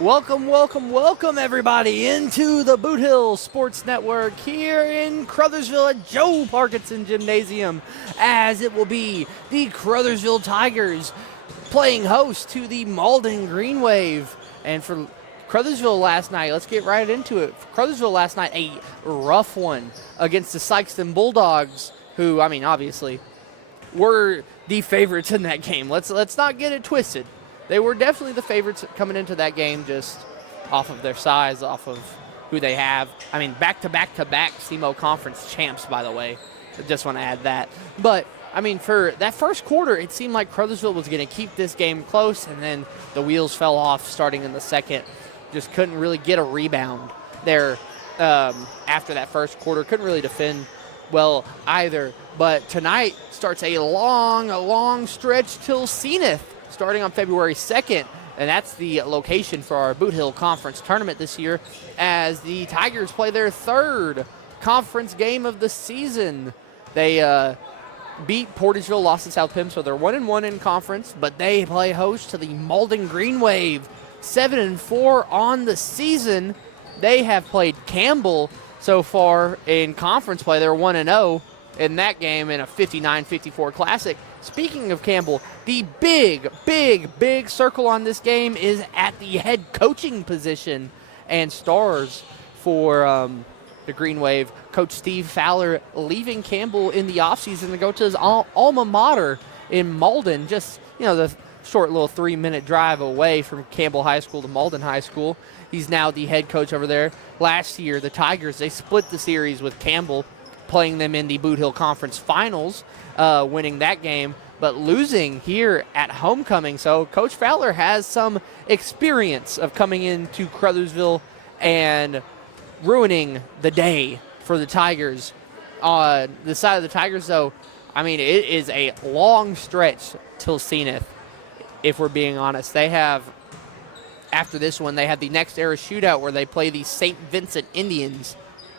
Welcome, everybody, into the Bootheel Sports Network here in Caruthersville at Joe Parkinson Gymnasium, as it will be the Caruthersville Tigers playing host to the Malden Greenwave. And for Caruthersville last night, let's get right into it. For Caruthersville last night, a rough one against the Sykeston Bulldogs, who, obviously, were the favorites in that game. Let's not get it twisted. They were definitely the favorites coming into that game, just off of their size, off of who they have. Back-to-back SEMO Conference champs, by the way. I just want to add that. But, for that first quarter, it seemed like Caruthersville was going to keep this game close, and then the wheels fell off starting in the second. Just couldn't really get a rebound there after that first quarter. Couldn't really defend well either. But tonight starts a long stretch till Zenith, starting on February 2nd, and that's the location for our Bootheel Conference tournament this year, as the Tigers play their third conference game of the season. They beat Portageville, lost to South Pim, so they're 1-1 in conference, but they play host to the Malden Greenwave, 7-4 on the season. They have played Campbell so far in conference play. They're 1-0 in that game in a 59-54 classic. Speaking of Campbell, the big circle on this game is at the head coaching position, and stars for the Greenwave. Coach Steve Fowler leaving Campbell in the offseason to go to his alma mater in Malden, just, the short little 3-minute drive away from Campbell High School to Malden High School. He's now the head coach over there. Last year, the Tigers, they split the series with Campbell, playing them in the Bootheel Conference Finals, winning that game, but losing here at homecoming. So Coach Fowler has some experience of coming into Caruthersville and ruining the day for the Tigers. On the side of the Tigers, though, it is a long stretch till Zenith, if we're being honest. They have, after this one, they have the next era shootout where they play the St. Vincent Indians.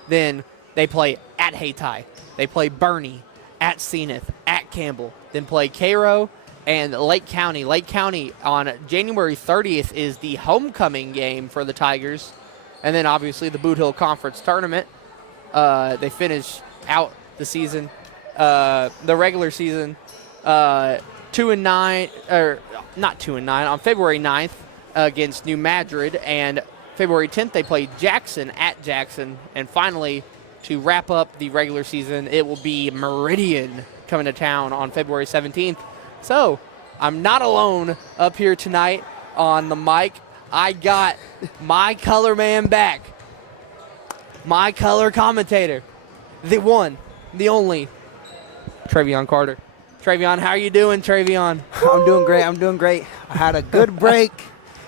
Then they play at Hayti. They play Bernie, at Zenith, at Campbell. Then play Cairo and Lake County. Lake County on January 30th is the homecoming game for the Tigers. And then obviously the Bootheel Conference tournament. They finish out the season, the regular season, 2-9, or not 2-9, on February 9th against New Madrid. And February 10th they play Jackson at Jackson. And finally, to wrap up the regular season, it will be Meridian coming to town on February 17th. So I'm not alone up here tonight on the mic. I got my color man back, my color commentator, the one, the only, Travion Carter. Travion, how are you doing, Travion? I'm doing great. I had a good break,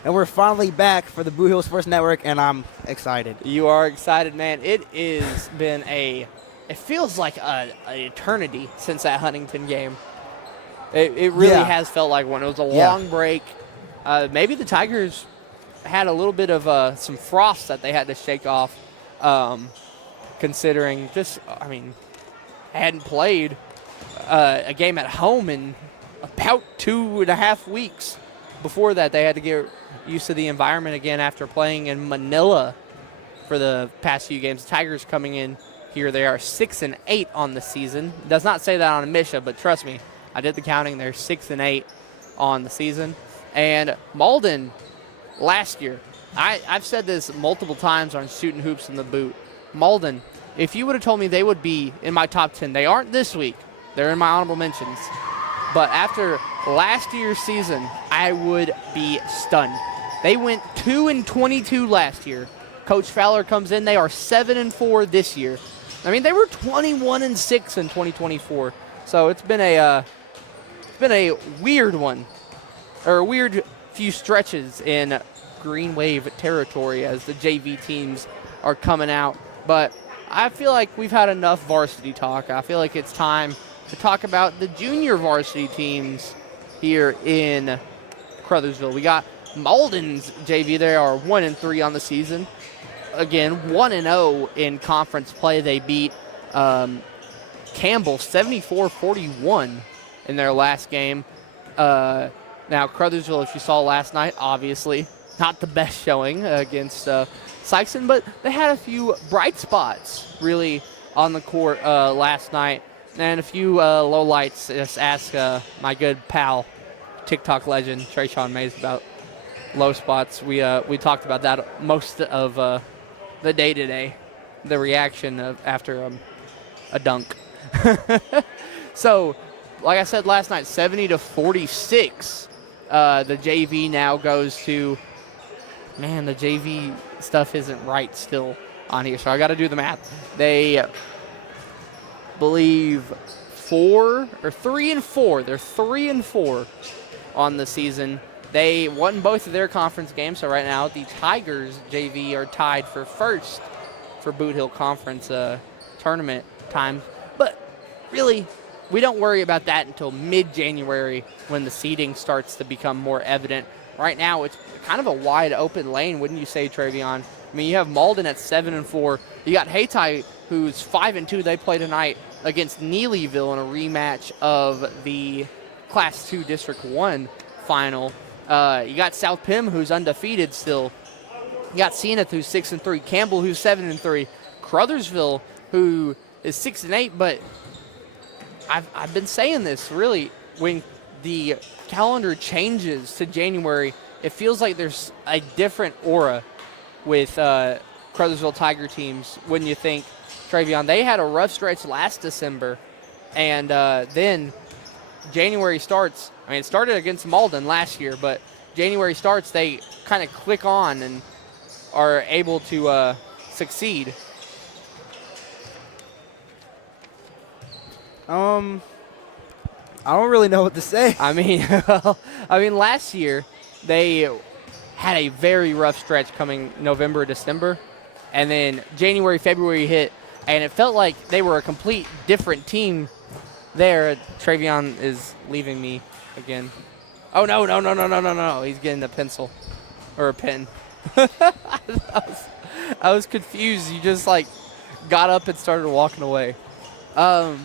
and we're finally back for the Bootheel Sports Network, and I'm excited. You are excited, man. It has been it feels like an eternity since that Huntington game. It really has felt like one. It was a long break. Maybe the Tigers had a little bit of some frost that they had to shake off, considering hadn't played a game at home in about 2.5 weeks. Before that, they had to get used to the environment again after playing in Manila for the past few games. The Tigers coming in here, they are 6-8 on the season. Does not say that on a Misha, but trust me, I did the counting. They're 6-8 on the season. And Malden, last year, I've said this multiple times on Shooting Hoops in the Boot. Malden, if you would have told me they would be in my top 10, they aren't this week. They're in my honorable mentions. But after last year's season, I would be stunned. They went 2-22 last year. Coach Fowler comes in. They are 7-4 this year. They were 21-6 in 2024. So it's been a weird one, or a weird few stretches in Greenwave territory as the JV teams are coming out. But I feel like we've had enough varsity talk. I feel like it's time to talk about the junior varsity teams here in Caruthersville. We got Malden's JV. They are 1-3 on the season. Again, 1-0 in conference play. They beat Campbell 74-41 in their last game. Now, Caruthersville, if you saw last night, obviously not the best showing against Sykeston, but they had a few bright spots really on the court last night, and a few low lights. Just ask my good pal, TikTok legend Trayshawn Mays about low spots. We talked about that most of the day today, the reaction after a dunk. So, like I said last night, 70-46. The JV now goes to, man, the JV stuff isn't right still on here, so I got to do the math. They believe 3-4. They're 3-4 on the season. They won both of their conference games, so right now the Tigers JV are tied for first for Bootheel Conference tournament times. But really, we don't worry about that until mid-January when the seeding starts to become more evident. Right now, it's kind of a wide open lane, wouldn't you say, Travion? I mean, you have Malden at 7-4. You got Hayti, who's 5-2. They play tonight against Neelyville in a rematch of the Class 2 District 1 final. You got South Pim, who's undefeated still. You got Zenith, who's 6-3. Campbell, who's 7-3. Caruthersville, who is 6-8. But I've been saying this, really, when the calendar changes to January, it feels like there's a different aura with Caruthersville Tiger teams. Wouldn't you think, Travion? They had a rough stretch last December, and then January starts. I mean, it started against Malden last year, but January starts, they kind of click on and are able to succeed. I don't really know what to say. I mean, last year they had a very rough stretch coming November, December, and then January, February hit, and it felt like they were a complete different team there. Travion is leaving me again. Oh, no. He's getting a pencil or a pen. I was confused. You just, got up and started walking away. So,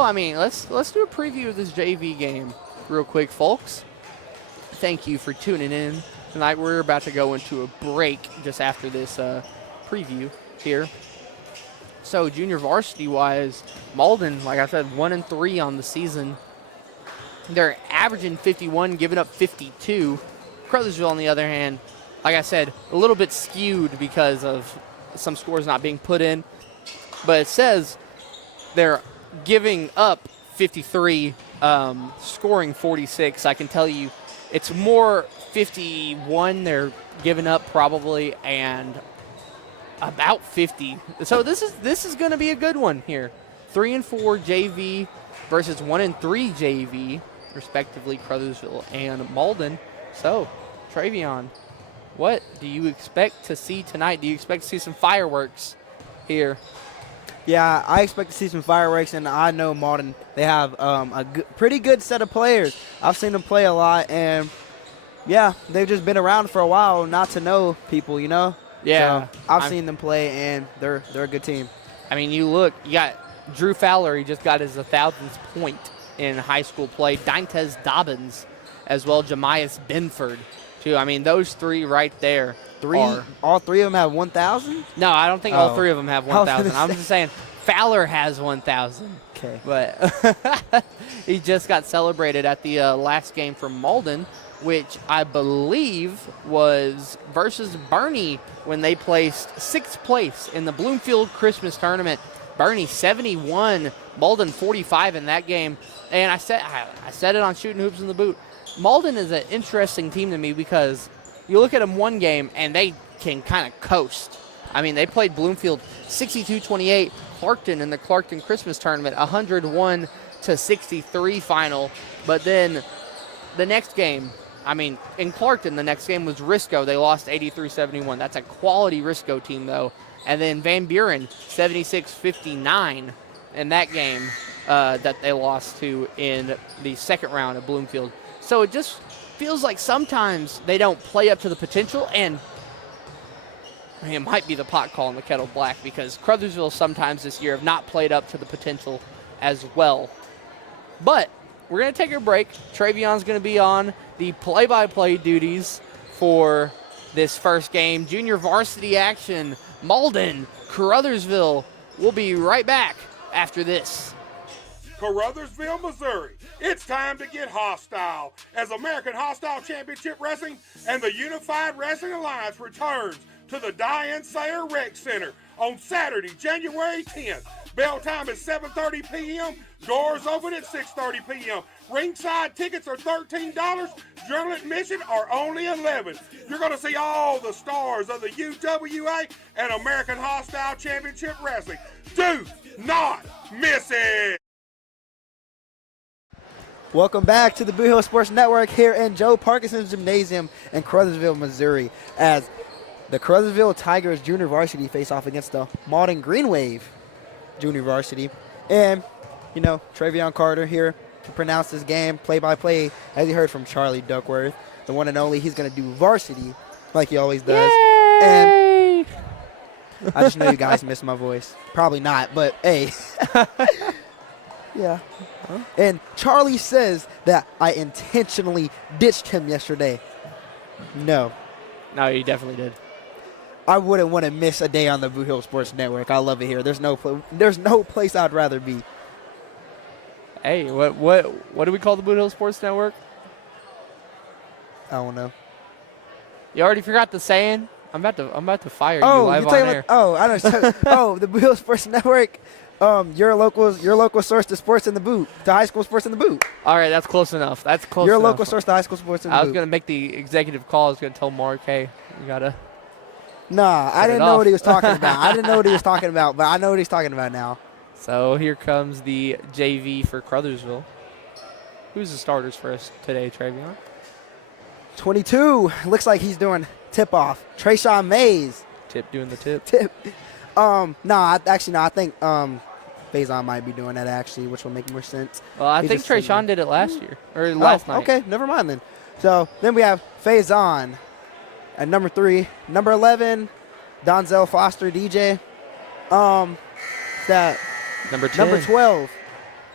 I mean, let's do a preview of this JV game real quick, folks. Thank you for tuning in tonight. We're about to go into a break just after this preview here. So, junior varsity-wise, Malden, like I said, 1-3 on the season. They're averaging 51, giving up 52. Caruthersville, on the other hand, like I said, a little bit skewed because of some scores not being put in. But it says they're giving up 53, scoring 46. I can tell you it's more 51 they're giving up probably, and about 50. So this is going to be a good one here. 3-4 JV versus 1-3 JV, respectively, Caruthersville and Malden. So, Travion, what do you expect to see tonight? Do you expect to see some fireworks here? Yeah, I expect to see some fireworks, and I know Malden, they have pretty good set of players. I've seen them play a lot, and, yeah, they've just been around for a while not to know people, you know? Yeah. So I've seen them play, and they're a good team. I mean, you got Drew Fowler. He just got his 1,000th point in high school play. Dantes Dobbins as well, Jemias Benford, too. I mean, those three right there. All three of them have 1,000? No, I don't think all three of them have 1,000. I'm just saying Fowler has 1,000. Okay. But he just got celebrated at the last game from Malden, which I believe was versus Bernie when they placed 6th place in the Bloomfield Christmas Tournament. Bernie 71, Malden 45 in that game. And I said it on Shooting Hoops in the Boot. Malden is an interesting team to me because you look at them one game and they can kind of coast. I mean, they played Bloomfield 62-28, Clarkton in the Clarkton Christmas Tournament, 101-63 final. But then the next game, I mean, in Clarkton, the next game was Risco. They lost 83-71. That's a quality Risco team, though. And then Van Buren, 76-59 in that game that they lost to in the second round of Bloomfield. So it just feels like sometimes they don't play up to the potential, and I mean, it might be the pot calling the kettle black because Caruthersville sometimes this year have not played up to the potential as well. But we're going to take a break. Travion's going to be on the play-by-play duties for this first game. Junior varsity action, Malden, Caruthersville. We'll be right back after this. Caruthersville, Missouri. It's time to get hostile as American Hostile Championship Wrestling and the Unified Wrestling Alliance returns to the Diane Sayer Rec Center on Saturday, January 10th. Bell time is 7:30 p.m. Doors open at 6:30 p.m. Ringside tickets are $13. General admission are only $11. You're going to see all the stars of the UWA and American Hostile Championship Wrestling. Do not miss it. Welcome back to the Bootheel Sports Network here in Joe Parkinson's Gymnasium in Caruthersville, Missouri, as the Caruthersville Tigers Junior Varsity face off against the Malden Greenwave Junior Varsity. And, you know, Travion Carter here to pronounce this game play-by-play, as you heard from Charlie Duckworth, the one and only. He's going to do varsity like he always does. Yay! And I just know you guys miss my voice. Probably not, but hey. Yeah. Huh? And Charlie says that I intentionally ditched him yesterday. No. No, you definitely did. I wouldn't want to miss a day on the Bootheel Sports Network. I love it here. There's no place I'd rather be. Hey, what do we call the Bootheel Sports Network? I don't know. You already forgot the saying? I'm about to fire you live on air. I know. The Bootheel Sports Network. Your local source to sports in the boot, to high school sports in the boot. All right, that's close enough. Your local source to high school sports in the boot. I was going to make the executive call. I was going to tell Mark, hey, you got to. Nah, I didn't know what he was talking about. I didn't know what he was talking about, but I know what he's talking about now. So here comes the JV for Caruthersville. Who's the starters for us today, Travion? 22. Looks like he's doing tip-off. Trayshawn Mays. Tip doing the tip. I think Faison might be doing that, actually, which will make more sense. Well, I think Trayshawn did it last year, or last night. Okay, never mind then. So then we have Faison at number 3. Number 11, Donzel Foster, DJ. That number 10. Number 12.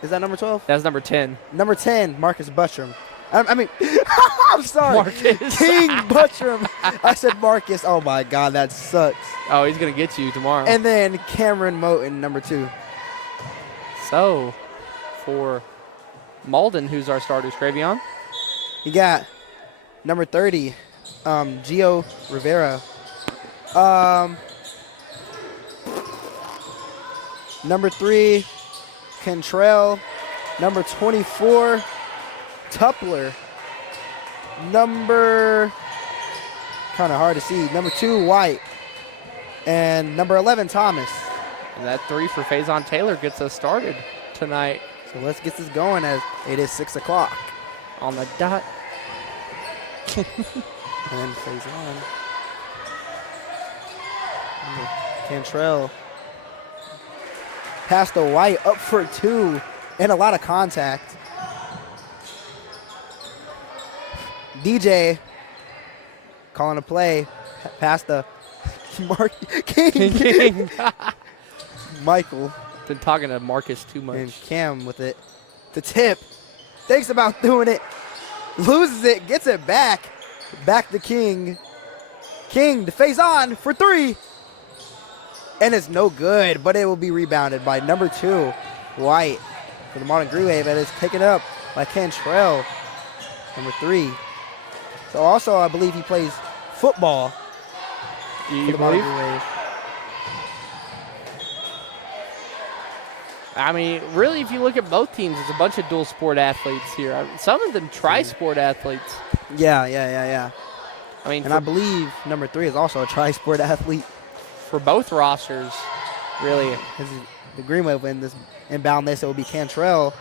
Is that number 12? That's number 10. Number 10, Marcus Buttram. I'm sorry. Marcus. King Buttram. I said Marcus. Oh, my God, that sucks. Oh, he's going to get you tomorrow. And then Cameron Moten, number 2. So, for Malden, who's our starters, Travion? You got number 30, Gio Rivera. Number 3, Cantrell. Number 24, Tupler. Number, kind of hard to see, number 2, White. And number 11, Thomas. And that 3 for Faison Taylor gets us started tonight. So let's get this going as it is 6 o'clock. On the dot. And Faison. Cantrell. Past the White, up for 2. And a lot of contact. DJ calling a play past the King. Michael. Been talking to Marcus too much. And Cam with it. The tip. Thinks about doing it. Loses it. Gets it back. Back to King. King to Faison for 3. And it's no good, but it will be rebounded by number 2, White, for the Malden Greenwave. And it's taken up by Cantrell, number 3. So also, I believe he plays football. You believe? I mean, really, if you look at both teams, it's a bunch of dual sport athletes here. Some of them tri-sport athletes. Yeah. I mean, and I believe number 3 is also a tri-sport athlete. For both rosters, really. The Greenwave in this inbound this, it will be Cantrell.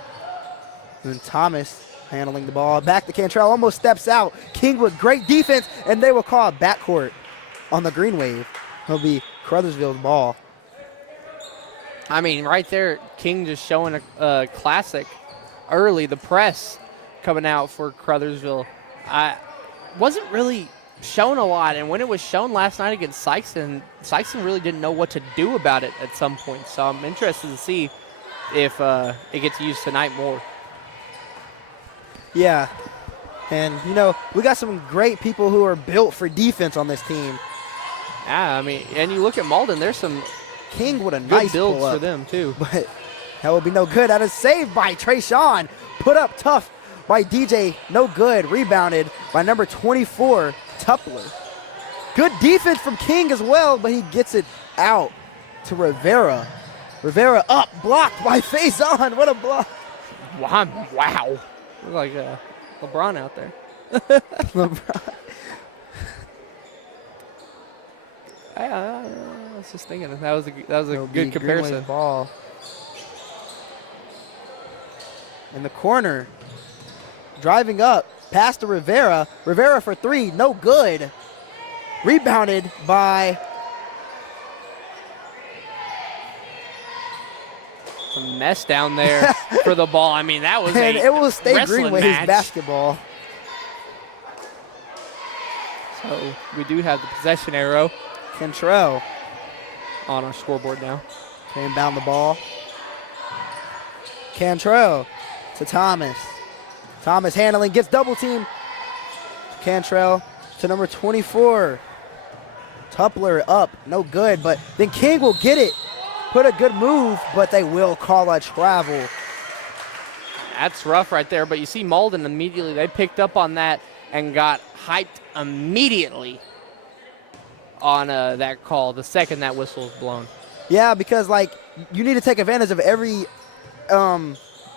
And then Thomas handling the ball. Back to Cantrell, almost steps out. King with great defense, and they will call a backcourt on the Greenwave. It'll be Caruthersville's ball. I mean, right there, King just showing a classic early. The press coming out for Caruthersville. I wasn't really shown a lot, and when it was shown last night against Sykeston really didn't know what to do about it at some point. So I'm interested to see if it gets used tonight more. Yeah. And, you know, we got some great people who are built for defense on this team. Yeah, I mean, and you look at Malden, there's some King with a good nice builds pull-up. for them, too. But that will be no good. That is saved by Trayshawn. Put up tough by DJ. No good. Rebounded by number 24, Tupler. Good defense from King as well, but he gets it out to Rivera. Rivera up, blocked by Faison. What a block. Wow. Look like LeBron out there. LeBron. I was just thinking that was a good comparison. Greenwave ball. In the corner. Driving up. Pass to Rivera. Rivera for three. No good. Rebounded by Some mess down there for the ball. I mean, that was and it will stay wrestling Greenwave's match. basketball. So we do have the possession arrow Cantrell on our scoreboard now. can inbound the ball. Cantrell to Thomas. Thomas handling, gets double team. Cantrell to number 24. Tupler up, no good, but then King will get it. Put a good move, but they will call a travel. That's rough right there, but you see Malden immediately, they picked up on that and got hyped immediately on that call, the second that whistle was blown. Yeah, because like you need to take advantage of every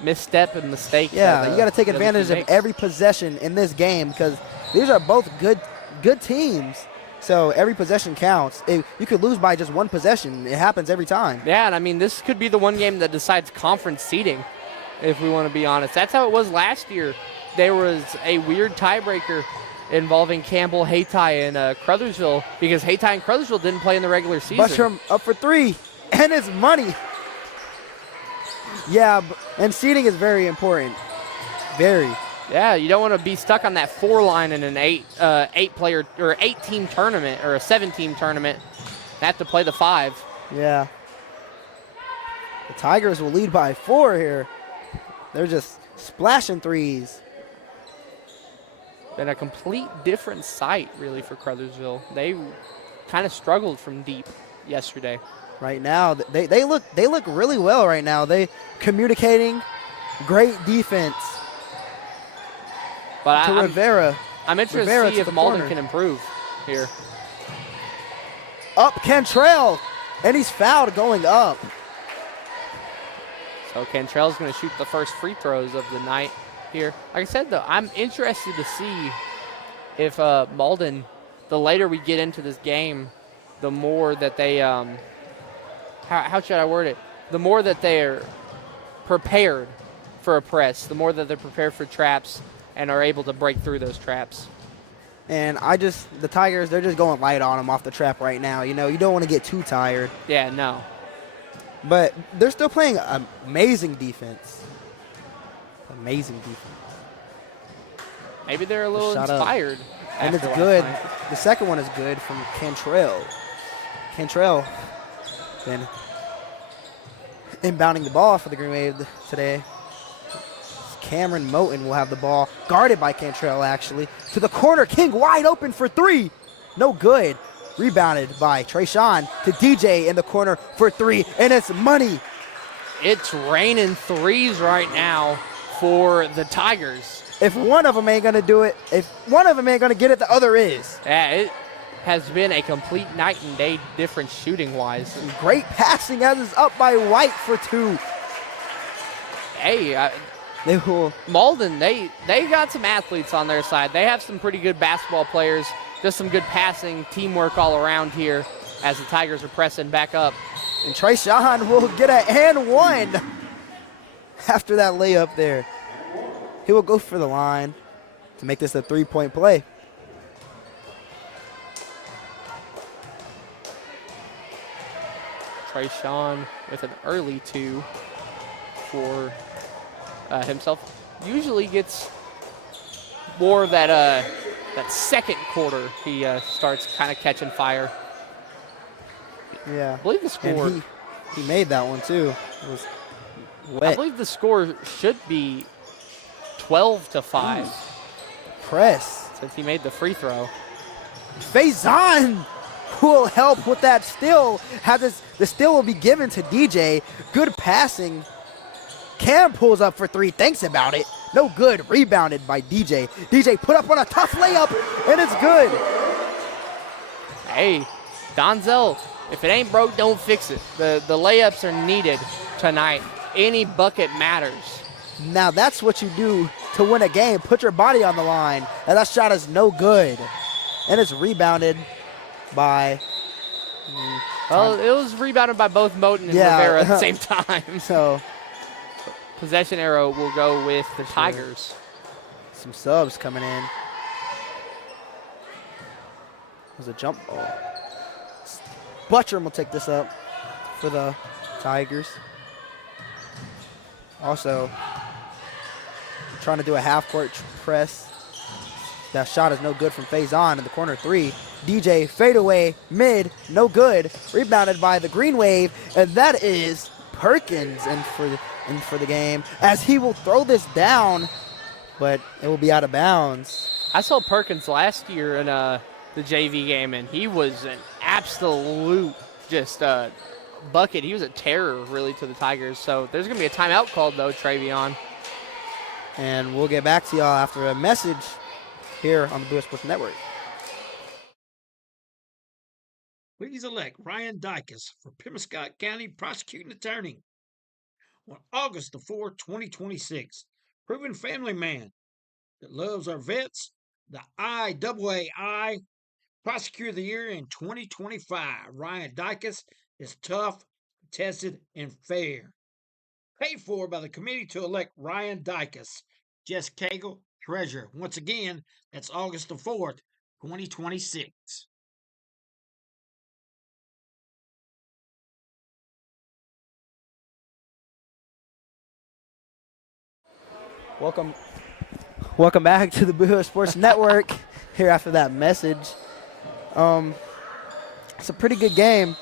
Misstep and mistake. yeah, you got to take the other advantage team of makes. every possession in this game because these are both good teams. So every possession counts. You could lose by just one possession. It happens every time. Yeah, and I mean, this could be the one game that decides conference seeding, if we want to be honest. That's how it was last year. There was a weird tiebreaker involving Campbell, Hayti, and Caruthersville because Hayti and Caruthersville didn't play in the regular season. Bushram up for three, and it's money. Yeah, and seeding is very important. Very. Yeah, you don't want to be stuck on that 4 line in an 8-player or 8-team tournament or a 7-team tournament. Have to play the 5. Yeah. The Tigers will lead by 4 here. They're just splashing threes. Been a complete different sight, really, for Caruthersville. They kind of struggled from deep yesterday. Right now, they look really well right now. They communicating, great defense. But To Rivera. I'm interested Rivera to see to if the Malden corner. can improve here. Up Cantrell, and he's fouled going up. So Cantrell's going to shoot the first free throws of the night here. Like I said, though, I'm interested to see if Malden, the later we get into this game, the more that they, how should I word it? The more that they're prepared for a press, the more that they're prepared for traps and are able to break through those traps. And the Tigers, they're just going light on them off the trap right now. You know, you don't want to get too tired. Yeah, no. But they're still playing amazing defense. Amazing defense. Maybe they're a little Shot up. inspired. And it's after last good. night. The second one is good from Cantrell. Cantrell then inbounding the ball for the Greenwave today. Cameron Moten will have the ball, guarded by Cantrell actually. To the corner, King wide open for 3. No good. Rebounded by Trayshawn to DJ in the corner for 3, and it's money. It's raining threes right now for the Tigers. If one of them ain't gonna do it, if one of them ain't gonna get it, the other is. Yeah, it has been a complete night and day difference shooting-wise. Great passing as is up by White for 2. Hey, They will. Malden, they got some athletes on their side. They have some pretty good basketball players, just some good passing, teamwork all around here as the Tigers are pressing back up. And Trayshawn will get a and 1 after that layup there. He will go for the line to make this a 3-point play. Trayshawn with an early 2 for himself. Usually gets more of that second quarter. He starts kind of catching fire. Yeah. I believe the score. And he made that one too. It was I wet. believe the score should be 12-5. press. Since he made the free throw. Faison will help with that steal. The steal will be given to DJ. Good passing. Cam pulls up for three, thinks about it. No good, rebounded by DJ. DJ put up on a tough layup, and it's good. Hey, Donzel, if it ain't broke, don't fix it. The layups are needed tonight. Any bucket matters. Now that's what you do to win a game. Put your body on the line. And that shot is no good. And it's rebounded by... Well, it was rebounded by both Moten and Rivera at the same time. So possession arrow will go with the Tigers. Some subs coming in. There's a jump ball. Butchram will take this up for the Tigers. Also, trying to do a half-court press. That shot is no good from Faison in the corner three. DJ fadeaway mid, no good. Rebounded by the Greenwave, and that is Perkins in for the game as he will throw this down, but it will be out of bounds. I saw Perkins last year in the JV game, and he was an absolute just bucket. He was a terror, really, to the Tigers. So there's going to be a timeout called, though, Travion. And we'll get back to y'all after a message here on the Bootheel Sports Network. Please elect Ryan Dykus for Pemiscot County Prosecuting Attorney. On August the 4th, 2026, proven family man that loves our vets, the IAAI Prosecutor of the Year in 2025. Ryan Dykus is tough, tested, and fair. Paid for by the committee to elect Ryan Dykus. Jess Cagle, Treasurer. Once again, that's August the 4th, 2026. Welcome back to the Bootheel Sports Network here after that message. It's a pretty good game.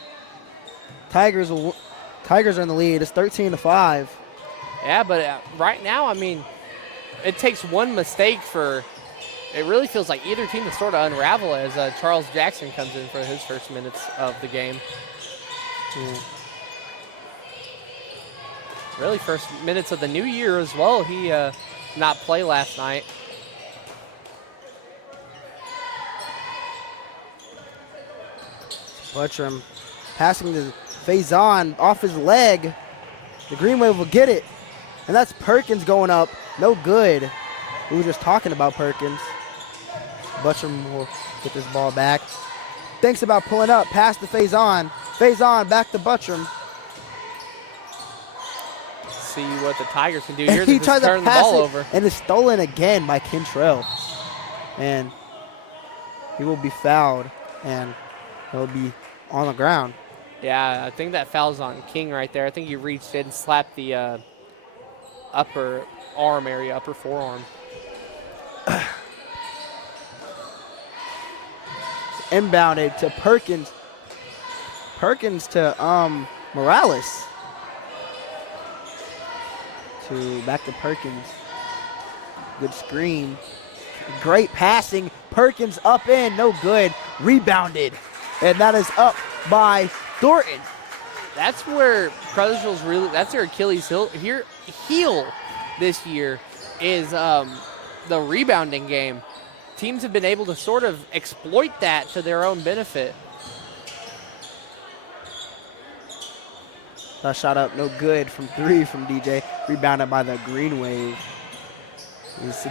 Tigers are in the lead. It's 13-5. Yeah, but right now, I mean, it takes one mistake for it really feels like either team to sort of unravel as Charles Jackson comes in for his first minutes of the game. Really first minutes of the new year as well. He not play last night. Butchram passing to Faison off his leg. The Greenwave will get it. And that's Perkins going up. No good. We were just talking about Perkins. Butchram will get this ball back. Thinks about pulling up. Pass to Faison. Faison back to Butchram. See what the Tigers can do here. He They tries just turn to the pass ball it, over. and it's stolen again by Kentrell. And he will be fouled, and he'll be on the ground. Yeah, I think that foul's on King right there. I think he reached in and slapped the upper arm area, upper forearm. Inbounded to Perkins. Perkins to Morales. Back to Perkins. Good screen. Great passing. Perkins up in, no good. Rebounded. And that is up by Thornton. That's where Caruthersville's really, that's their Achilles heel this year is the rebounding game. Teams have been able to sort of exploit that to their own benefit. That shot up, no good from three from DJ. Rebounded by the Greenwave.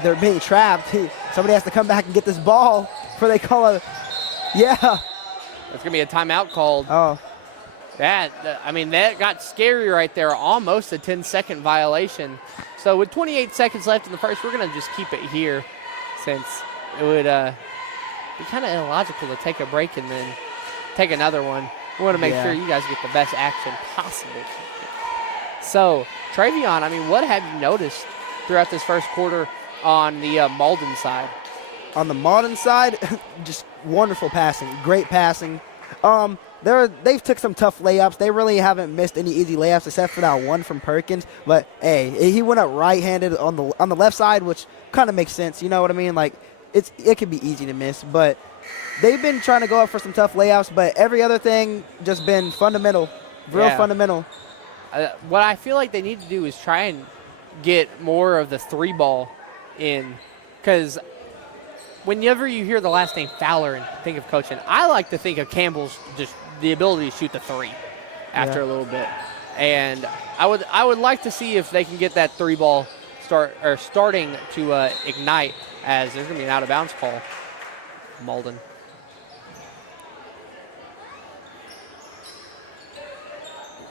They're being trapped. Somebody has to come back and get this ball before they call a, yeah. There's going to be a timeout called. Oh. That got scary right there. Almost a 10-second violation. So with 28 seconds left in the first, we're going to just keep it here since it would be kind of illogical to take a break and then take another one. We want to make sure you guys get the best action possible. So, Travion, I mean, what have you noticed throughout this first quarter on the Malden side? On the Malden side, just wonderful passing, great passing. They've took some tough layups. They really haven't missed any easy layups except for that one from Perkins. But hey, he went up right-handed on the left side, which kind of makes sense. You know what I mean? Like it can be easy to miss. But they've been trying to go up for some tough layouts, but every other thing just been fundamental, real fundamental. What I feel like they need to do is try and get more of the 3-ball in, because whenever you hear the last name Fowler and think of coaching, I like to think of Campbell's just the ability to shoot the 3 after a little bit. And I would like to see if they can get that 3-ball starting to ignite, as there's going to be an out-of-bounds call. Malden.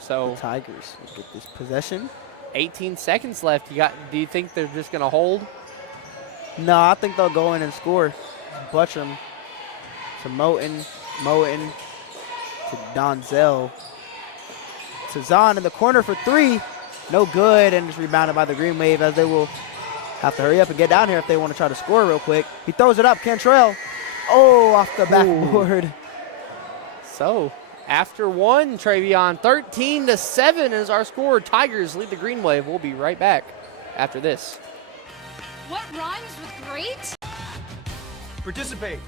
So the Tigers get this possession. 18 seconds left. Do you think they're just going to hold? No, I think they'll go in and score. Butchram to Moten to Donzel. To Zahn in the corner for 3. No good, and it's rebounded by the Greenwave, as they will have to hurry up and get down here if they want to try to score real quick. He throws it up. Cantrell. Oh, off the backboard. So after 1, Travion, 13-7 is our score. Tigers lead the Greenwave. We'll be right back after this. What rhymes with great? Participate.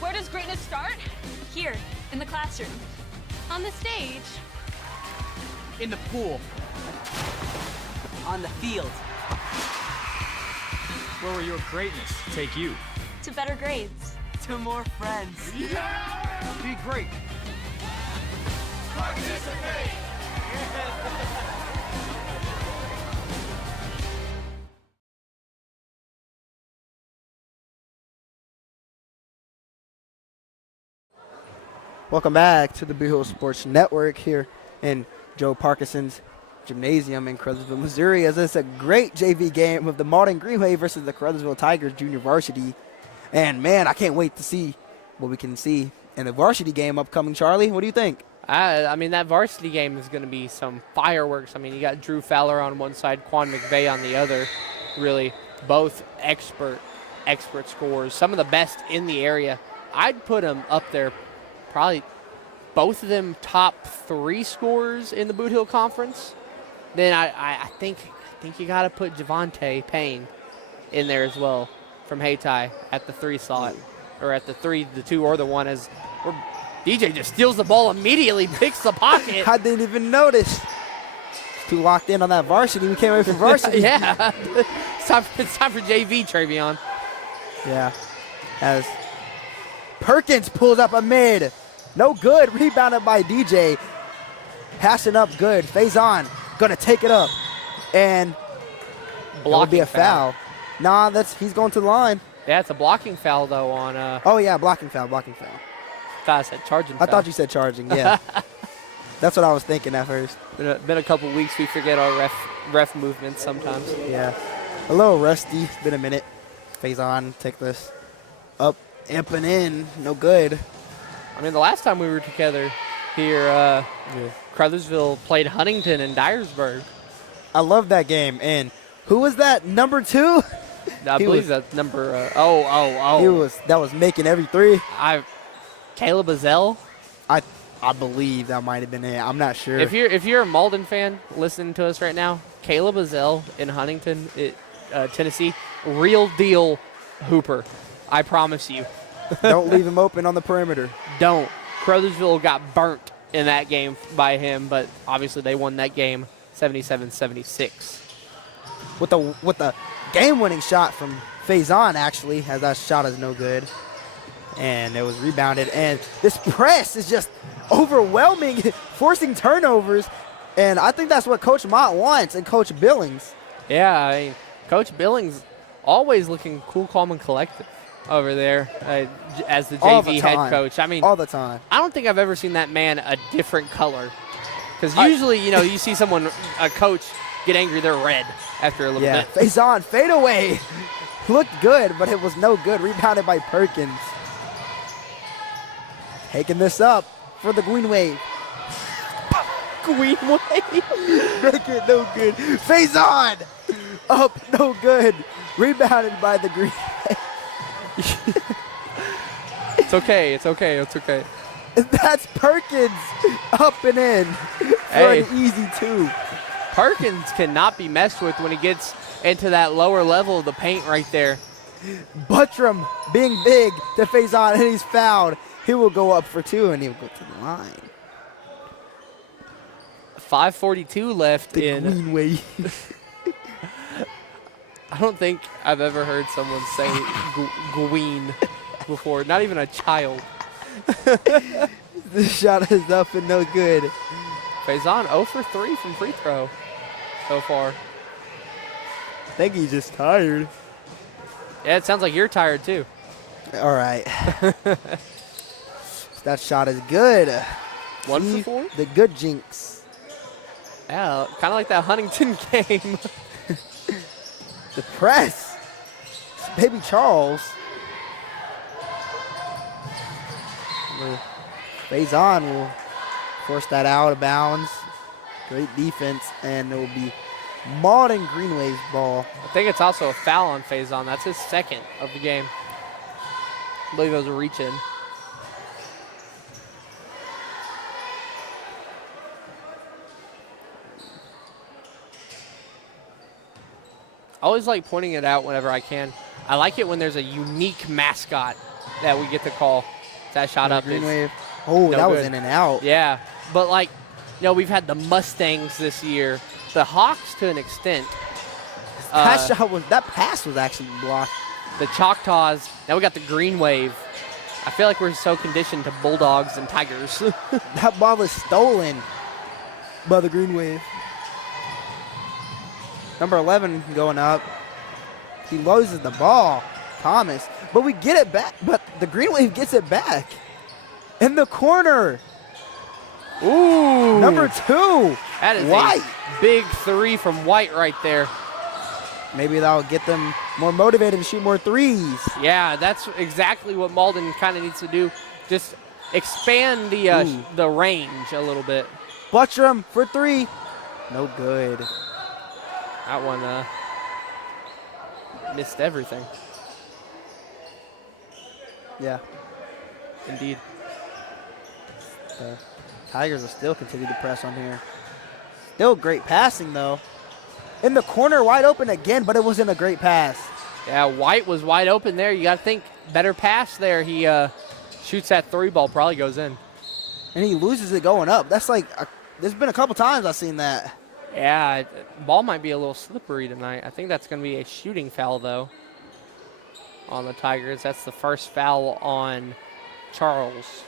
Where does greatness start? Here, in the classroom. On the stage. In the pool. On the field. Where will your greatness take you? To better grades. To more friends. Be great. Participate. Welcome back to the Bootheel Sports Network here in Joe Parkinson's Gymnasium in Caruthersville, Missouri, as it's a great JV game of the Malden Greenwave versus the Caruthersville Tigers Junior Varsity. And, man, I can't wait to see what we can see in the varsity game upcoming. Charlie, what do you think? I mean, that varsity game is going to be some fireworks. I mean, you got Drew Fowler on one side, Quan McVeigh on the other. Really, both expert scorers, some of the best in the area. I'd put them up there, probably both of them top 3 scorers in the Bootheel Conference. Then I think you got to put Javante Payne in there as well from Hayti at the 3 slot, or at the 3, the 2, or the 1, as DJ just steals the ball immediately, picks the pocket. I didn't even notice. Too locked in on that varsity. We came away from varsity. Yeah. It's time for JV, Travion. Yeah. As Perkins pulls up a mid. No good. Rebounded by DJ. Passing up good. Faison going to take it up. And it'll be a foul. Nah, he's going to the line. Yeah, it's a blocking foul, though, on... oh, yeah, blocking foul. I thought I said charging foul. I thought you said charging, yeah. That's what I was thinking at first. Been a couple weeks. We forget our ref movements sometimes. Yeah. A little rusty. It's been a minute. Faison, take this up, amping in. No good. I mean, the last time we were together here, Caruthersville played Huntington and Dyersburg. I love that game. And who was that, number 2? I believe that's number, That was making every 3. Caleb Azell. I believe that might have been it. I'm not sure. If you're a Malden fan listening to us right now, Caleb Azell in Huntington, Tennessee, real deal hooper. I promise you. Don't leave him open on the perimeter. Don't. Caruthersville got burnt in that game by him, but obviously they won that game 77-76. With the game-winning shot from Faison, actually, as that shot is no good. And it was rebounded. And this press is just overwhelming, forcing turnovers. And I think that's what Coach Mott wants, and Coach Billings. Yeah, I mean, Coach Billings always looking cool, calm, and collective over there as the JV head coach. I mean, all the time. I don't think I've ever seen that man a different color. Because usually, you see a coach get angry, they're red after a little bit. Faison, fade away. Looked good, but it was no good. Rebounded by Perkins. Taking this up for the Greenwave. Greenwave. Make it no good. Faison. Up, no good. Rebounded by the Greenwave. It's okay. That's Perkins up and in for an easy 2. Perkins cannot be messed with when he gets into that lower level of the paint right there. Buttram being big to face on, and he's fouled. He will go up for 2, and he'll go to the line. 5:42 left The in. Greenwave. I don't think I've ever heard someone say Gween before. Not even a child. The shot is up and no good. Faison 0 for 3 from free throw so far. I think he's just tired. Yeah, it sounds like you're tired too. All right. That shot is good. 1 for 4? The good jinx. Yeah, kind of like that Huntington game. The press. Baby Charles. Faison will force that out of bounds. Great defense, and it will be Malden Greenwave's ball. I think it's also a foul on Faison. That's his second of the game. I believe it was a reach in. I always like pointing it out whenever I can. I like it when there's a unique mascot that we get to call. That shot up is Greenwave. Oh, no that was good. in and out. Yeah, but like, you know, we've had the Mustangs this year, the Hawks to an extent. That pass was actually blocked. The Choctaws. Now we got the Greenwave. I feel like we're so conditioned to Bulldogs and Tigers. That ball was stolen by the Greenwave. Number 11 going up. He loses the ball, Thomas. But we get it back. But the Greenwave gets it back. In the corner. Ooh. Number 2. That is White. a big 3 from White right there. Maybe that'll get them more motivated to shoot more threes. Yeah, that's exactly what Malden kind of needs to do. Just expand the range a little bit. Buttram for 3. No good. That one missed everything. Yeah. Indeed. The Tigers will still continue to press on here. Still great passing, though. In the corner, wide open again, but it wasn't a great pass. Yeah, White was wide open there. You got to think better pass there. He shoots that 3 ball, probably goes in. And he loses it going up. That's like, there's been a couple times I've seen that. Yeah, ball might be a little slippery tonight. I think that's going to be a shooting foul, though, on the Tigers. That's the first foul on Charles.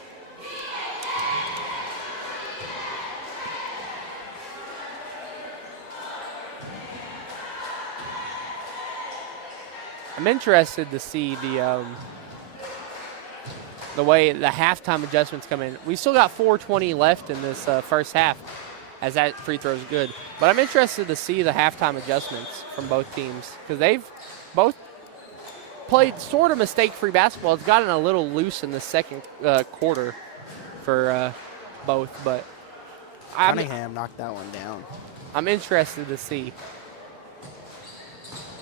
I'm interested to see the way the halftime adjustments come in. We still got 4:20 left in this first half, as that free throw is good. But I'm interested to see the halftime adjustments from both teams because they've both played sort of mistake-free basketball. It's gotten a little loose in the second quarter for both, but Cunningham knocked that one down. I'm interested to see.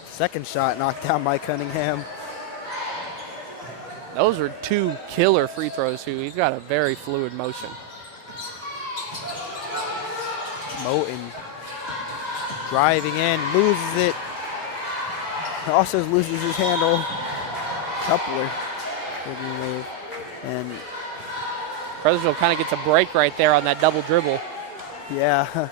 Second shot knocked down by Cunningham. Those are 2 killer free throws, too. He's got a very fluid motion. Moten driving in, loses it. Also loses his handle. Coupler. And Caruthersville kind of gets a break right there on that double dribble. yeah.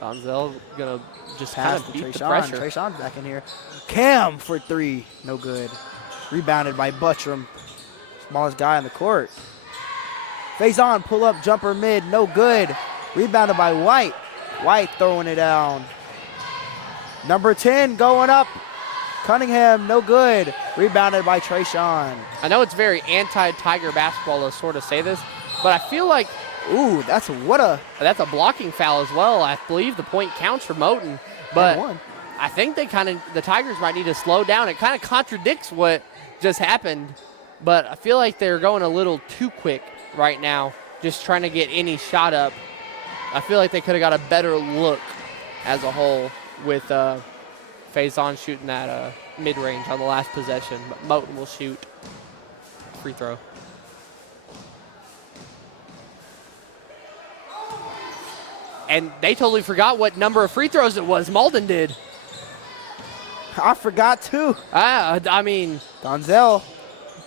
Donzel gonna just Pass kind to of beat the Trayshawn. pressure. Trayshawn's back in here. Cam for 3. No good. Rebounded by Buttram. Smallest guy on the court. Faison, pull up jumper mid. No good. Rebounded by White. White throwing it down. Number 10 going up. Cunningham, no good. Rebounded by Trayshawn. I know it's very anti-Tiger basketball to sort of say this, but I feel like Ooh, that's a blocking foul as well. I believe the point counts for Moten, but one. I think the Tigers might need to slow down. It kind of contradicts what just happened, but I feel like they're going a little too quick right now, just trying to get any shot up. I feel like they could have got a better look as a whole with Faison shooting that mid-range on the last possession, but Moten will shoot free throw. And they totally forgot what number of free throws it was. Malden did. I forgot too. I mean, Donzel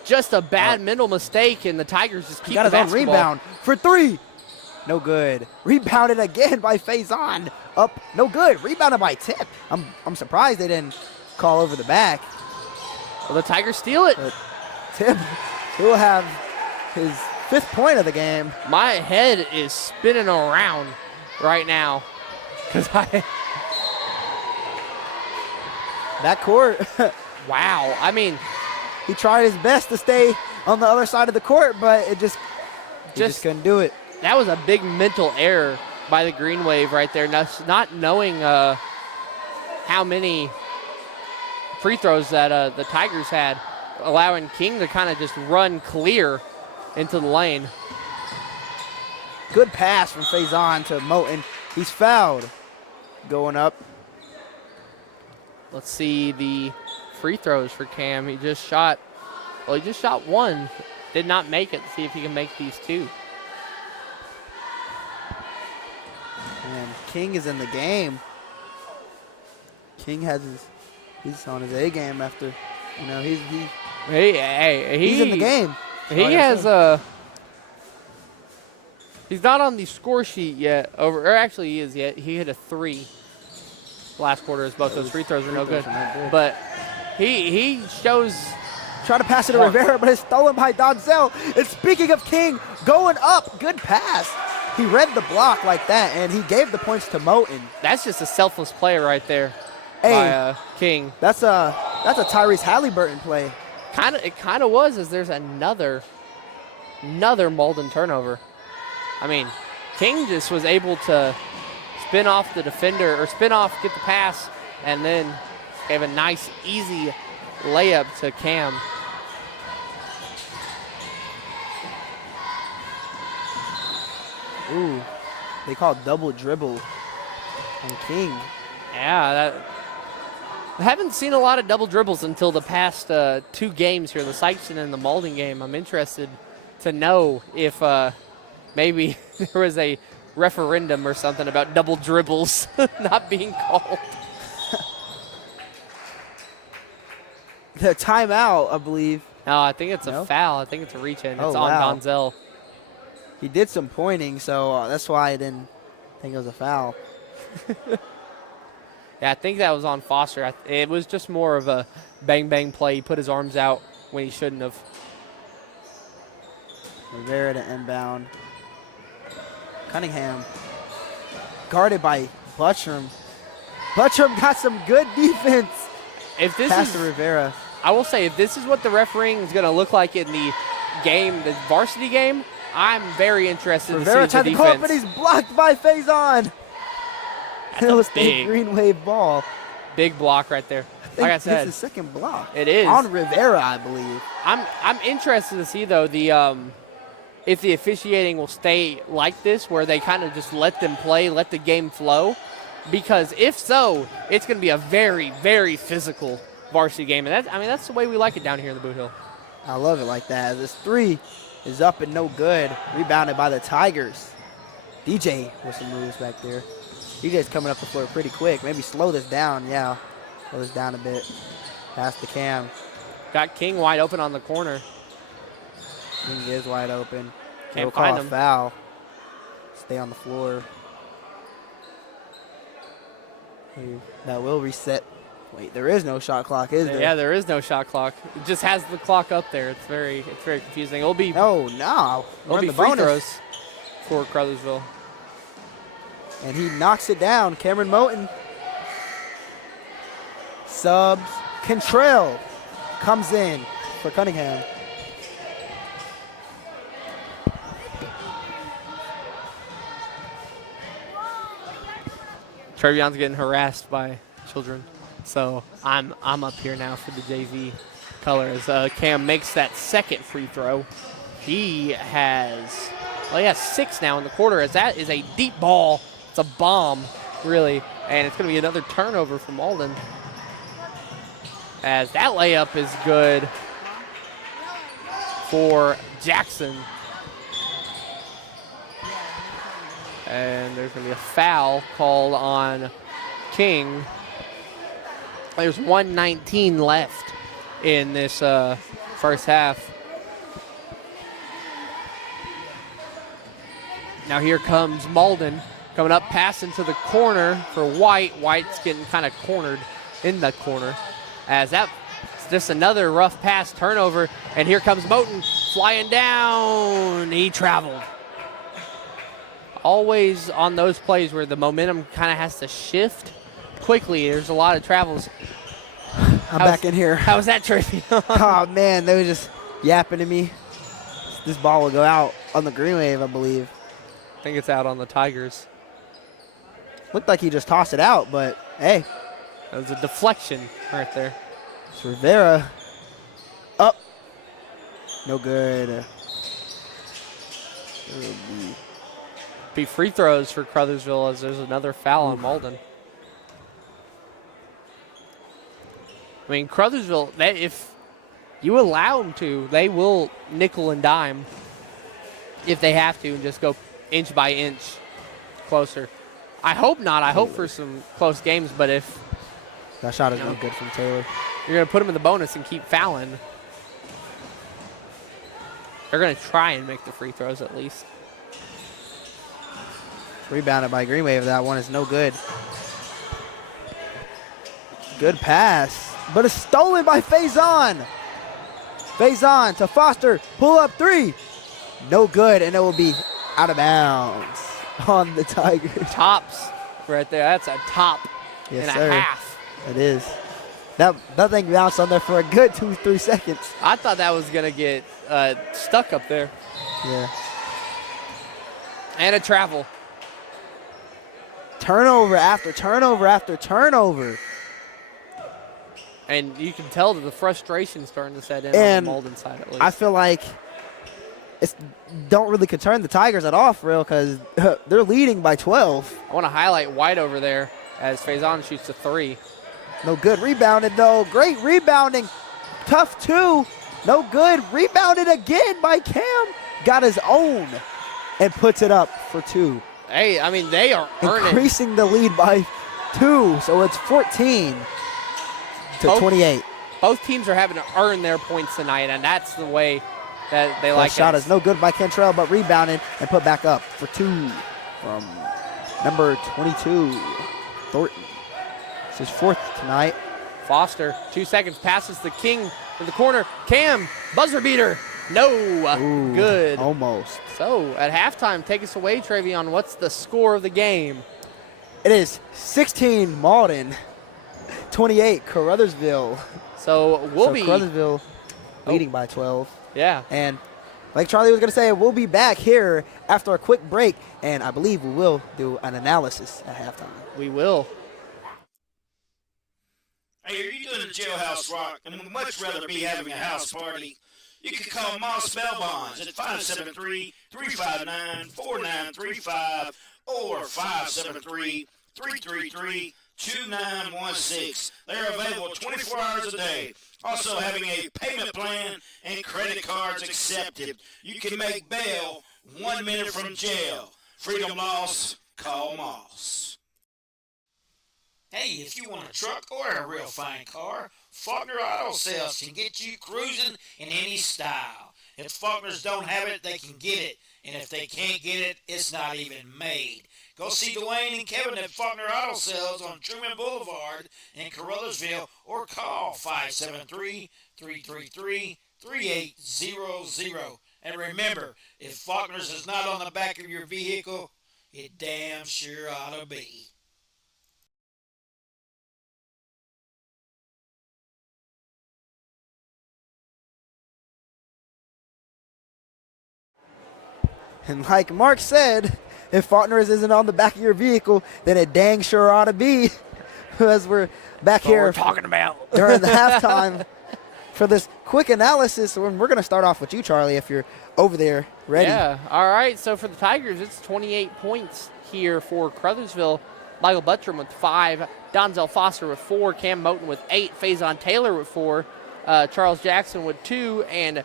just a bad mental mistake, and the Tigers just keep got the his own basketball. rebound for 3. No good. Rebounded again by Faison. Up, no good. Rebounded by Tip. I'm surprised they didn't call over the back. Well, the Tigers steal it. But Tip will have his 5th point of the game. My head is spinning around right now because That court, wow. I mean, he tried his best to stay on the other side of the court, but he just couldn't do it. that was a big mental error by the Greenwave right there, not knowing how many free throws that the Tigers had, allowing King to kind of just run clear into the lane. Good pass from Faison to Moten. He's fouled. Going up. Let's see the free throws for Cam. He just shot one. Did not make it. See if he can make these 2. And King is in the game. King he's on his A game after, he's in the game. He has he's not on the score sheet yet. Or actually he is yet. He hit a 3 last quarter as both those free throws are no good. But he shows. Try to pass it to Rivera, but it's stolen by Donzel. And speaking of King, going up, good pass. He read the block like that, and he gave the points to Moten. That's just a selfless play right there Hey, by King. That's a Tyrese Halliburton play. It kind of was, as there's another Malden turnover. I mean, King just was able to spin off the defender, or spin off, get the pass, and then gave a nice, easy layup to Cam. Ooh, they call double dribble on King. Yeah, I haven't seen a lot of double dribbles until the past 2 games here, the Sykeston and the Malden game. I'm interested to know if maybe there was a referendum or something about double dribbles not being called. The timeout, I believe. No, I think it's a foul. I think it's a reach-in. It's Oh, on wow. Donzel. He did some pointing, so that's why I didn't think it was a foul. Yeah, I think that was on Foster. It was just more of a bang-bang play. He put his arms out when he shouldn't have. Rivera to inbound. Cunningham guarded by Butchram. Butchram got some good defense. If this Pass is, to Rivera. I will say, if this is what the refereeing is going to look like in the game, the varsity game, I'm very interested Rivera to see tried the to go up, defense. but he's blocked by Faison. That's It was a the big, Greenwave ball. big block right there. Like I It's said, his second block. it is. On Rivera, I believe. I'm interested to see, though, if the officiating will stay like this, where they kind of just let them play, let the game flow. Because if so, it's going to be a very, very physical varsity game. And that's the way we like it down here in the Boot Hill. I love it like that. This 3 is up and no good. Rebounded by the Tigers. DJ with some moves back there. DJ's coming up the floor pretty quick. Maybe slow this down. Yeah, slow this down a bit. Pass to Cam. Got King wide open on the corner. King is wide open. Can't They'll call find a him. foul. Stay on the floor. That will reset. Wait, there is no shot clock, is there? Yeah, there is no shot clock. It just has the clock up there. It's very confusing. It'll be Oh, no. it'll Run be the free bonus. throws for Caruthersville. And he knocks it down. Cameron Moten. Subs. Cantrell comes in for Cunningham. Trevion's getting harassed by children, so I'm up here now for the JV colors. Cam makes that second free throw. He has 6 now in the quarter, as that is a deep ball. It's a bomb, really, and it's going to be another turnover for Malden. As that layup is good for Jackson. And there's going to be a foul called on King. There's 1:19 left in this first half. Now here comes Malden coming up, passing to the corner for White. White's getting kind of cornered in the corner as that's just another rough pass turnover. And here comes Moten flying down. He traveled. Always on those plays where the momentum kind of has to shift quickly. There's a lot of travels. I'm back in here. How was that, Tracy? Oh, man, they were just yapping to me. This ball will go out on the Greenwave, I believe. I think it's out on the Tigers. Looked like he just tossed it out, but hey. That was a deflection right there. It's Rivera. Up. No good. Be free throws for Caruthersville as there's another foul on Malden. I mean, Caruthersville, if you allow them to, they will nickel and dime if they have to and just go inch by inch closer. I hope not. I hope for some close games, but if that shot is no good from Taylor. You're going to put them in the bonus and keep fouling. They're going to try and make the free throws at least. Rebounded by Greenwave. That one is no good. Good pass, but it's stolen by Faison. Faison to Foster. Pull up three. No good, and it will be out of bounds on the Tigers. Tops right there. That's a top yes, and sir. a half. It is. That thing bounced on there for a good 2-3 seconds. I thought that was going to get stuck up there. Yeah. And a travel. Turnover after turnover after turnover. And you can tell that the frustration starting to set in And on the Malden side at least. I feel like it's don't really concern the Tigers at all for real because they're leading by 12. I want to highlight White over there as Faison shoots a three. No good. Rebounded, though. Great rebounding. Tough two. No good. Rebounded again by Cam. Got his own and puts it up for two. Hey, I mean, they are earning. Increasing the lead by 2, so it's 14 to 28. Both teams are having to earn their points tonight, and that's the way that they like it. That shot is no good by Cantrell, but rebounded and put back up for 2 from number 22, Thornton. It's his 4th tonight. Foster, 2 seconds, passes the King in the corner. Cam, buzzer beater. No, Ooh, good. Almost. So at halftime, take us away, Travion. What's the score of the game? It is 16 Malden, 28 Caruthersville. So Caruthersville leading by 12. Yeah. And like Charlie was going to say, we'll be back here after a quick break, and I believe we will do an analysis at halftime. We will. Hey, are you doing the jailhouse rock and would much rather be having a house party? You can call Moss Bell Bonds at 573-359-4935 or 573-333-2916. They're available 24 hours a day. Also having a payment plan and credit cards accepted. You can make bail 1 minute from jail. Freedom loss, call Moss. Hey, if you want a truck or a real fine car, Faulkner Auto Sales can get you cruising in any style. If Faulkners don't have it, they can get it. And if they can't get it, it's not even made. Go see Dwayne and Kevin at Faulkner Auto Sales on Truman Boulevard in Caruthersville or call 573-333-3800. And remember, if Faulkner's is not on the back of your vehicle, it damn sure ought to be. And like Mark said, if Faulkner's isn't on the back of your vehicle, then it dang sure ought to be. As we're back here we're talking about during the halftime for this quick analysis. We're going to start off with you, Charlie, if you're over there ready. Yeah. All right. So for the Tigers, it's 28 points here for Caruthersville. Michael Buttram with 5, Donzel Foster with 4, Cam Moten with 8, Faison Taylor with 4, Charles Jackson with 2, and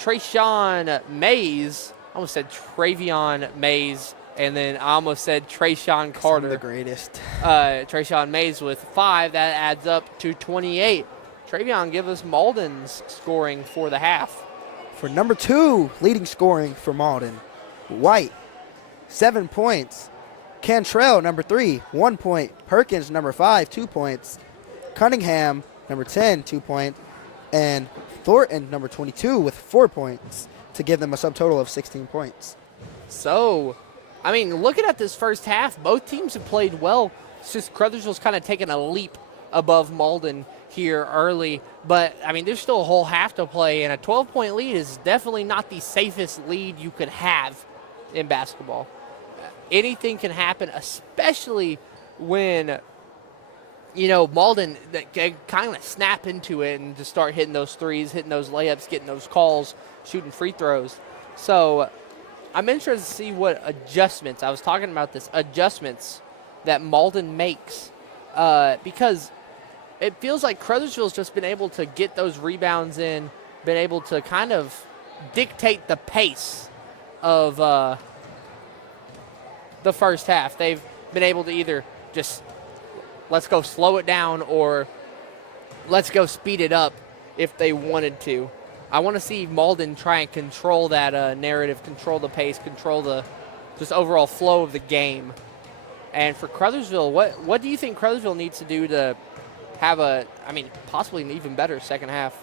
Trayshawn Mays. I almost said Travion Mays, and then I almost said Trayshawn Carter. I'm the greatest. Trayshawn Mays with 5. That adds up to 28. Travion, give us Malden's scoring for the half. For number 2, leading scoring for Malden, White, 7 points. Cantrell, number 3, 1 point. Perkins, number 5, 2 points. Cunningham, number 10, 2 points. And Thornton, number 22, with 4 points to give them a subtotal of 16 points. So, I mean, looking at this first half, both teams have played well. It's just Crothersville's kind of taken a leap above Malden here early. But, I mean, there's still a whole half to play, and a 12-point lead is definitely not the safest lead you could have in basketball. Anything can happen, especially when, you know, Malden kind of snap into it and just start hitting those threes, hitting those layups, getting those calls, shooting free throws. So I'm interested to see what adjustments, I was talking about this, adjustments that Malden makes because it feels like Crothersville's just been able to get those rebounds in, been able to kind of dictate the pace of the first half. They've been able to either just let's go slow it down or let's go speed it up if they wanted to. I want to see Malden try and control that narrative, control the pace, control the just overall flow of the game. And for Crothersville, what do you think Crothersville needs to do to have possibly an even better second half?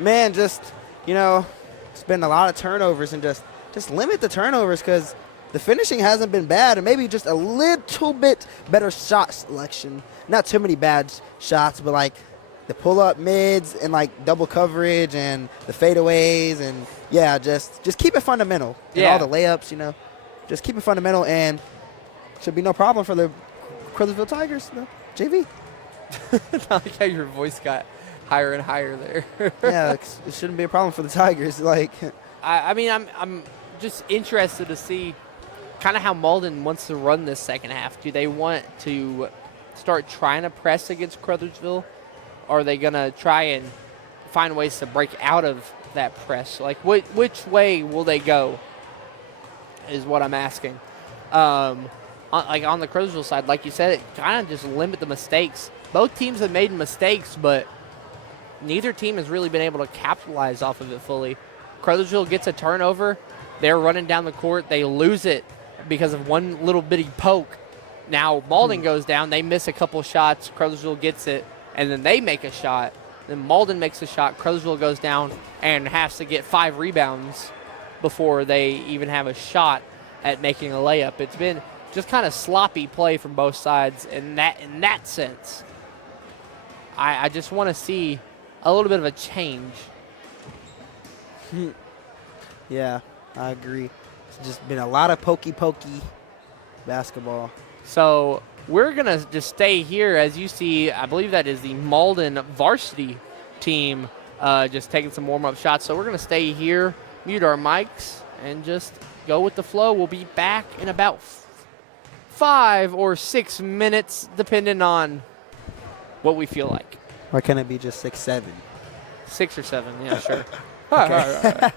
Man, just, you know, it's been a lot of turnovers and just limit the turnovers because the finishing hasn't been bad, and maybe just a little bit better shot selection. Not too many bad shots, but like the pull-up mids and like double coverage and the fadeaways, and yeah, just keep it fundamental. And all the layups, you know, just keep it fundamental, and should be no problem for the Caruthersville Tigers, the JV. I like how your voice got higher and higher there. Yeah, it shouldn't be a problem for the Tigers. Like, I mean, I'm just interested to see kind of how Malden wants to run this second half. Do they want to start trying to press against Crothersville? Or are they going to try and find ways to break out of that press? Like, which way will they go is what I'm asking. On the Crothersville side, like you said, it kind of just limit the mistakes. Both teams have made mistakes, but neither team has really been able to capitalize off of it fully. Crothersville gets a turnover. They're running down the court. They lose it because of one little bitty poke. Now Malden goes down. They miss a couple shots. Crothersville gets it, and then they make a shot. Then Malden makes a shot. Crothersville goes down and has to get 5 rebounds before they even have a shot at making a layup. It's been just kind of sloppy play from both sides in that sense. I just want to see a little bit of a change. yeah, I agree. It's just been a lot of pokey basketball. So we're going to just stay here. As you see, I believe that is the Malden Varsity team just taking some warm-up shots. So we're going to stay here, mute our mics, and just go with the flow. We'll be back in about 5 or 6 minutes, depending on what we feel like. Or can it be just 6, 7? 6 or 7, yeah, sure. Okay. All right.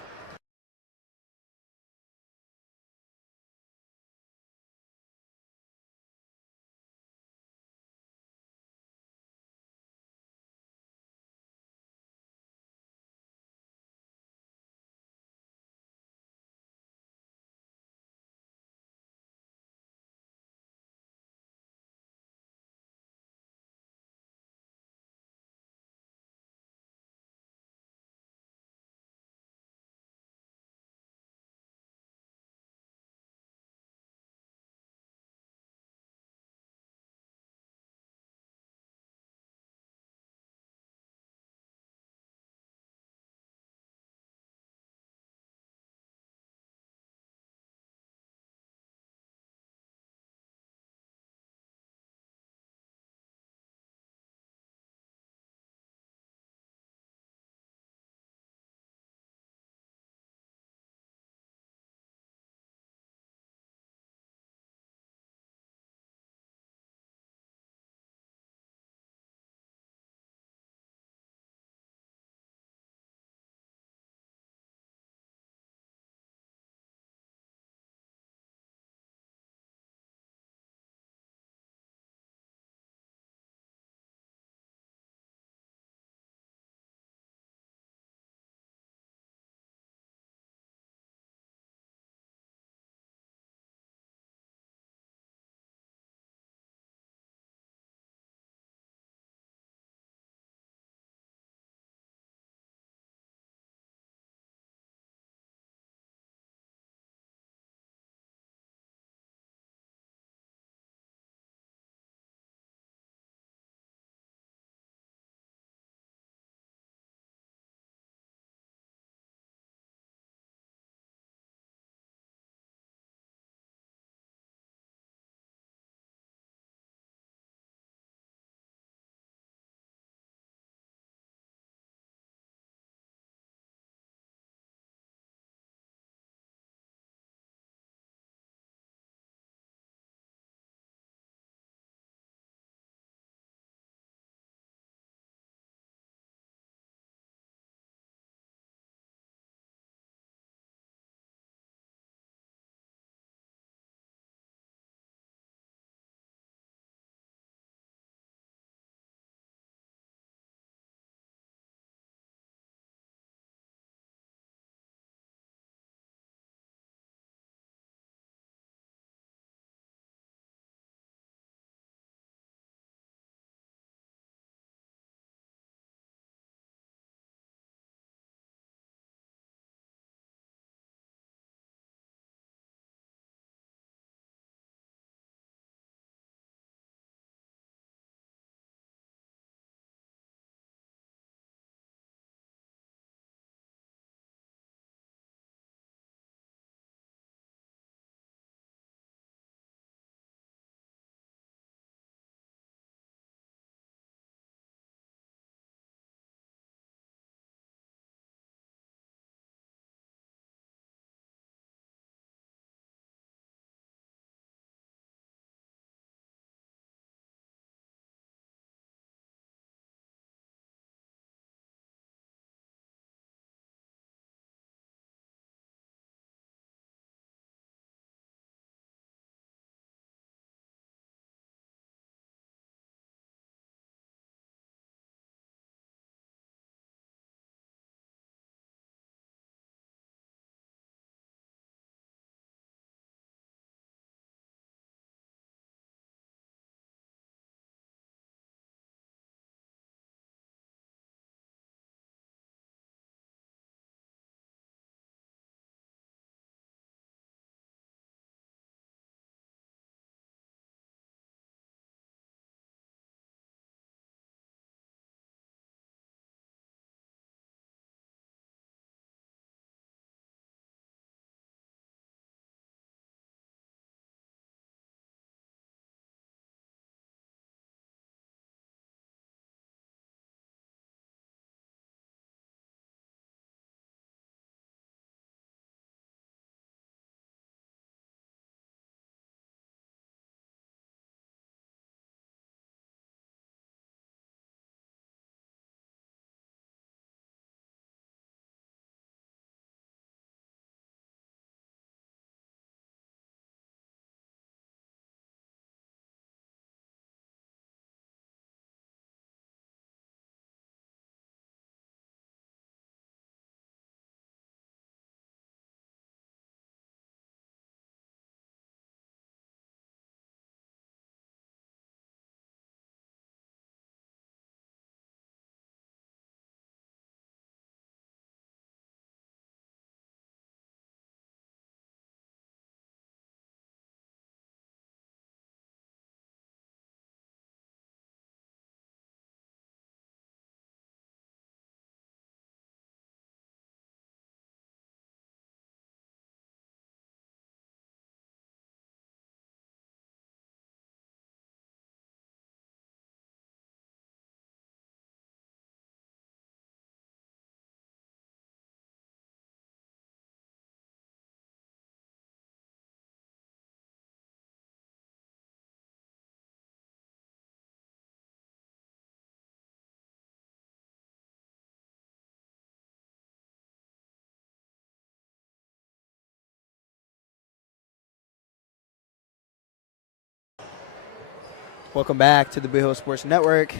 Welcome back to the Bootheel Sports Network.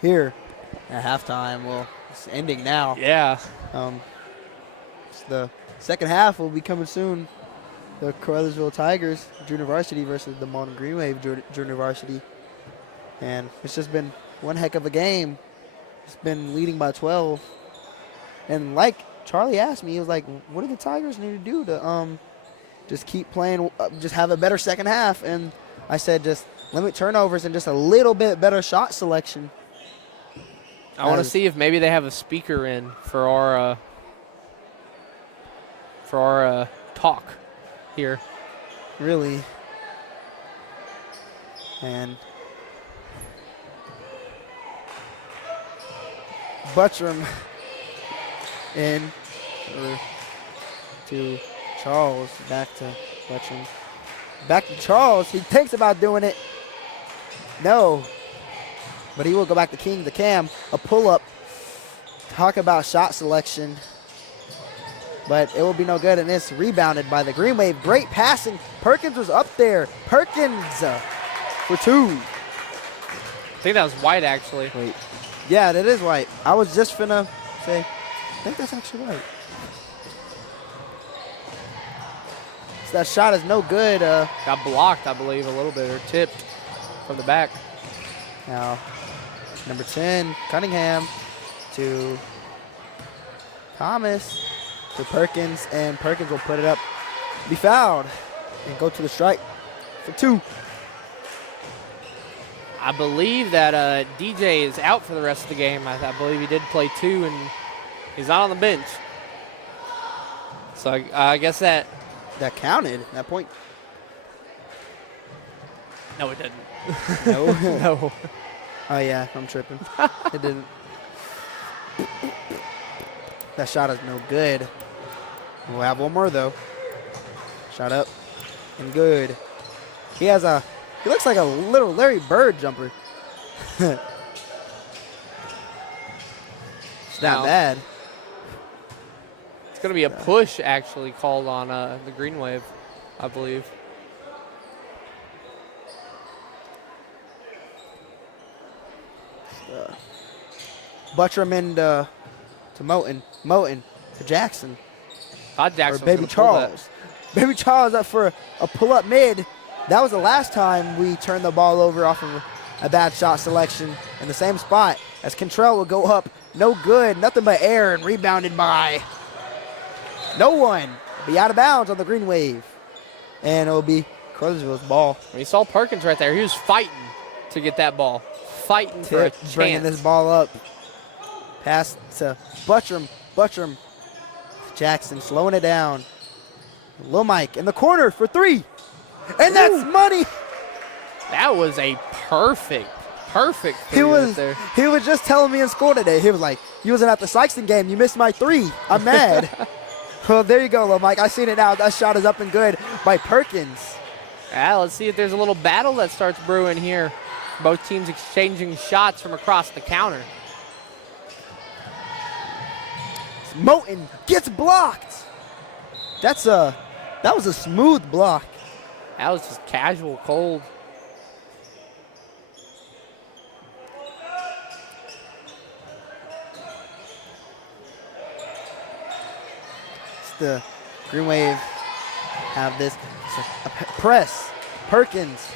Here at halftime. Well, it's ending now. Yeah. The second half will be coming soon. The Caruthersville Tigers junior varsity versus the Malden Greenwave junior varsity. And it's just been one heck of a game. It's been leading by 12. And like Charlie asked me, he was like, what do the Tigers need to do to just keep playing, just have a better second half? And I said just limit turnovers and just a little bit better shot selection. I want to see if maybe they have a speaker in for our talk here. Really. And Buttram in to Charles. Back to Buttram. Back to Charles. He thinks about doing it. No. But he will go back to King, to Cam. A pull-up. Talk about shot selection. But it will be no good, and it's rebounded by the Greenwave. Great passing. Perkins was up there. Perkins for two. I think that was White, actually. Wait. Yeah, that is White. I was just finna say, I think that's actually White. So that shot is no good. Got blocked, I believe, a little bit, or tipped from the back. Now, number 10, Cunningham to Thomas to Perkins, and Perkins will put it up, be fouled, and go to the strike for two. I believe that DJ is out for the rest of the game. I believe he did play 2, and he's not on the bench. So I guess that counted, that point. No, it didn't. No. No. Oh, yeah, I'm tripping. It didn't. That shot is no good. We'll have one more, though. Shot up and good. He looks like a little Larry Bird jumper. It's not bad. It's going to be a push, actually, called on the Greenwave, I believe. Buttram and to Moten. Moten to Jackson. Todd Jackson. Or Baby Charles. Baby Charles up for a pull-up mid. That was the last time we turned the ball over off of a bad shot selection in the same spot as Cantrell will go up. No good. Nothing but air, and rebounded by no one. Be out of bounds on the Greenwave. And it'll be Caruthersville's ball. You saw Perkins right there. He was fighting to get that ball. Fighting for a chance. Bringing this ball up. Pass to Buttram. Buttram. Jackson slowing it down. Lil Mike in the corner for three. And that's money. That was a perfect three right there. He was just telling me in school today. He was like, you wasn't at the Sykeston game. You missed my three. I'm mad. Well, there you go, Lil Mike. I seen it now. That shot is up and good by Perkins. Yeah, let's see if there's a little battle that starts brewing here. Both teams exchanging shots from across the counter. Moten gets blocked. That was a smooth block. That was just casual, cold. It's the Greenwave have this. It's a press. Perkins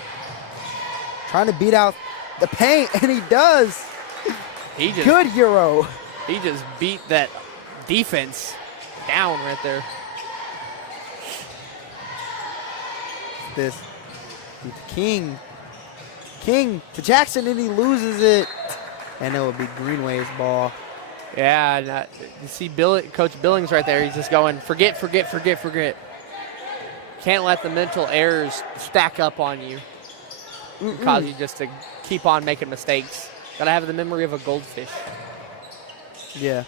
trying to beat out the paint, and he does. Good Euro. He just beat that defense down right there. This King to Jackson, and he loses it, and it will be Greenwave's ball. Yeah, and, you see Coach Billings right there. He's just going, forget. Can't let the mental errors stack up on you and cause you just to keep on making mistakes. Gotta have the memory of a goldfish. Yeah.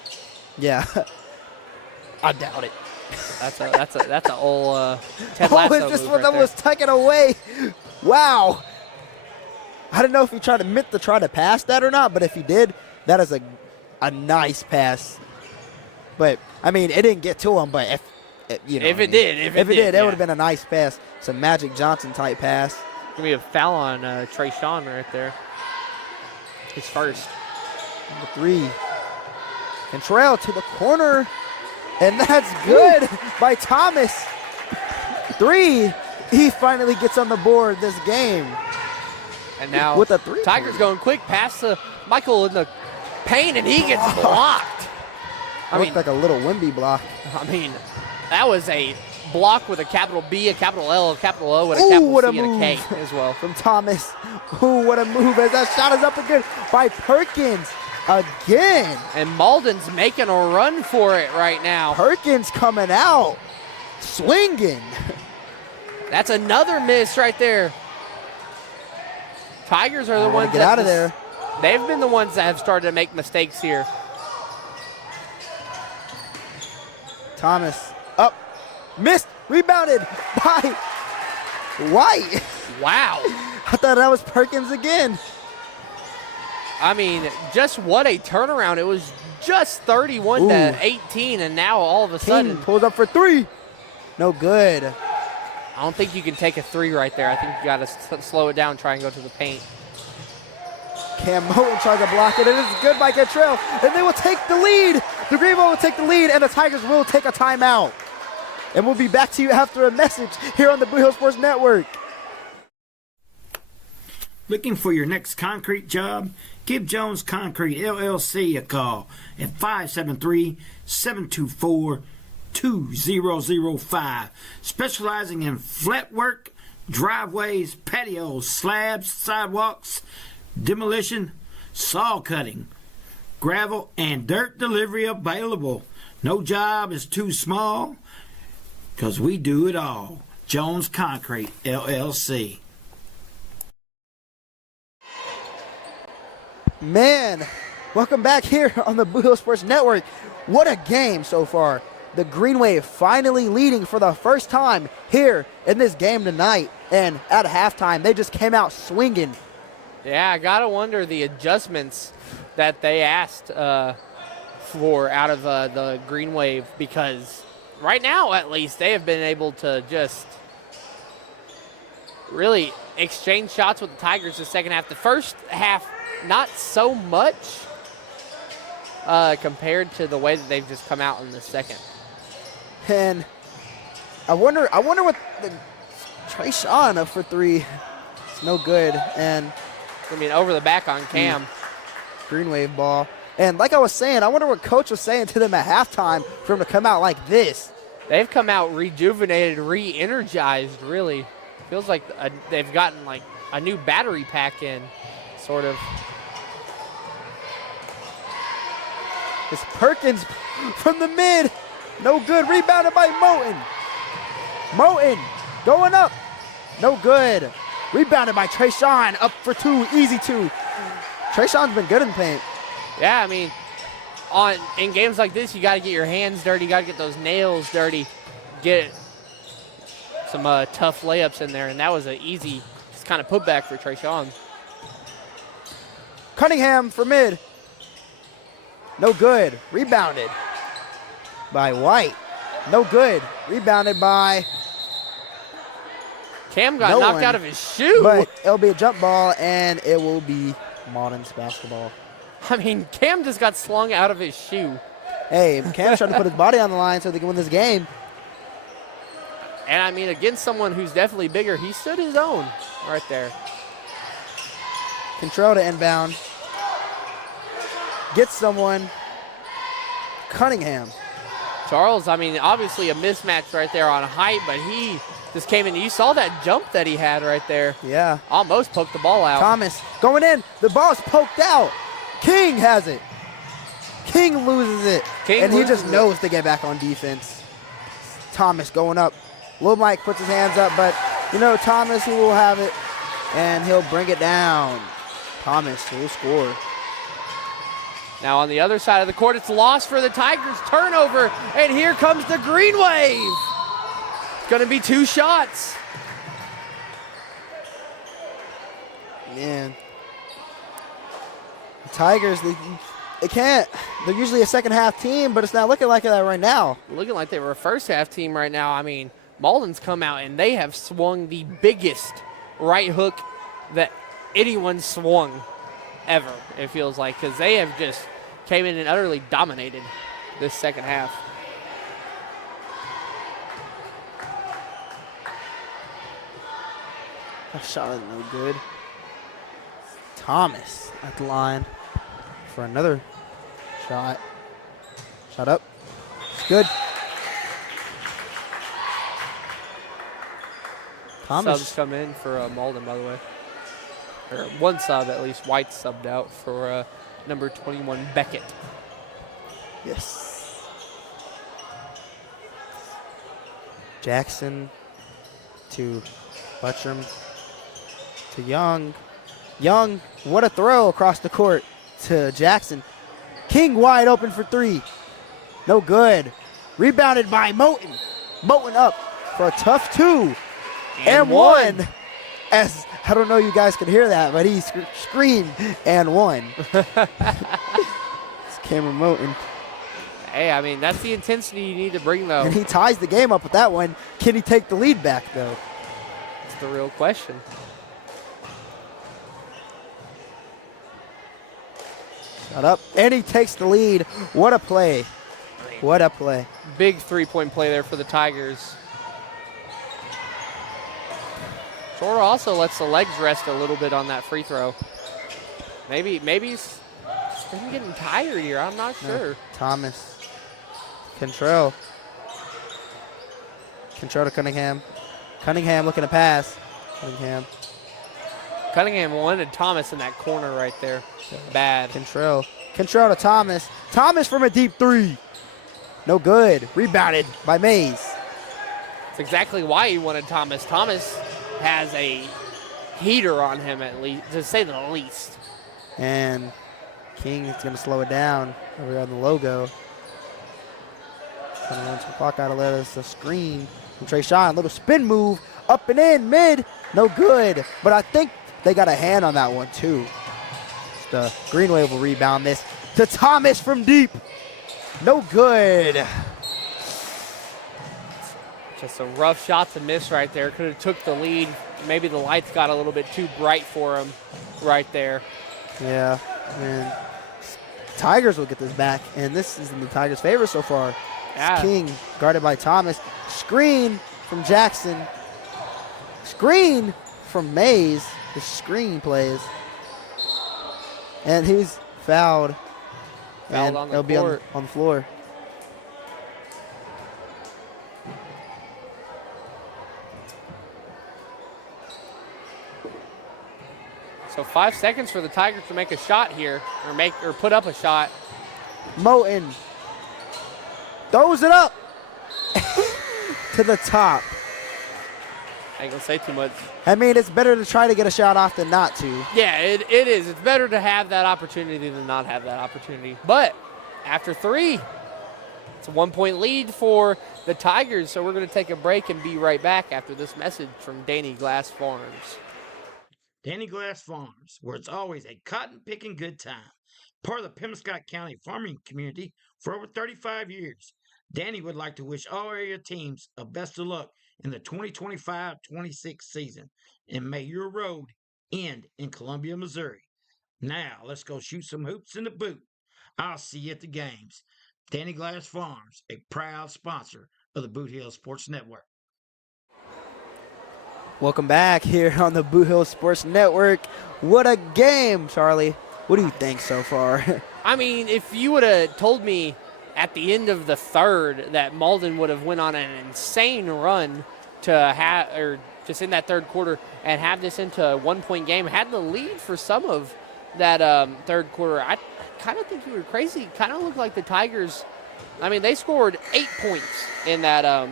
I doubt it. That's a old Ted Lasso it's just move what right that was taken away. Wow. I don't know if he tried to pass that or not, but if he did, that is a nice pass. But I mean, it didn't get to him. But if it did, it would have been a nice pass. Some Magic Johnson type pass. Gonna be a foul on Trey Sean right there. His first. Number 3. Cantrell to the corner. And that's good by Thomas. 3. He finally gets on the board this game. And now with a 3. Tigers going quick past Michael in the paint, and he gets blocked. I Looked mean, like a little Wimby block. I mean, that was a block with a capital B, a capital L, a capital O, and a Ooh, capital what C a and a K move as well. From Thomas. Ooh, what a move as that shot is up and good by Perkins again. And Malden's making a run for it right now. Perkins coming out, swinging. That's another miss right there. Tigers are the ones get that out of there. They've been the ones that have started to make mistakes here. Thomas up, missed, rebounded by White. Wow. I thought that was Perkins again. I mean, just what a turnaround. It was just 31 to 18, and now all of a sudden. King pulls up for 3. No good. I don't think you can take a 3 right there. I think you got to slow it down, try and go to the paint. Cam Moten tries to block it. It is good by Cantrell, and they will take the lead. The Greenville will take the lead, and the Tigers will take a timeout. And we'll be back to you after a message here on the Bootheel Sports Network. Looking for your next concrete job? Give Jones Concrete LLC a call at 573-724-2005. Specializing in flat work, driveways, patios, slabs, sidewalks, demolition, saw cutting, gravel, and dirt delivery available. No job is too small because we do it all. Jones Concrete LLC. Man, welcome back here on the Bootheel Sports Network. What a game so far. The Greenwave finally leading for the first time here in this game tonight. And at halftime, they just came out swinging. Yeah, I got to wonder the adjustments that they asked for out of the Greenwave, because right now, at least, they have been able to just really exchange shots with the Tigers the second half. The first half, not so much compared to the way that they've just come out in the second. And I wonder what the Trey Sean up for 3. It's no good. And I mean, over the back on Cam. Greenwave ball. And like I was saying, I wonder what Coach was saying to them at halftime for him to come out like this. They've come out rejuvenated, re-energized, really. Feels like they've gotten like a new battery pack in, sort of. It's Perkins from the mid. No good. Rebounded by Moten. Moten going up. No good. Rebounded by Trey Sean. Up for 2. Easy 2. Trey Sean's been good in paint. Yeah, I mean, in games like this, you got to get your hands dirty. You got to get those nails dirty. Get some tough layups in there. And that was an easy just kind of putback for Trey Sean. Cunningham for mid. No good. Rebounded by White. No good. Rebounded by Cam got knocked out of his shoe. But it'll be a jump ball, and it will be Malden's basketball. I mean, Cam just got slung out of his shoe. Hey, Cam's trying to put his body on the line so they can win this game. And, I mean, against someone who's definitely bigger, he stood his own right there. Control to inbound. Gets someone. Cunningham. Charles, I mean, obviously a mismatch right there on height, but he just came in. You saw that jump that he had right there. Yeah. Almost poked the ball out. Thomas going in. The ball's poked out. King has it. King loses it. And he just knows to get back on defense. Thomas going up. Lil Mike puts his hands up, but, you know, Thomas, he will have it, and he'll bring it down. Thomas will score. Now on the other side of the court, it's lost for the Tigers. Turnover, and here comes the Greenwave. It's going to be 2 shots. Man. The Tigers, they can't. They're usually a second half team, but it's not looking like that right now. Looking like they were a first half team right now. I mean, Malden's come out and they have swung the biggest right hook that anyone swung ever, it feels like, because they have just came in and utterly dominated this second half. That shot is no good. Thomas at the line for another shot. Shot up. It's good. Thomas. Subs come in for Malden, by the way. Or one sub, at least. White subbed out for number 21, Beckett. Yes. Jackson to Buttram to Young. Young, what a throw across the court to Jackson. King wide open for three. No good. Rebounded by Moten. Moten up for a tough two. And one. As I don't know you guys could hear that, but he screamed and one. It's Cameron Moten. Hey, I mean, that's the intensity you need to bring, though. And he ties the game up with that one. Can he take the lead back, though? That's the real question. Shut up. And he takes the lead. What a play. What a play. Big three-point play there for the Tigers. Shorter also lets the legs rest a little bit on that free throw. Maybe he's getting tired here. I'm not sure. No. Thomas. Control. Control to Cunningham. Cunningham looking to pass. Cunningham wanted Thomas in that corner right there. Bad. Control. Control to Thomas. Thomas from a deep three. No good. Rebounded by Mays. That's exactly why he wanted Thomas. Thomas has a heater on him, at least, to say the least. And King is going to slow it down over on the logo. Trying to run some clock out of let us a screen from Trey Sean. Little spin move, up and in, mid. No good. But I think they got a hand on that one, too. The Greenwave will rebound this to Thomas from deep. No good. Just a rough shot to miss right there. Could have took the lead. Maybe the lights got a little bit too bright for him right there. Yeah, and Tigers will get this back, and this is in the Tigers' favor so far. Yeah. King guarded by Thomas. Screen from Jackson. Screen from Mays. The screen plays. And he's fouled. Fouled and on the he'll be court. on the floor. So 5 seconds for the Tigers to make a shot here, or put up a shot. Moten throws it up to the top. I ain't gonna say too much. I mean, it's better to try to get a shot off than not to. Yeah, it is. It's better to have that opportunity than not have that opportunity. But after three, it's a 1-point lead for the Tigers. So we're going to take a break and be right back after this message from Danny Glass Farms. Danny Glass Farms, where it's always a cotton-picking good time. Part of the Pemiscot County farming community for over 35 years. Danny would like to wish all area teams a best of luck in the 2025-26 season, and may your road end in Columbia, Missouri. Now, let's go shoot some hoops in the boot. I'll see you at the games. Danny Glass Farms, a proud sponsor of the Bootheel Sports Network. Welcome back here on the Bootheel Sports Network. What a game, Charlie. What do you think so far? I mean, if you would have told me at the end of the third that Malden would have went on an insane run to have, or just in that third quarter, and have this into a 1-point game, had the lead for some of that third quarter, I kind of think you were crazy. Kind of looked like the Tigers. I mean, they scored 8 points in that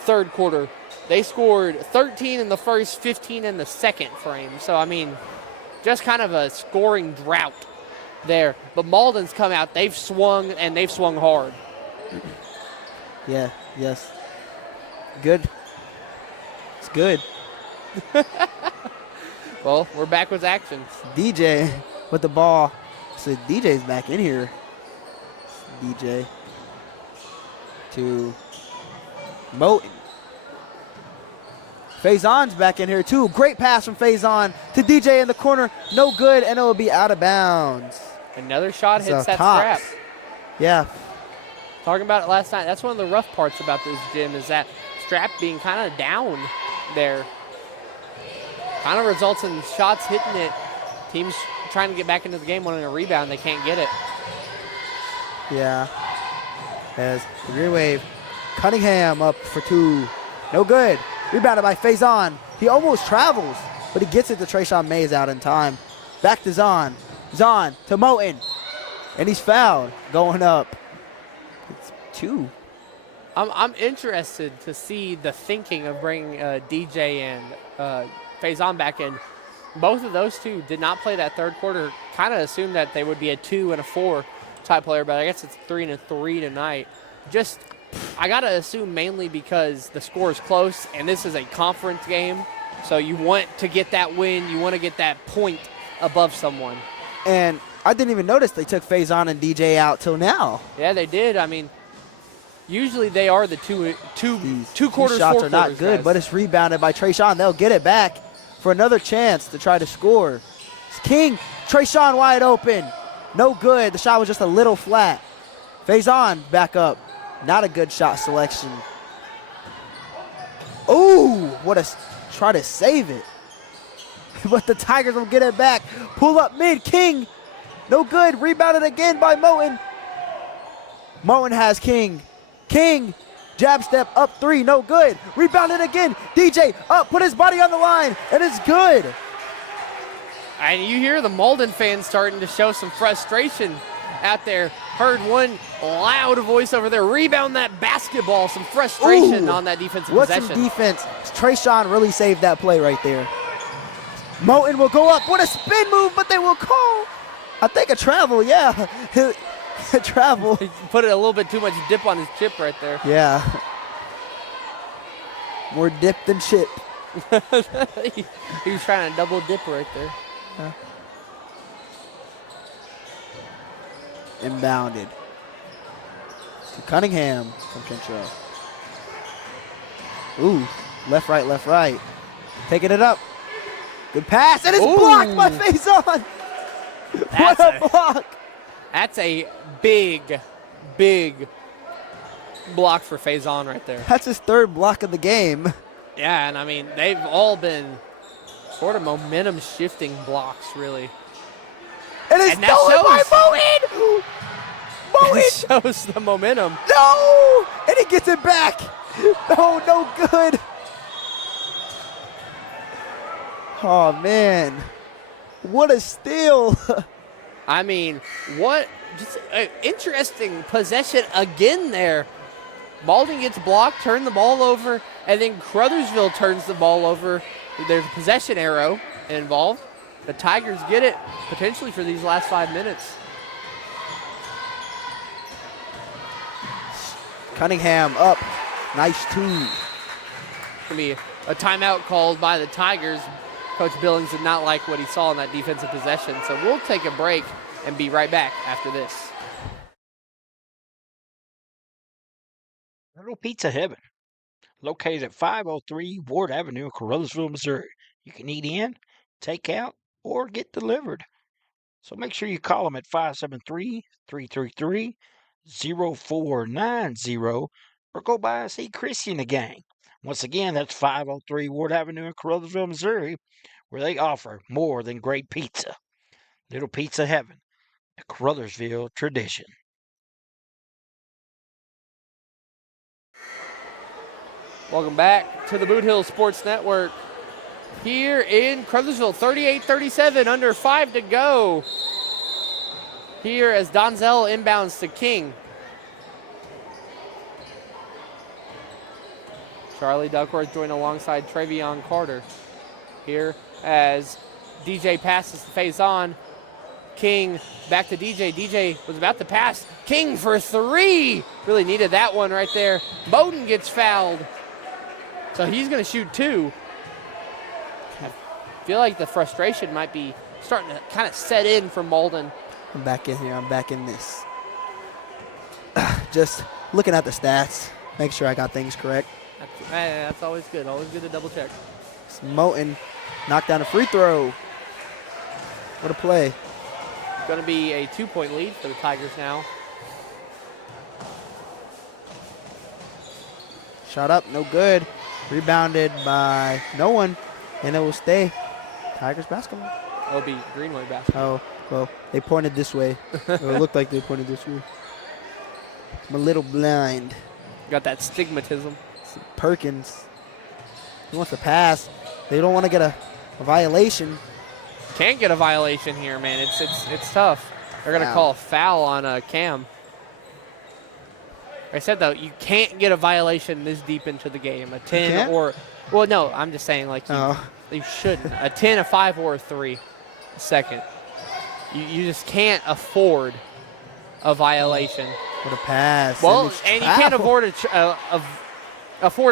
third quarter. They scored 13 in the first, 15 in the second frame. So, I mean, just kind of a scoring drought there. But Malden's come out. They've swung, and they've swung hard. Yeah, yes. Good. It's good. Well, we're back with action. DJ with the ball. So DJ's back in here. DJ to Moten. Faison's back in here too. Great pass from Faison to DJ in the corner. No good, and it will be out of bounds. Another shot hits that Tops. strap. Yeah. Talking about it last night, that's one of the rough parts about this gym is that strap being kind of down there. Kind of results in shots hitting it. Teams trying to get back into the game, wanting a rebound, they can't get it. Yeah. As the Greenwave, Cunningham up for 2. No good. Rebounded by Faison. He almost travels, but he gets it to Trayshawn Mays out in time. Back to Zahn. Zahn to Moten. And he's fouled going up. It's 2. I'm interested to see the thinking of bringing DJ and Faison back in. Both of those two did not play that third quarter. Kind of assumed that they would be a 2 and a 4 type player, but I guess it's 3 and a 3 tonight. Just, I got to assume mainly because the score is close and this is a conference game. So you want to get that win. You want to get that point above someone. And I didn't even notice they took Faison and DJ out till now. Yeah, they did. I mean, usually they are the two quarters, shots 4 are not quarters, good, guys. but it's rebounded by Trayshawn. They'll get it back for another chance to try to score. It's King, Trayshawn wide open. No good. The shot was just a little flat. Faison back up. Not a good shot selection. Ooh, what a try to save it. But the Tigers will get it back. Pull up mid, King. No good. Rebounded again by Moten. Moten has King. King, jab step up 3, no good. Rebounded again. DJ up, put his body on the line, and it's good. And you hear the Malden fans starting to show some frustration out there. Heard one loud voice over there. Rebound that basketball. Some frustration on that defensive possession. What's some defense? Trayshawn really saved that play right there. Moten will go up. What a spin move, but they will call, I think, a travel, yeah. Travel. He put it a little bit too much dip on his chip right there. Yeah. More dip than chip. he was trying to double dip right there. Inbounded to Cunningham from control. Ooh, left, right. Taking it up. Good pass, and it's blocked by Faison. What a block. That's a big, big block for Faison right there. That's his 3rd block of the game. Yeah, and I mean, they've all been sort of momentum shifting blocks, really. And it's stolen by Moten! Moten! It shows the momentum. No! And he gets it back. No good. Oh, man. What a steal. I mean, what just an interesting possession again there. Malden gets blocked, turn the ball over, and then Caruthersville turns the ball over. There's a possession arrow involved. The Tigers get it potentially for these last 5 minutes. Cunningham up. Nice 2. Going to be a timeout called by the Tigers. Coach Billings did not like what he saw in that defensive possession, so we'll take a break and be right back after this. Little Pizza Heaven, located at 503 Ward Avenue in Caruthersville, Missouri. You can eat in, take out, or get delivered. So make sure you call them at 573-333-0490 or go by and see Chrissy and the gang. Once again, that's 503 Ward Avenue in Caruthersville, Missouri, where they offer more than great pizza. Little Pizza Heaven, a Caruthersville tradition. Welcome back to the Boot Hill Sports Network. Here in Caruthersville, 38-37, under 5 to go. Here as Donzel inbounds to King. Charlie Duckworth joined alongside Travion Carter. Here as DJ passes to Faison. King back to DJ. DJ was about to pass. King for 3. Really needed that one right there. Bowden gets fouled. So he's going to shoot 2. I feel like the frustration might be starting to kind of set in for Malden. I'm back in here. I'm back in this. Just looking at the stats, make sure I got things correct. That's always good. Always good to double check. Moten knocked down a free throw. What a play. Going to be a 2-point lead for the Tigers now. Shot up, no good. Rebounded by no one, and it will stay Tigers basketball. It'll be Greenwave basketball. Oh, well, they pointed this way. It looked like they pointed this way. I'm a little blind. Got that stigmatism. Perkins. He wants to pass. They don't want to get a violation. Can't get a violation here, man. It's tough. They're going to call a foul on Cam. Like I said, though, you can't get a violation this deep into the game. A 10 or – well, no, I'm just saying, like, you shouldn't. A 10, a 5, or a 3 second. You just can't afford a violation. What a pass. Well, and you can't afford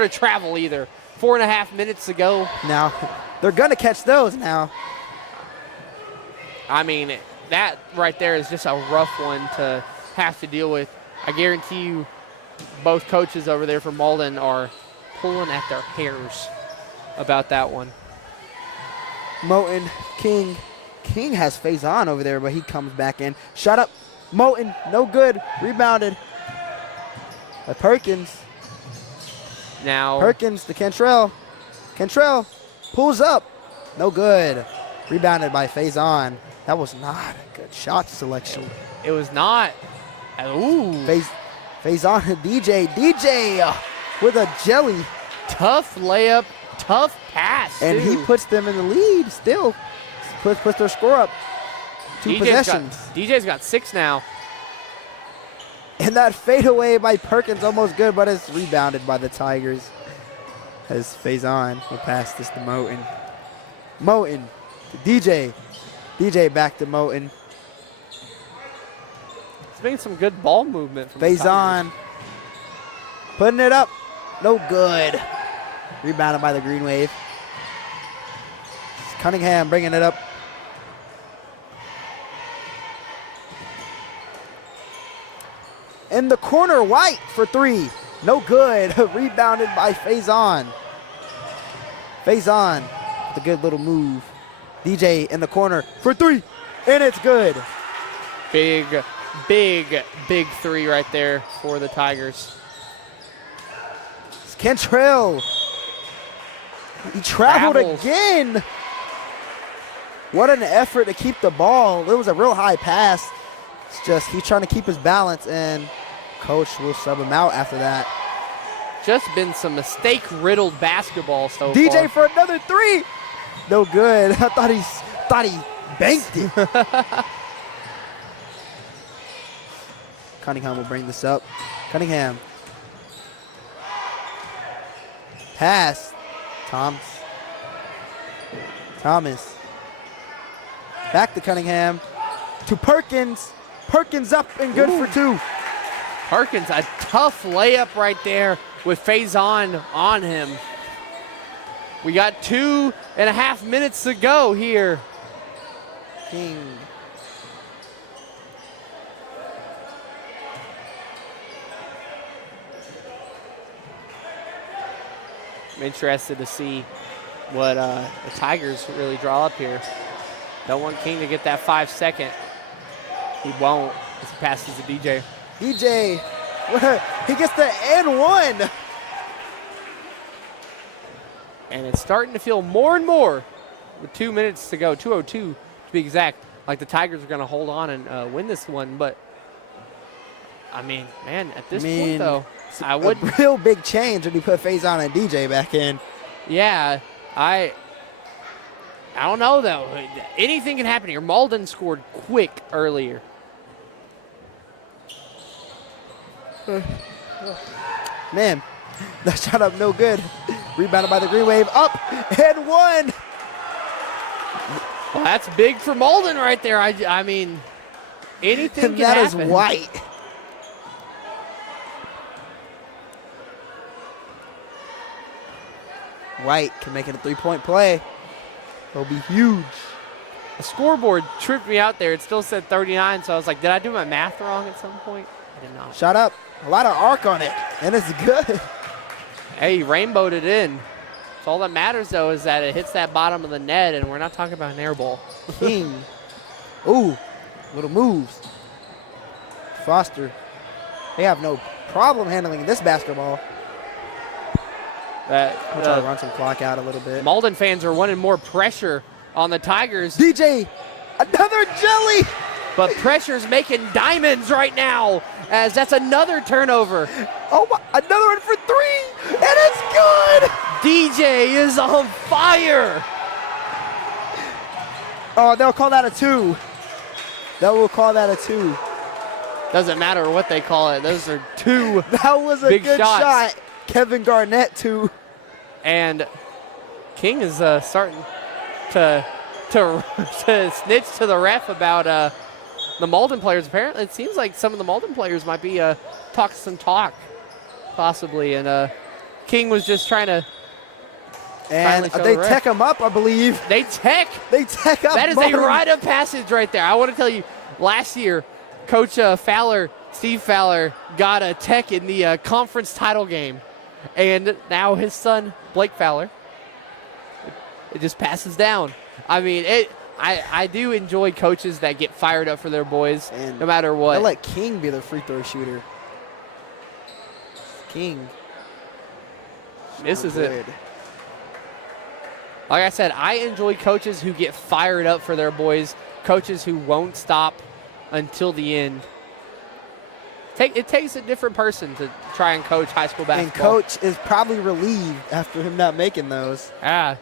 a travel either. 4.5 minutes to go. Now, they're going to catch those now. I mean, that right there is just a rough one to have to deal with. I guarantee you both coaches over there for Malden are pulling at their hairs about that one. Moten, King. King has Faison over there, but he comes back in. Shot up. Moten, no good. Rebounded by Perkins. Now Perkins to Cantrell. Cantrell pulls up. No good. Rebounded by Faison. That was not a good shot selection. It was not. Ooh. Faison and DJ. DJ with a jelly. Tough layup, tough pass. And too. he puts them in the lead still. Puts their score up. Two possessions. DJ's got 6 now. And that fadeaway by Perkins almost good, but it's rebounded by the Tigers. As Faison will pass this to Moten. Moten to DJ. DJ back to Moten. It's been some good ball movement from Faison putting it up. No good. Rebounded by the Greenwave. Cunningham bringing it up. In the corner, White for 3. No good. Rebounded by Faison. Faison with a good little move. DJ in the corner for 3. And it's good. Big 3 right there for the Tigers. It's Cantrell. He traveled Travels. again. What an effort to keep the ball. It was a real high pass. It's just he's trying to keep his balance, and coach will sub him out after that. Just been some mistake-riddled basketball so far. DJ for another 3. No good. I thought he banked it. Cunningham will bring this up. Cunningham. Pass. Thomas. Back to Cunningham. To Perkins. Perkins up and good for 2. Perkins, a tough layup right there with Faison on him. We got 2.5 minutes to go here. King. I'm interested to see what the Tigers really draw up here. Don't want King to get that 5 second. He won't as he passes to DJ. DJ, he gets the N1. And it's starting to feel more and more with 2 minutes to go, 2:02 to be exact, like the Tigers are going to hold on and win this one. But, I mean, man, at this point, though, I would. A real big change when you put Faison and DJ back in. Yeah, I don't know, though. Anything can happen here. Malden scored quick earlier. Man, that shot up no good. Rebounded by the Greenwave. Up and 1. Well, that's big for Malden right there. I mean, anything And can that happen. is White. White can make it a 3-point play. It'll be huge. The scoreboard tripped me out there. It still said 39, so I was like, did I do my math wrong at some point? I did not. Shot up. A lot of arc on it. And it's good. Hey, he rainbowed it in. So all that matters, though, is that it hits that bottom of the net, and we're not talking about an air ball. King. Ooh, little moves. Foster. They have no problem handling this basketball. I'll try to run some clock out a little bit. Malden fans are wanting more pressure on the Tigers. DJ, another jelly. But pressure's making diamonds right now, as that's another turnover. Oh, my, another one for 3, and it's good. DJ is on fire. Oh, they'll call that a 2. They will call that a 2. Doesn't matter what they call it. Those are 2 That was a big good shots. shot. Kevin Garnett, 2. And King is starting to snitch to the ref about the Malden players. Apparently, it seems like some of the Malden players might be talking some talk, possibly. And King was just trying to. And they tech him up, I believe. They tech up. That is Malden. a rite of passage right there. I want to tell you, last year, Coach Fowler, Steve Fowler, got a tech in the conference title game. And now his son, Blake Fowler, it just passes down. I mean, I do enjoy coaches that get fired up for their boys, and no matter what. They'll let King be the free throw shooter. King. This is it. Like I said, I enjoy coaches who get fired up for their boys, coaches who won't stop until the end. It takes a different person to try and coach high school basketball. And Coach is probably relieved after him not making those. Yeah.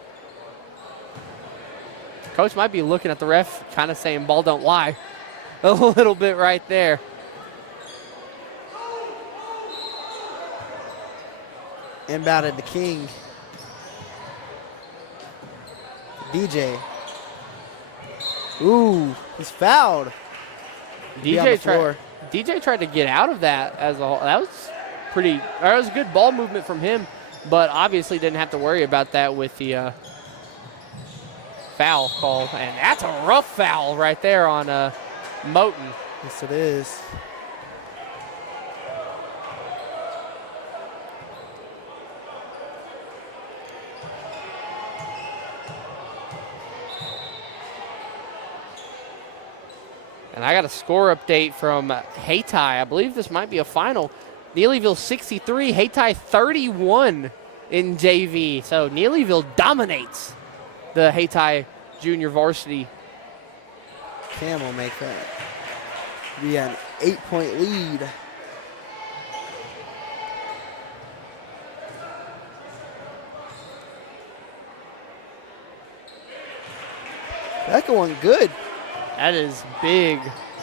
Coach might be looking at the ref, kind of saying, ball don't lie. A little bit right there. Inbounded to King. DJ. Ooh, he's fouled. DJ tried to get out of that as a whole. That was a good ball movement from him, but obviously didn't have to worry about that with the foul call. And that's a rough foul right there on Moten. Yes, it is. And I got a score update from Hayti. I believe this might be a final. Neelyville 63, Hayti 31 in JV. So Neelyville dominates the Hayti junior varsity. Cam will make that. Be an 8-point lead. That going good. That is big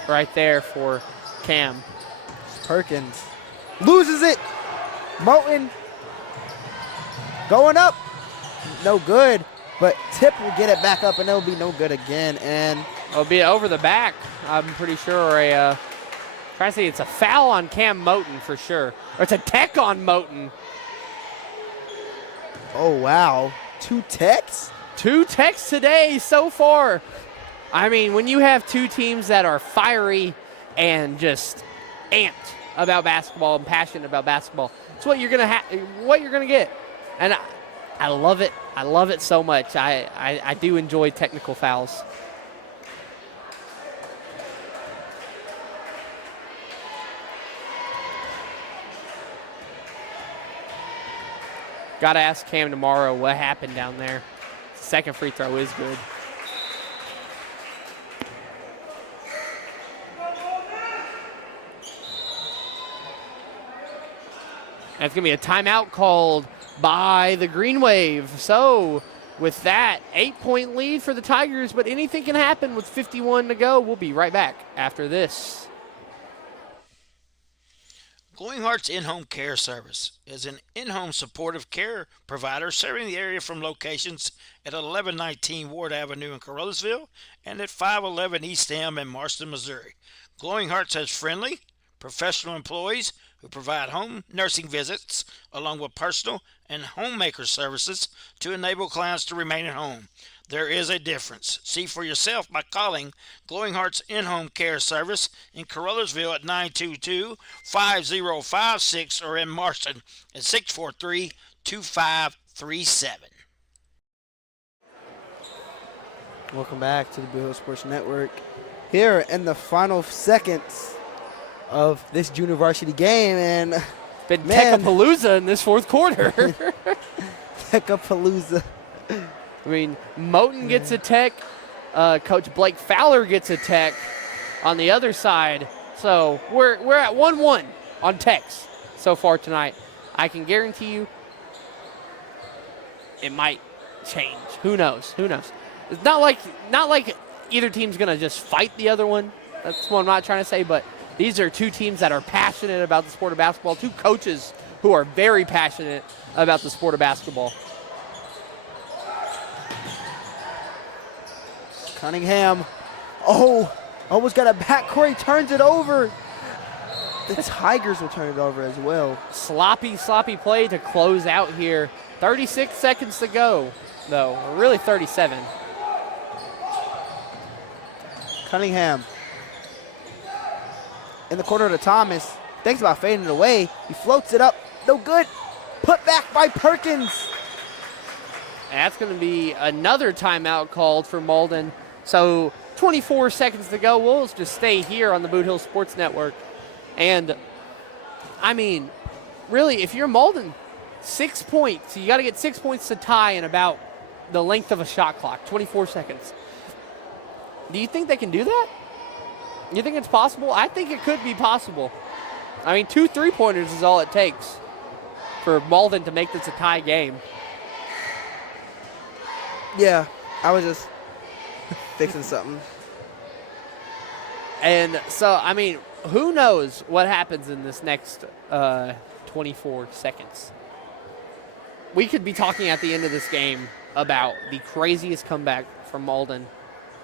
right there for Cam. Perkins loses it. Moten going up. No good. But Tip will get it back up, and it'll be no good again. And it'll be over the back, I'm pretty sure. Trying to say it's a foul on Cam Moten for sure. Or it's a tech on Moten. Oh, wow. 2 techs? 2 techs today so far. I mean, when you have 2 teams that are fiery and just amped about basketball and passionate about basketball, it's what you're gonna get. And I love it. I love it so much. I do enjoy technical fouls. Got to ask Cam tomorrow what happened down there. Second free throw is good. And it's going to be a timeout called by the Greenwave. So with that, 8-point lead for the Tigers, but anything can happen with 51 to go. We'll be right back after this. Glowing Hearts In-Home Care Service is an in-home supportive care provider serving the area from locations at 1119 Ward Avenue in Caruthersville and at 511 East M in Marston, Missouri. Glowing Hearts has friendly, professional employees who provide home nursing visits along with personal and homemaker services to enable clients to remain at home. There is a difference. See for yourself by calling Glowing Hearts In-Home Care Service in Caruthersville at 922-5056 or in Marston at 2537. Welcome back to the Bootheel Sports Network. Here in the final seconds of this junior varsity game, and It's been man, Tekapalooza in this fourth quarter. Tekapalooza. I mean, Moten gets a tech. Coach Blake Fowler gets a tech on the other side. So we're at 1-1 on techs so far tonight. I can guarantee you it might change. Who knows? Who knows? It's not like either team's going to just fight the other one. That's what I'm not trying to say, but these are two teams that are passionate about the sport of basketball, two coaches who are very passionate about the sport of basketball. Cunningham. Oh, almost got a backcourt. He turns it over. The Tigers will turn it over as well. Sloppy play to close out here. 36 seconds to go, though. Or really 37. Cunningham in the corner to Thomas. Thinks about fading it away. He floats it up. No good. Put back by Perkins. And that's going to be another timeout called for Malden. So 24 seconds to go. We'll just stay here on the Bootheel Sports Network. And, I mean, really, if you're Malden, 6 points. You got to get 6 points to tie in about the length of a shot clock, 24 seconds. Do you think they can do that? You think it's possible? I think it could be possible. I mean, 2 3-pointers is all it takes for Malden to make this a tie game. Yeah, I was just fixing something. And so, I mean, who knows what happens in this next 24 seconds. We could be talking at the end of this game about the craziest comeback from Malden,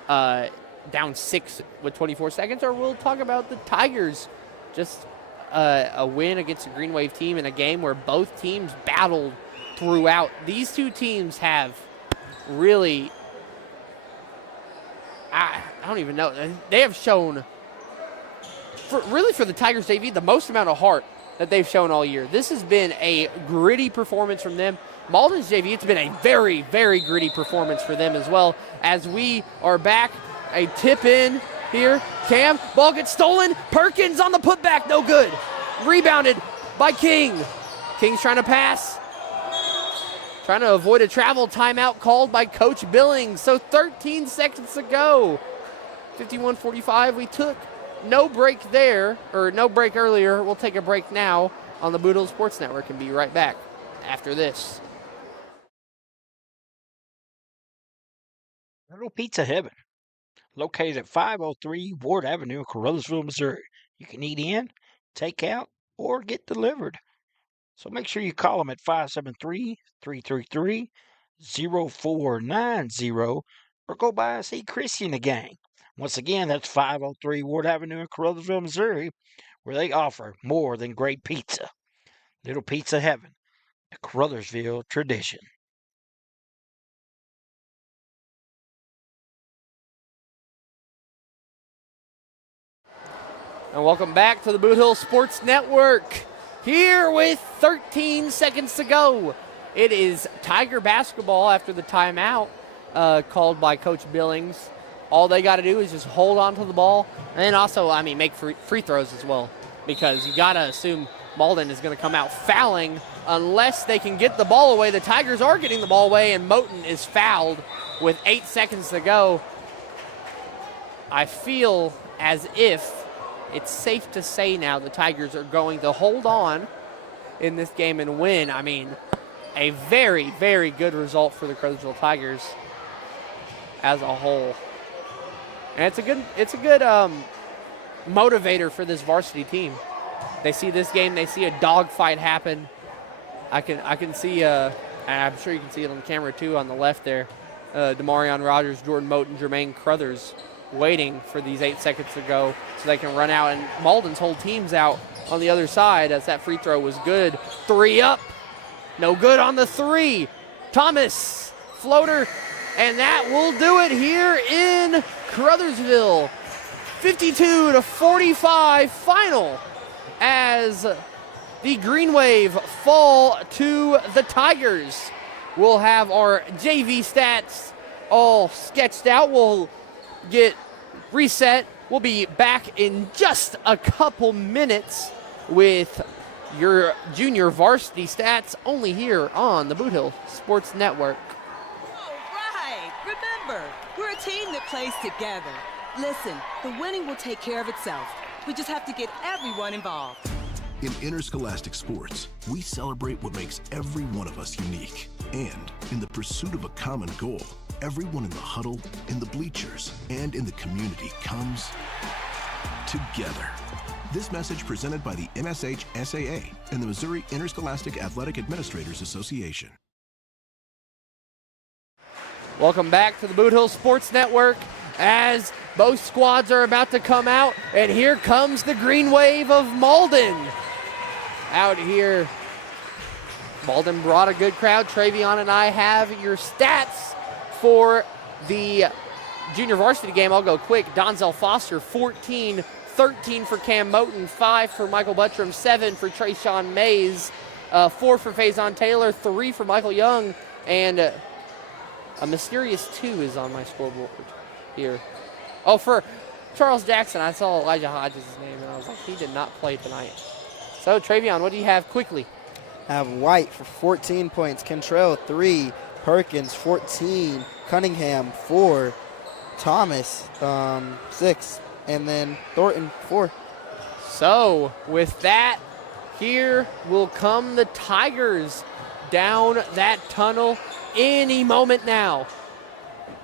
down 6 with 24 seconds, or we'll talk about the Tigers, just a win against a Greenwave team in a game where both teams battled throughout. These two teams have really, I don't even know, they have shown, for the Tigers JV, the most amount of heart that they've shown all year. This has been a gritty performance from them. Malden's JV, it's been a very, very gritty performance for them as well. As we are back, a tip in here. Cam, ball gets stolen. Perkins on the putback, no good. Rebounded by King. King's trying to pass. Trying to avoid a travel timeout called by Coach Billings. So 13 seconds to go. 51-45, we took no break there, or no break earlier. We'll take a break now on the Bootheel Sports Network and be right back after this. Little Pizza Heaven, located at 503 Ward Avenue in Caruthersville, Missouri. You can eat in, take out, or get delivered. So make sure you call them at 573-333-0490 or go by and see Chrissy and the gang. Once again, that's 503 Ward Avenue in Caruthersville, Missouri, where they offer more than great pizza. Little Pizza Heaven, a Caruthersville tradition. And welcome back to the Bootheel Sports Network. Here with 13 seconds to go. It is Tiger basketball after the timeout called by Coach Billings. All they got to do is just hold on to the ball and then also, I mean, make free throws as well, because you got to assume Malden is going to come out fouling unless they can get the ball away. The Tigers are getting the ball away, and Moten is fouled with 8 seconds to go. I feel as if it's safe to say now the Tigers are going to hold on in this game and win. I mean, a very, very good result for the Caruthersville Tigers as a whole. And it's a good motivator for this varsity team. They see this game, they see a dogfight happen. I can see, and I'm sure you can see it on the camera too on the left there, Demarion Rogers, Jordan Moten, Jermaine Crothers waiting for these 8 seconds to go so they can run out. And Malden's whole team's out on the other side as that free throw was good. 3 up, no good on the 3. Thomas, floater, and that will do it here in Caruthersville. 52-45 final as the Greenwave fall to the Tigers. We'll have our JV stats all sketched out. We'll get reset. We'll be back in just a couple minutes with your junior varsity stats only here on the Bootheel Sports Network. All right. Remember, we're a team that plays together. Listen, the winning will take care of itself. We just have to get everyone involved. In interscholastic sports, we celebrate what makes every one of us unique. And in the pursuit of a common goal, everyone in the huddle, in the bleachers, and in the community comes together. This message presented by the MSH SAA and the Missouri Interscholastic Athletic Administrators Association. Welcome back to the Bootheel Sports Network as both squads are about to come out, and here comes the Greenwave of Malden. Out here, Malden brought a good crowd. Travion and I have your stats for the junior varsity game. I'll go quick. Donzel Foster, 14, 13 for Cam Moten, 5 for Michael Buttram, 7 for Trayshawn Mays, 4 for Faison Taylor, 3 for Michael Young, and a mysterious 2 is on my scoreboard here. Oh, for Charles Jackson, I saw Elijah Hodges' name, and I was like, he did not play tonight. So, Travion, what do you have quickly? I have White for 14 points, Cantrell 3, Perkins 14, Cunningham 4, Thomas 6, and then Thornton 4. So, with that, here will come the Tigers down that tunnel any moment now.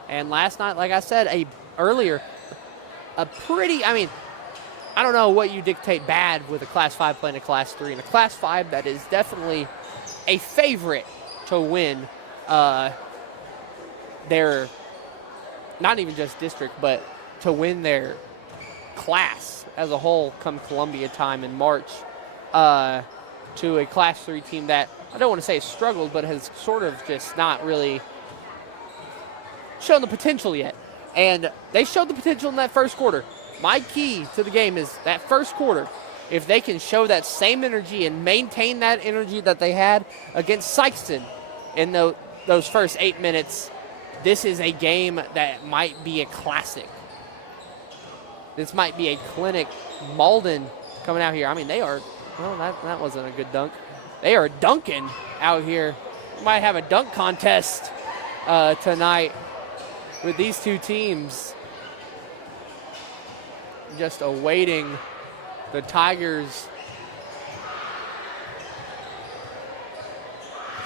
And last night, like I said earlier, a pretty, I don't know what you dictate bad with a Class 5 playing a Class 3. In a Class 5, that is definitely a favorite to win their, not even just district, but to win their class as a whole come Columbia time in March to a Class 3 team that, I don't want to say has struggled, but has sort of just not really shown the potential yet. And they showed the potential in that first quarter. My key to the game is that first quarter. If they can show that same energy and maintain that energy that they had against Sykeston in those first 8 minutes, this is a game that might be a classic. This might be a clinic. Malden coming out here. They are, well, that wasn't a good dunk. They are dunking out here. We might have a dunk contest tonight with these two teams. Just awaiting the Tigers.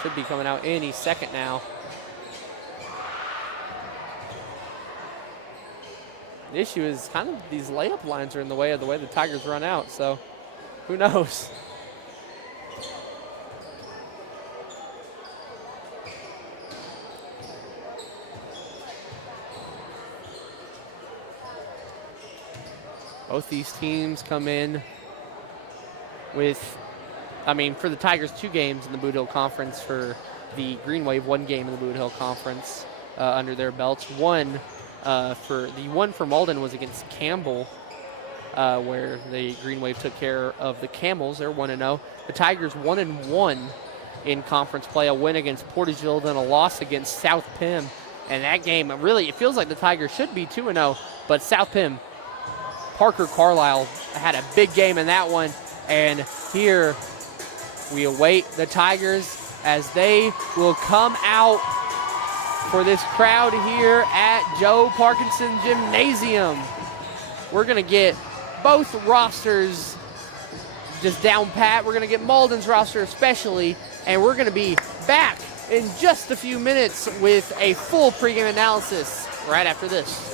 Should be coming out any second now. The issue is kind of these layup lines are in the way of the way the Tigers run out, so who knows? Both these teams come in with, for the Tigers, 2 games in the Bootheel Conference. For the Greenwave, 1 game in the Bootheel Conference under their belts. One for Malden was against Campbell, where the Greenwave took care of the Camels. They're 1-0. The Tigers 1-1 in conference play, a win against Portageville, then a loss against South Pim. And that game, really, it feels like the Tigers should be 2-0, but South Pim, Parker Carlisle had a big game in that one. And here we await the Tigers as they will come out for this crowd here at Joe Parkinson Gymnasium. We're going to get both rosters just down pat. We're going to get Malden's roster especially, and we're going to be back in just a few minutes with a full pregame analysis right after this.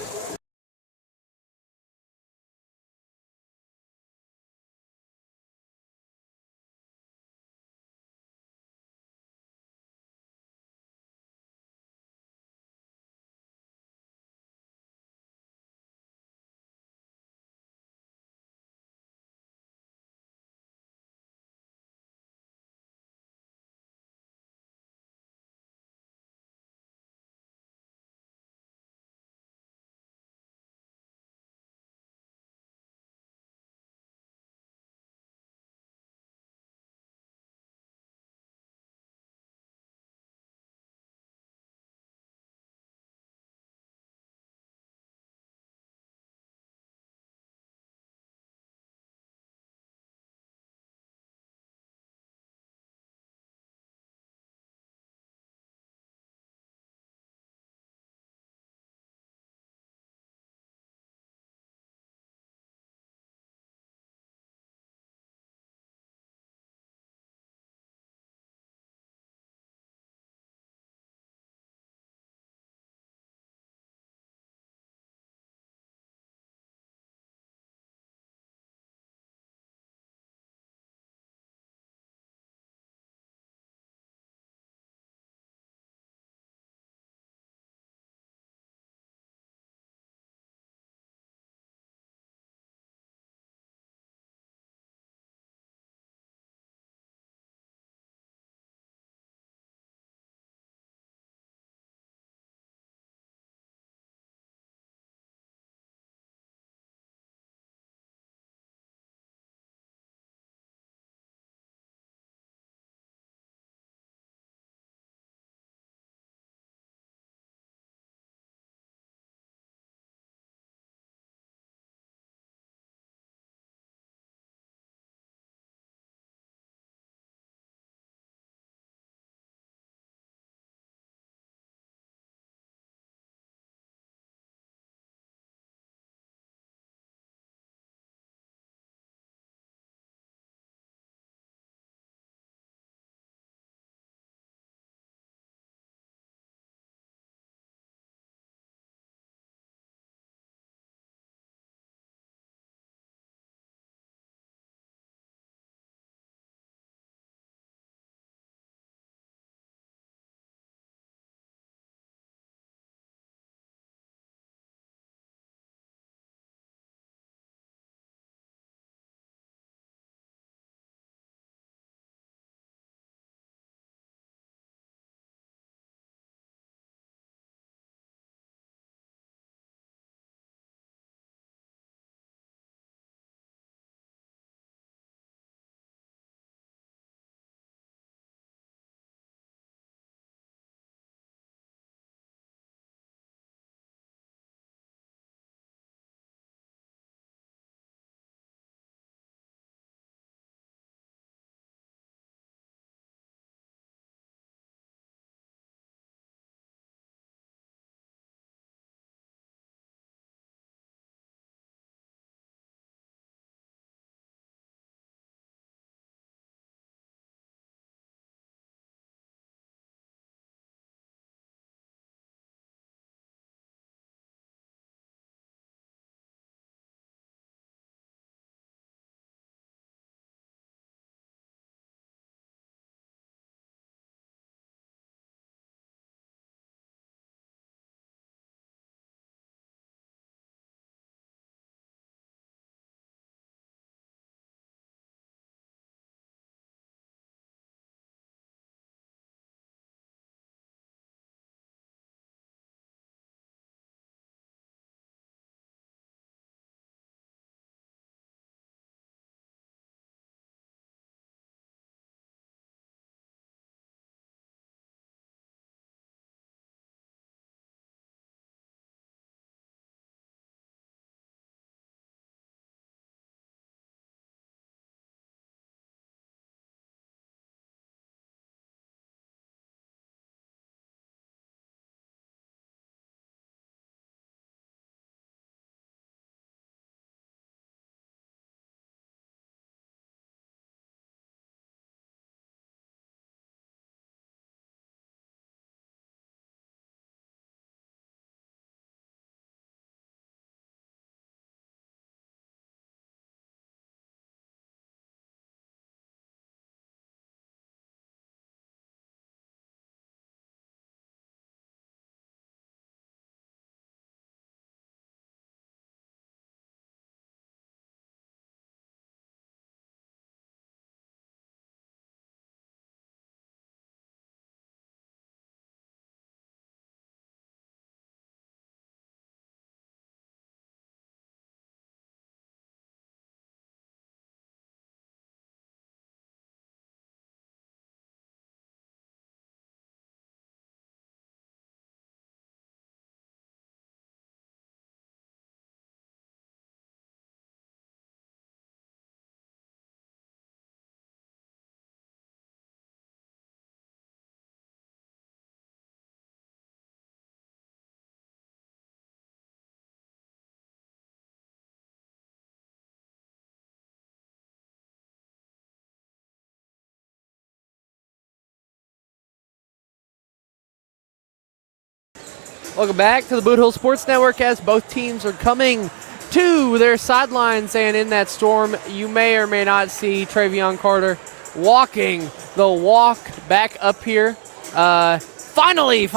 Welcome back to the Bootheel Sports Network as both teams are coming to their sidelines, and in that storm, you may or may not see Travion Carter walking the walk back up here. Finally,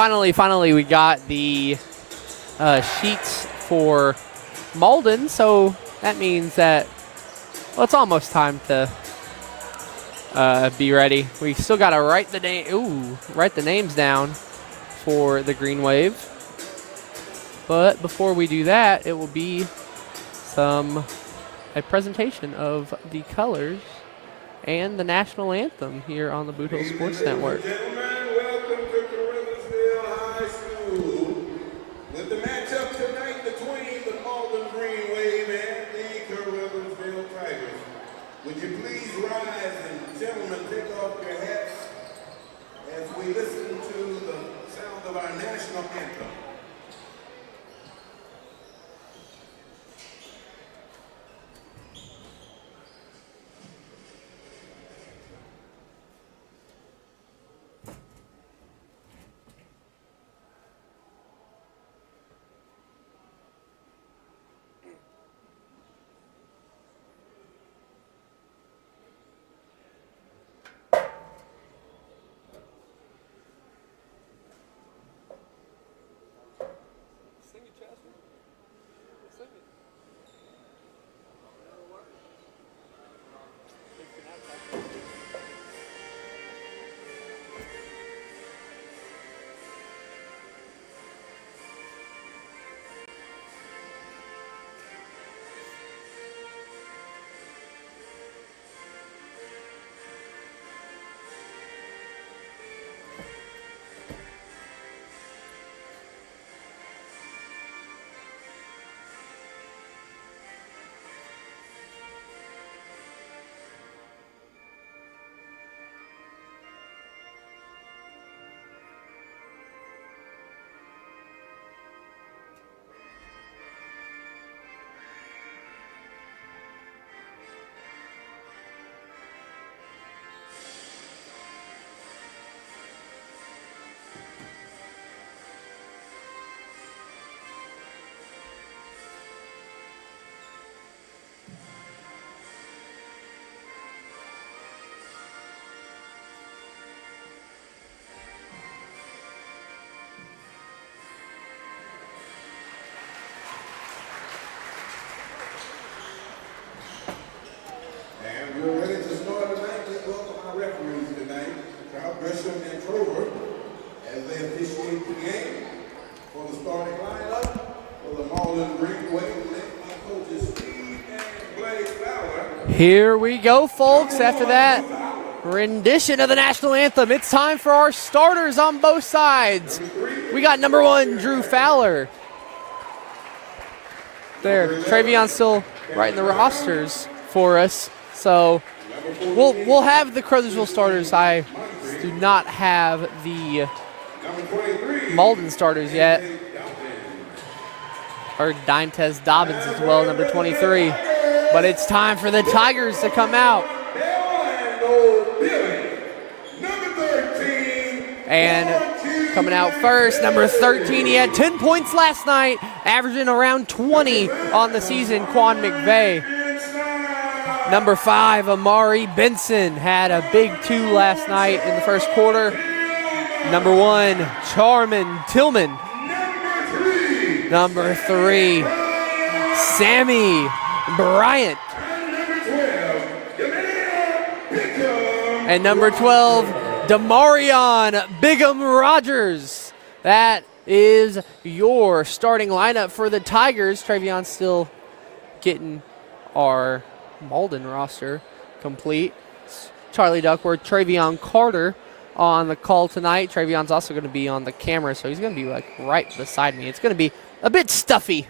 we got the sheets for Malden, so that means that, well, it's almost time to be ready. We still got to write the names down for the Greenwave. But before we do that, it will be a presentation of the colors and the national anthem here on the Bootheel Sports Network. Welcome to Caruthersville High School. With the matchup tonight between the Malden Greenwave and the Caruthersville Tigers. Would you please rise and gentlemen take off your hats as we listen to the sound of our national anthem. We're ready to start tonight. Let's welcome our referees tonight, Kyle Gresham and Trover, as they officiate the game for the starting lineup for the Malden Greenwave, led by Coaches Steve and Fowler. Here we go, folks. After that rendition of the national anthem, it's time for our starters on both sides. We got number 1, Drew Fowler. There, Travion's still writing the rosters for us. So we'll have the Caruthersville starters. I do not have the Malden starters yet. Or Dime-Tez Dobbins as well, number 23. But it's time for the Tigers to come out. And coming out first, number 13. He had 10 points last night, averaging around 20 on the season, Quan McVeigh. Number 5, Amari Benson, had a big 2 last night in the first quarter. Number 1, Charmin Tillman. Number 3, Sammy Bryant. And number 12, Damarion Bigham Rogers. That is your starting lineup for the Tigers. Travion's still getting our Malden roster complete. Charlie Duckworth, Travion Carter on the call tonight. Travion's also going to be on the camera, so he's going to be like right beside me. It's going to be a bit stuffy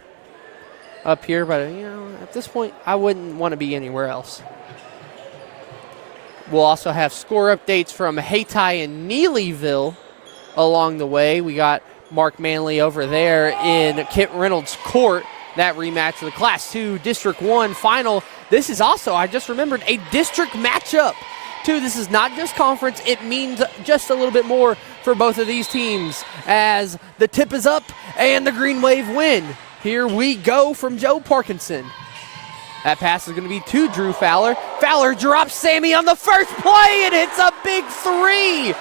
up here, but at this point, I wouldn't want to be anywhere else. We'll also have score updates from Hayti and Neelyville along the way. We got Mark Manley over there in Kent Reynolds Court. That rematch of the Class 2 District 1 final. This is also, I just remembered, a district matchup. too. This is not just conference. It means just a little bit more for both of these teams as the tip is up and the Greenwave win. Here we go from Joe Parkinson. That pass is going to be to Drew Fowler. Fowler drops Sammy on the first play and hits a big three.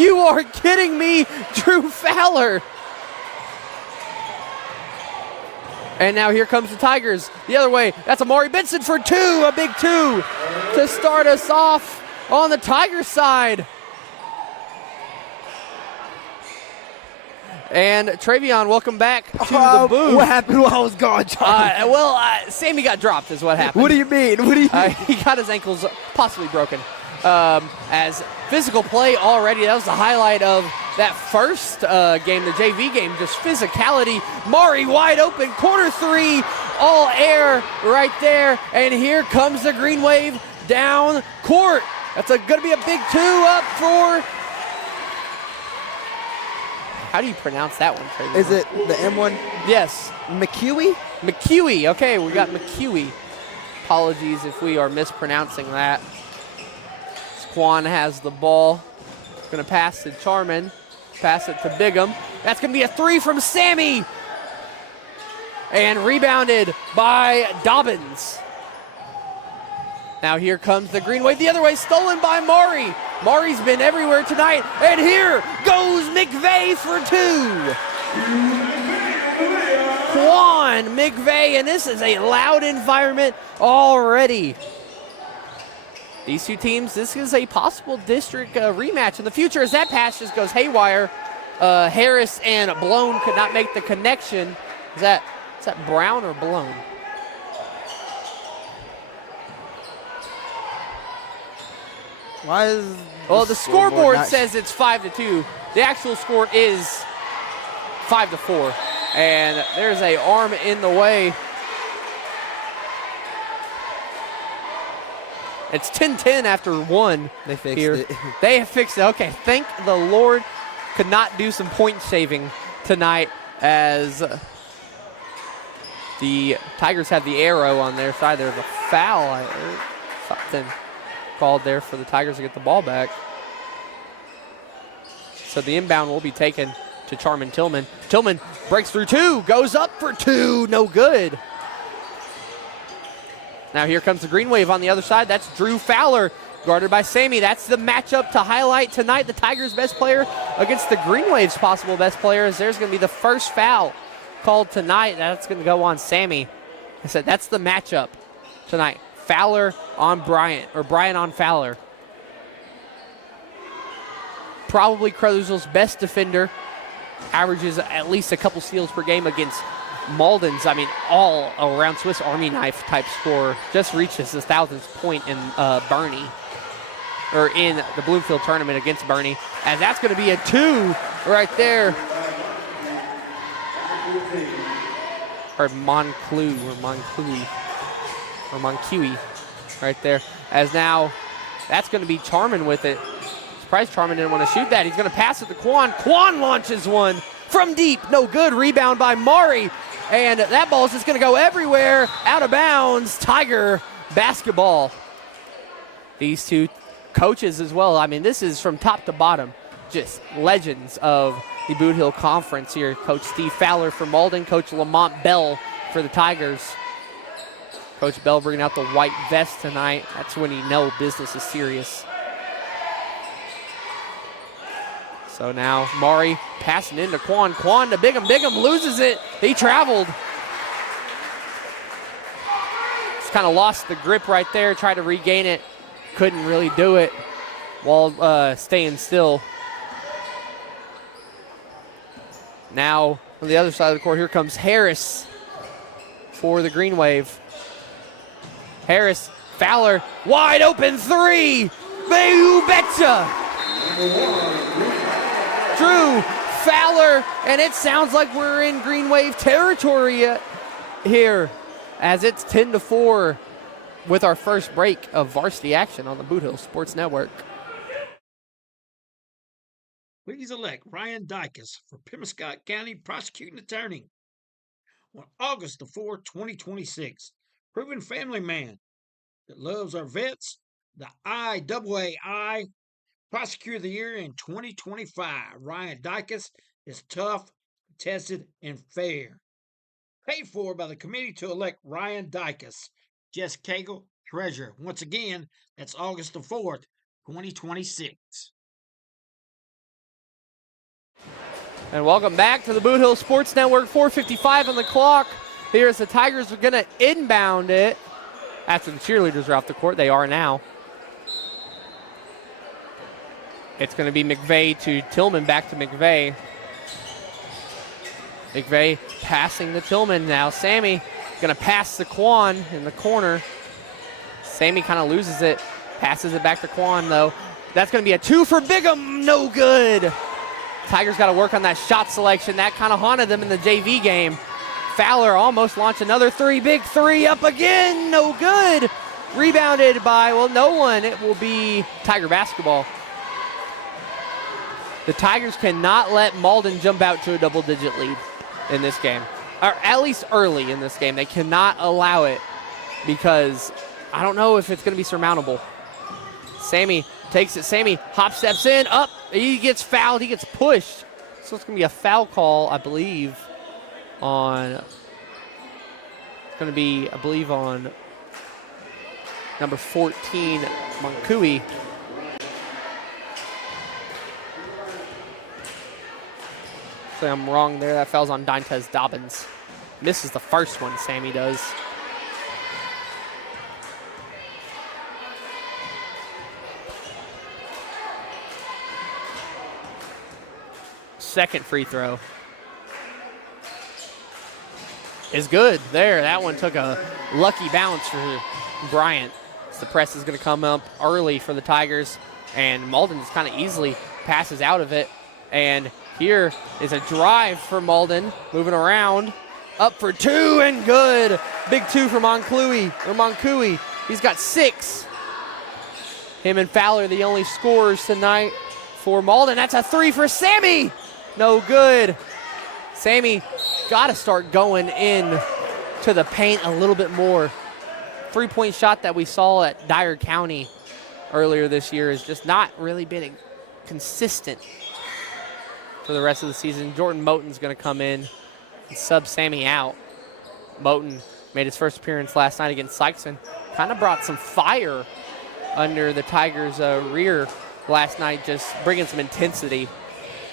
You are kidding me, Drew Fowler. And now here comes the Tigers the other way. That's Amari Benson for two, a big two to start us off on the Tigers side. And Travion, welcome back to the booth. What happened while I was gone, John? Sammy got dropped is what happened. What do you mean? He got his ankles possibly broken. As physical play already, that was the highlight of that first game, the JV game, just physicality. Mari wide open, corner three, all air right there. And here comes the Greenwave down court. That's going to be a big two up for... How do you pronounce that one, Trey? Is it the M1? Yes. McHughy? McHughy. Okay, we got McHughy. Apologies if we are mispronouncing that. Quan has the ball. Going to pass to Charman. Pass it to Bigham. That's going to be a three from Sammy. And rebounded by Dobbins. Now here comes the Greenwave the other way, stolen by Maury. Maury's been everywhere tonight, and here goes McVeigh for two. Quan McVeigh, and this is a loud environment already. These two teams, this is a possible district rematch in the future as that pass just goes haywire. Harris and Blown could not make the connection. Is that Brown or Blown? Why is the scoreboard says it's 5-2. The actual score is 5-4. And there's a arm in the way. It's 10-10 after one. They fixed it. They have fixed it. Okay, thank the Lord. Could not do some point shaving tonight as the Tigers have the arrow on their side. There's a foul. Something called there for the Tigers to get the ball back. So the inbound will be taken to Charman Tillman. Tillman breaks through two, goes up for two, no good. Now here comes the Greenwave on the other side. That's Drew Fowler, guarded by Sammy. That's the matchup to highlight tonight. The Tigers' best player against the Greenwave's possible best player, as there's going to be the first foul called tonight. That's going to go on Sammy. I said that's the matchup tonight. Fowler on Bryant, or Bryant on Fowler. Probably Crothersville's best defender. Averages at least a couple steals per game against Malden's, all around Swiss Army knife type score. Just reaches his 1,000th point in Bernie, or in the Bloomfield tournament against Bernie. And that's going to be a two right there. Or Moncuey right there. As now, that's going to be Charman with it. Surprised Charman didn't want to shoot that. He's going to pass it to Quan. Quan launches one from deep. No good. Rebound by Mari. And that ball is just going to go everywhere. Out of bounds. Tiger basketball. These two coaches as well. This is from top to bottom. Just legends of the Bootheel Conference here. Coach Steve Fowler for Malden. Coach Lamont Bell for the Tigers. Coach Bell bringing out the white vest tonight. That's when you know business is serious. So now Mari passing into Quan. Quan to Bigham. Bigham loses it. He traveled. Just kind of lost the grip right there. Tried to regain it. Couldn't really do it while staying still. Now on the other side of the court, here comes Harris for the Greenwave. Harris, Fowler, wide open three. You betcha. Drew Fowler, and it sounds like we're in Greenwave territory here as it's 10-4 with our first break of varsity action on the Bootheel Sports Network. Please elect Ryan Dykus for Pemiscot County Prosecuting Attorney. On August the 4th, 2026, proven family man that loves our vets, the IAAI Prosecutor of the Year in 2025. Ryan Dykes is tough, tested, and fair. Paid for by the committee to elect Ryan Dykes. Jess Cagle, Treasurer. Once again, that's August the 4th, 2026. And welcome back to the Bootheel Sports Network. 4:55 on the clock. Here's the Tigers are going to inbound it. After the cheerleaders are off the court, they are now. It's going to be McVeigh to Tillman, back to McVeigh. McVeigh passing to Tillman now. Sammy going to pass to Quan in the corner. Sammy kind of loses it, passes it back to Quan though. That's going to be a 2 for Bigham, no good. Tigers got to work on that shot selection. That kind of haunted them in the JV game. Fowler almost launched another 3, big 3 up again, no good. Rebounded by, well, no one. It will be Tiger basketball. The Tigers cannot let Malden jump out to a double-digit lead in this game, or at least early in this game. They cannot allow it because I don't know if it's going to be surmountable. Sammy takes it. Sammy hop steps in, up. He gets fouled. He gets pushed. So it's going to be a foul call, I believe, on. It's going to be, I believe, on number 14, Moncui. So I'm wrong there. That foul's on Dantes Dobbins. Misses the first one, Sammy does. Second free throw is good there. That one took a lucky bounce for Bryant. So the press is going to come up early for the Tigers, and Malden just kind of easily passes out of it. And here is a drive for Malden, moving around, up for 2 and good. Big 2 for Moncui. He's got 6. Him and Fowler the only scorers tonight for Malden. That's a 3 for Sammy. No good. Sammy got to start going in to the paint a little bit more. 3-point shot that we saw at Dyer County earlier this year has just not really been consistent for the rest of the season. Jordan Moten's going to come in and sub Sammy out. Moten made his first appearance last night against Sykeston. Kind of brought some fire under the Tigers' rear last night, just bringing some intensity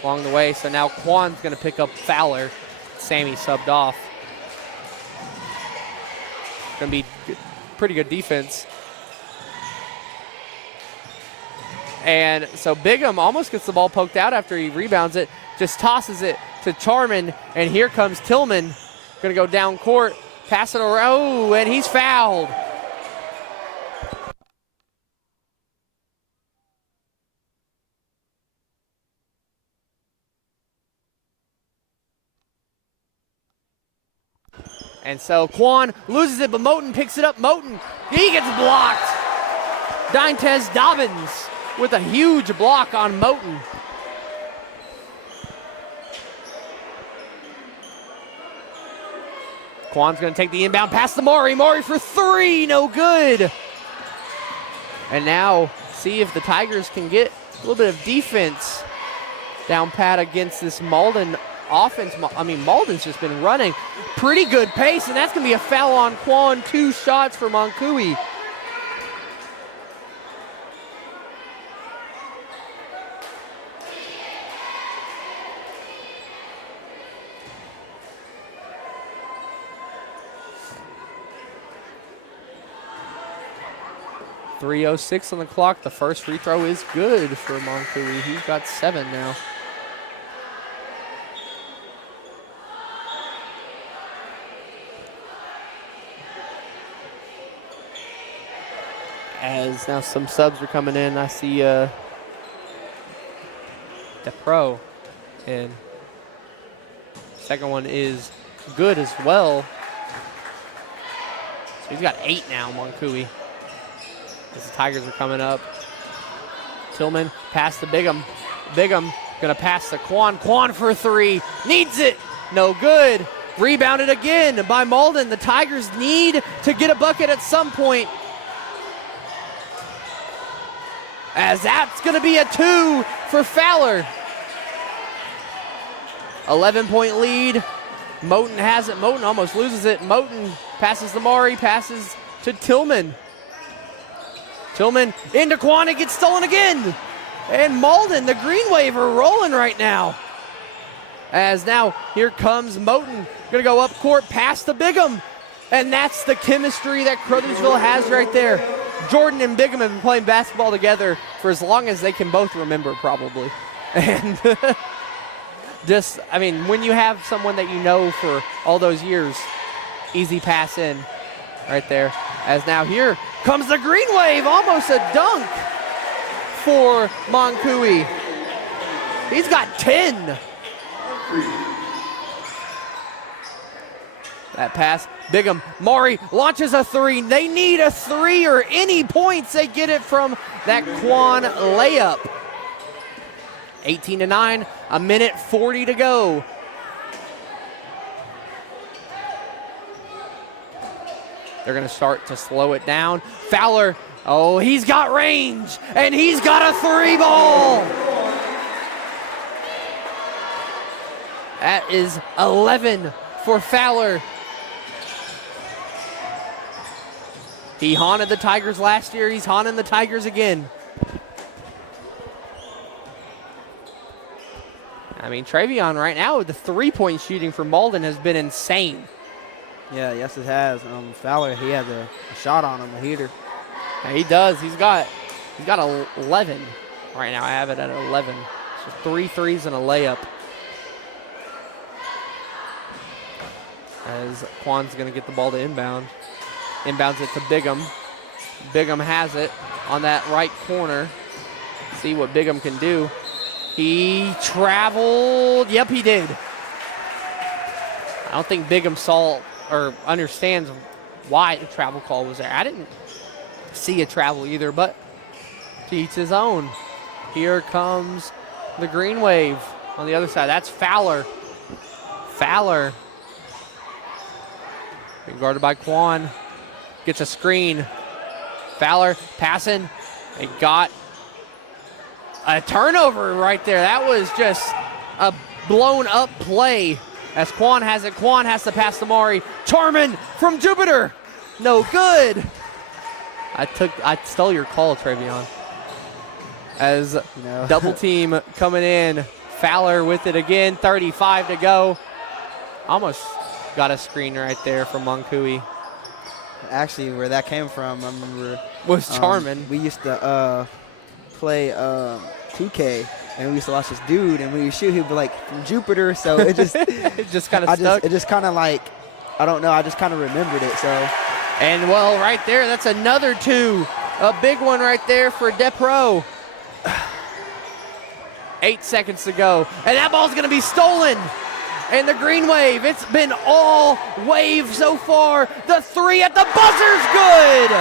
along the way. So now Quan's going to pick up Fowler. Sammy subbed off. Going to be pretty good defense. And so Bigham almost gets the ball poked out after he rebounds it. Just tosses it to Charman. And here comes Tillman. Going to go down court. Pass it around. Oh, and he's fouled. And so Quan loses it, but Moten picks it up. Moten, he gets blocked. Dantes Dobbins with a huge block on Moten. Quan's going to take the inbound pass to Maury. Maury for 3, no good. And now see if the Tigers can get a little bit of defense down pat against this Malden offense. I mean, Malden's just been running pretty good pace, and that's going to be a foul on Quan. 2 shots for Moncui. .306 on the clock. The first free throw is good for Moncui. He's got 7 now. As now some subs are coming in. I see DePro in. Second one is good as well. So he's got 8 now, Moncui. As the Tigers are coming up. Tillman, pass to Bigham. Bigham gonna pass to Quan. Quan for 3, needs it, no good. Rebounded again by Malden. The Tigers need to get a bucket at some point. as that's going to be a 2 for Fowler. 11-point lead. Moten has it. Moten almost loses it. Moten passes to Maury, passes to Tillman. Tillman into Quan, it gets stolen again. And Malden, the Greenwave, are rolling right now. As now, here comes Moten. Gonna go up court, pass to Bigham. And that's the chemistry that Caruthersville has right there. Jordan and Bigham have been playing basketball together for as long as they can both remember, probably. And just, I mean, when you have someone that you know for all those years, easy pass in right there. As now here comes the Greenwave, almost a dunk for Moncui. He's got 10. That pass, Bigham, Maury launches a 3. They need a 3 or any points. They get it from that Quan layup. 18-9, a minute 40 to go. They're gonna start to slow it down. Fowler, oh, he's got range, and he's got a 3 ball. That is 11 for Fowler. He haunted the Tigers last year. He's haunting the Tigers again. I mean, Travion right now, the 3-point shooting for Malden has been insane. Yeah, yes it has. Fowler, he has a shot on him, a heater. Yeah, he does. He's got 11 right now. I have it at 11. So 3 threes and a layup. As Quan's going to get the ball to inbound. Inbounds it to Bigham. Bigham has it on that right corner. See what Bigham can do. He traveled. Yep, he did. I don't think Bigham saw or understands why the travel call was there. I didn't see a travel either, but to each his own. Here comes the Greenwave on the other side. That's Fowler. Fowler. Being guarded by Quan. Gets a screen. Fowler passing. They got a turnover right there. That was just a blown up play. As Quan has it, Quan has to pass to Maury. Charman from Jupiter. No good. I stole your call, Travion. As double team coming in. Fowler with it again. 35 to go. Almost got a screen right there from Moncui. Actually, where that came from, I remember was Charman. We used to play 2K, and we used to watch this dude, and when you shoot, he'd be like from Jupiter. So it just it just kind of stuck. It just kind of like, I don't know. I just kind of remembered it. So, and well, right there, that's another 2, a big one right there for Depro. 8 seconds to go, and that ball's going to be stolen. And the Greenwave, it's been all wave so far. The 3 at the buzzer's good.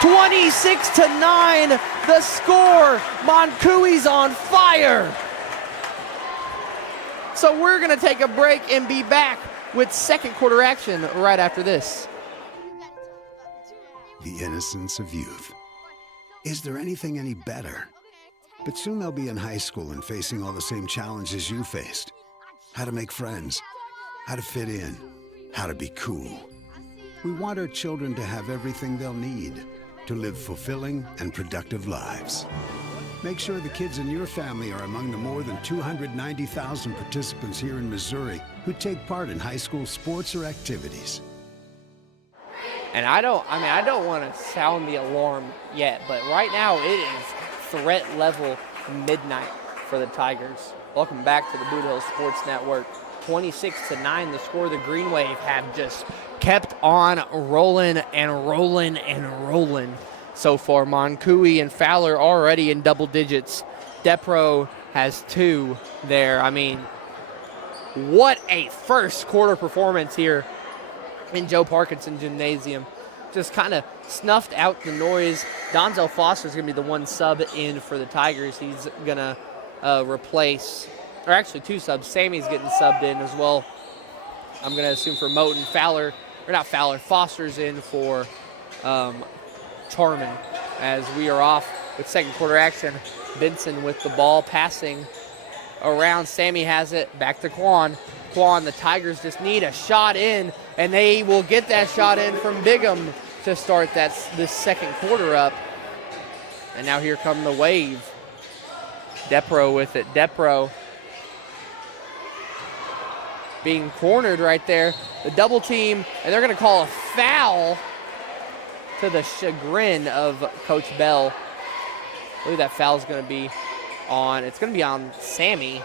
26-9, the score. Moncui's on fire. So we're going to take a break and be back with second quarter action right after this. The innocence of youth. Is there anything any better? But soon they'll be in high school and facing all the same challenges you faced. How to make friends, how to fit in, how to be cool. We want our children to have everything they'll need to live fulfilling and productive lives. Make sure the kids in your family are among the more than 290,000 participants here in Missouri who take part in high school sports or activities. And I don't want to sound the alarm yet, but right now it is threat level midnight for the Tigers. Welcome back to the Bootheel Sports Network. 26-9, the score. The Greenwave have just kept on rolling and rolling and rolling so far. Moncui and Fowler already in double digits. Depro has 2 there. I mean, what a first quarter performance here in Joe Parkinson Gymnasium. Just kind of snuffed out the noise. Donzel Foster's going to be the one sub in for the Tigers. He's going to replace, or actually 2 subs. Sammy's getting subbed in as well. I'm going to assume for Moten. Fowler, or not Fowler, Foster's in for Charman as we are off with second quarter action. Benson with the ball passing around. Sammy has it. Back to Quan. Quan, the Tigers just need a shot in, and they will get that shot in from Bigham to start this second quarter up. And now here come the Wave. Depro with it. Depro being cornered right there. The double team, and they're going to call a foul to the chagrin of Coach Bell. I believe that foul is going to be on, it's going to be on Sammy.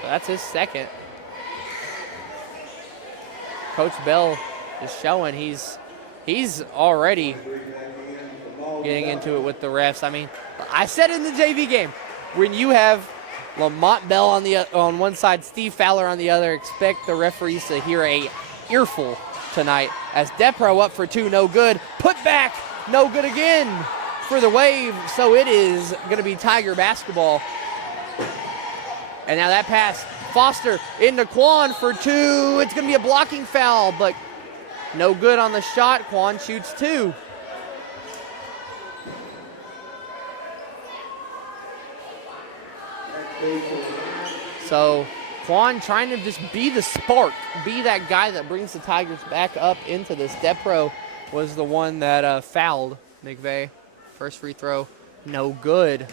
So that's his second. Coach Bell is showing he's already getting into it with the refs. I mean, I said in the JV game, when you have Lamont Bell on one side, Steve Fowler on the other, expect the referees to hear a earful tonight. As Depro up for two, no good. Put back, no good again for the Wave. So it is going to be Tiger basketball. And now that pass, Foster into Quan for two. It's going to be a blocking foul, but no good on the shot. Quan shoots two. So Quan trying to just be the spark, be that guy that brings the Tigers back up into this. Depro was the one that fouled McVeigh. First free throw, no good.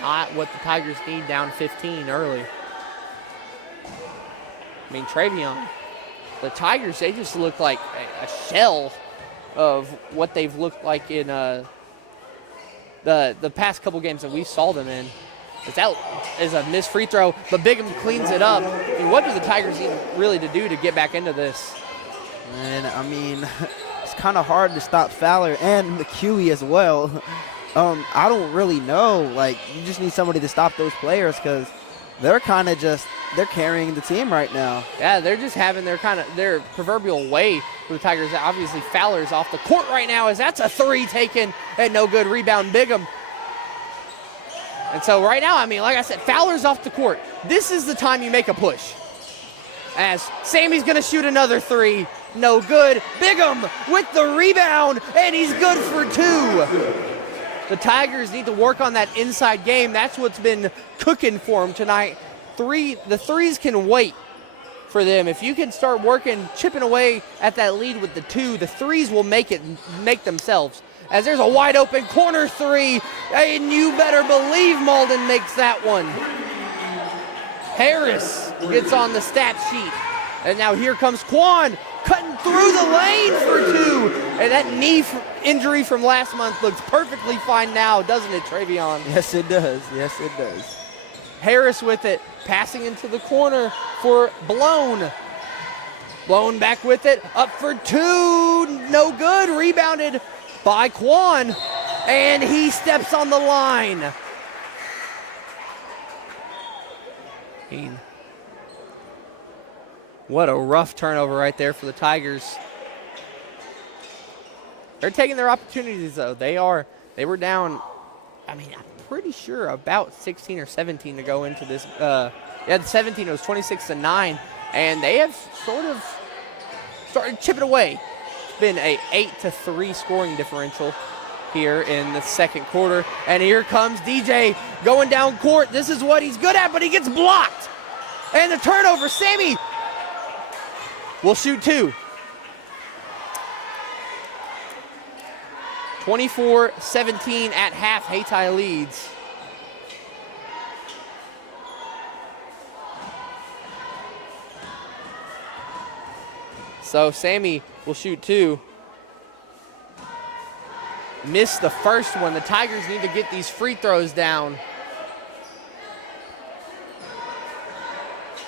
Not what the Tigers need, down 15 early. I mean, Travion, the Tigers, they just look like a shell of what they've looked like in the past couple games that we saw them in. That is a missed free throw, but Bigham cleans it up. I mean, what do the Tigers need really to do to get back into this? And I mean, it's kind of hard to stop Fowler and McHughy as well. I don't really know. Like, you just need somebody to stop those players because they're kind of just, they're carrying the team right now. Yeah, they're just having their proverbial way for the Tigers. Obviously, Fowler's off the court right now as that's a three taken and no good. Rebound, Bigham. And so right now, I mean, like I said, Fowler's off the court. This is the time you make a push. As Sammy's going to shoot another three. No good. Bigham with the rebound, and he's good for two. The Tigers need to work on that inside game. That's what's been cooking for them tonight. The threes can wait for them. If you can start working, chipping away at that lead with the two, the threes will make themselves. As there's a wide open corner three, and you better believe Malden makes that one. Harris gets on the stat sheet. And now here comes Quan, cutting through the lane for two. And that knee injury from last month looks perfectly fine now, doesn't it, Travion? Yes, it does. Yes, it does. Harris with it, passing into the corner for Blown. Blown back with it, up for two, no good, rebounded by Quan, and he steps on the line. What a rough turnover right there for the Tigers. They're taking their opportunities, though. They were down, I mean, I'm pretty sure about 16 or 17 to go into this. The 17, it was 26-9, and they have sort of started chipping away. It's been a 8-3 scoring differential here in the second quarter. And here comes DJ going down court. This is what he's good at, but he gets blocked. And the turnover, Sammy will shoot two. 24-17 at half, Hayti leads. So Sammy will shoot two. Missed the first one. The Tigers need to get these free throws down.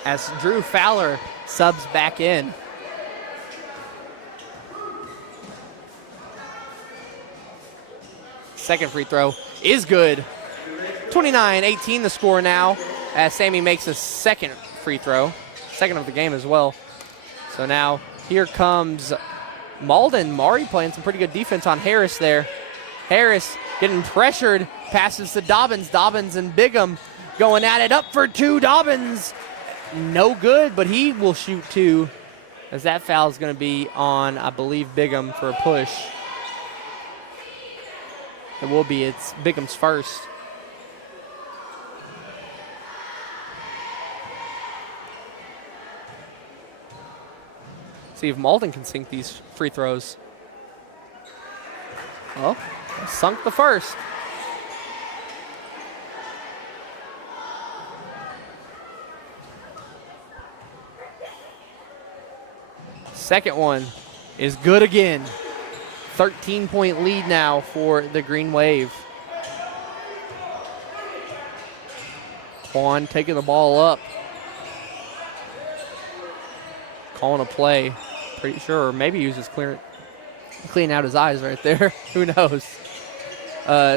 As Drew Fowler subs back in. Second free throw is good. 29-18 the score now as Sammy makes a second free throw. Second of the game as well. So now here comes Malden. Mari playing some pretty good defense on Harris there. Harris getting pressured, passes to Dobbins. Dobbins and Bigham going at it, up for two. Dobbins, no good, but he will shoot two as that foul is going to be on, I believe, Bigham for a push. It will be. It's Bigham's first. See if Malden can sink these free throws. Oh, sunk the first. Second one is good again. 13-point lead now for the Green Wave. Quan taking the ball up. Calling a play. Pretty sure, or maybe he was just cleaning out his eyes right there. Who knows?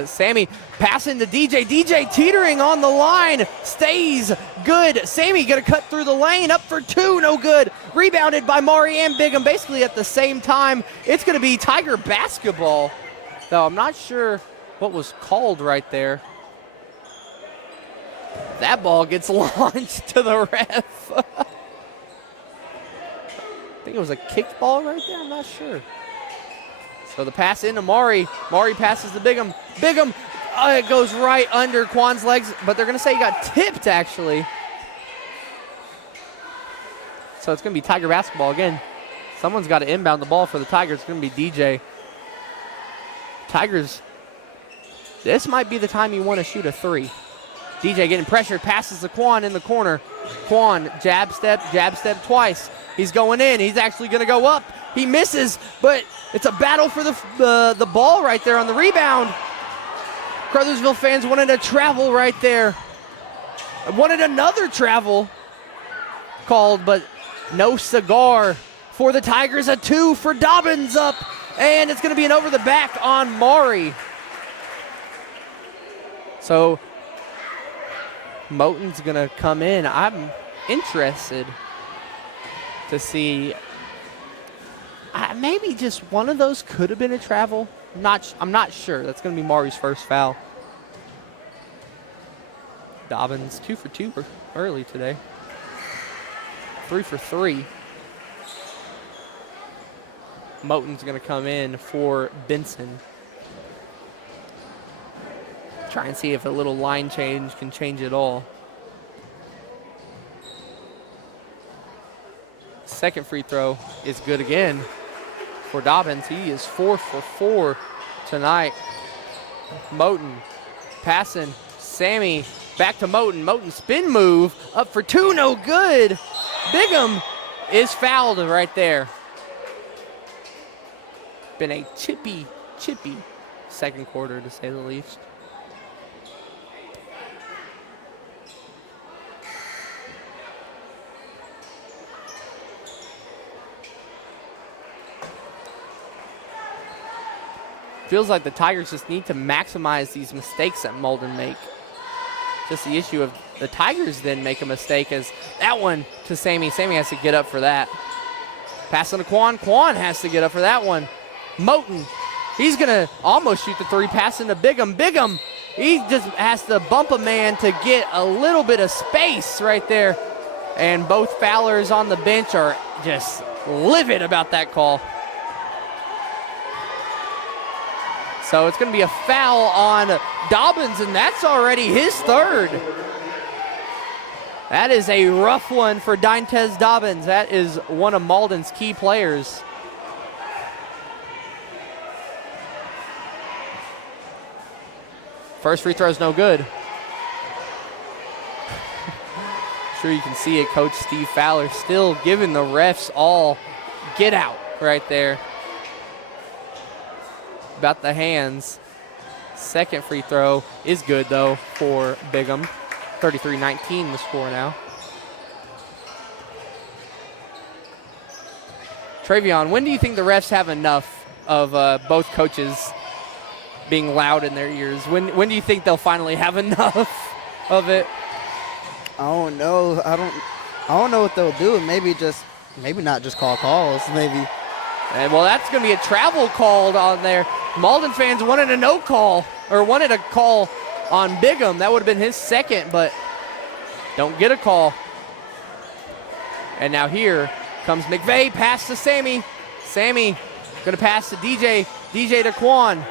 Sammy passing to DJ. DJ teetering on the line. Stays good. Sammy going to cut through the lane. Up for two. No good. Rebounded by Mari and Bigham basically at the same time. It's going to be Tiger basketball. Though I'm not sure what was called right there. That ball gets launched to the ref. I think it was a kicked ball right there. I'm not sure. So the pass into Mari. Mari passes to Bigham. Bigham, it goes right under Quan's legs, but they're going to say he got tipped, actually. So it's going to be Tiger basketball again. Someone's got to inbound the ball for the Tigers. It's going to be DJ. Tigers, this might be the time you want to shoot a three. DJ getting pressured, passes to Quan in the corner. Quan, jab step twice. He's going in. He's actually going to go up. He misses, but it's a battle for the ball right there on the rebound. Caruthersville fans wanted a travel right there. Wanted another travel called, but no cigar for the Tigers. A two for Dobbins up, and it's going to be an over the back on Mari. So Moten's going to come in. I'm interested to see. Maybe just one of those could have been a travel. I'm not sure. That's going to be Mari's first foul. Dobbins 2 for 2 early today. 3 for 3. Moten's going to come in for Benson. Try and see if a little line change can change it all. Second free throw is good again for Dobbins. He is 4 for 4 tonight. Moten passing. Sammy back to Moten. Moten spin move. Up for two. No good. Bigham is fouled right there. Been a chippy second quarter, to say the least. Feels like the Tigers just need to maximize these mistakes that Malden make. Just the issue of the Tigers then make a mistake as that one to Sammy. Sammy has to get up for that. Passing to Quan. Quan has to get up for that one. Moten, he's going to almost shoot the three. Passing to Bigham. Bigham, he just has to bump a man to get a little bit of space right there. And both Fowlers on the bench are just livid about that call. So it's going to be a foul on Dobbins, and that's already his third. That is a rough one for Dintez Dobbins. That is one of Malden's key players. First free throw is no good. Sure you can see it. Coach Steve Fowler still giving the refs all get out right there. About the hands. Second free throw is good, though, for Bigham. 33-19 the score now. Travion, when do you think the refs have enough of both coaches being loud in their ears? When do you think they'll finally have enough of it? I don't know. I don't know what they'll do. Maybe not just call calls. Maybe. And well, that's going to be a travel called on there. Malden fans wanted a no call, or wanted a call on Bigham. That would have been his second, but don't get a call. And now here comes McVeigh, pass to Sammy. Sammy going to pass to DJ. DJ to Quan.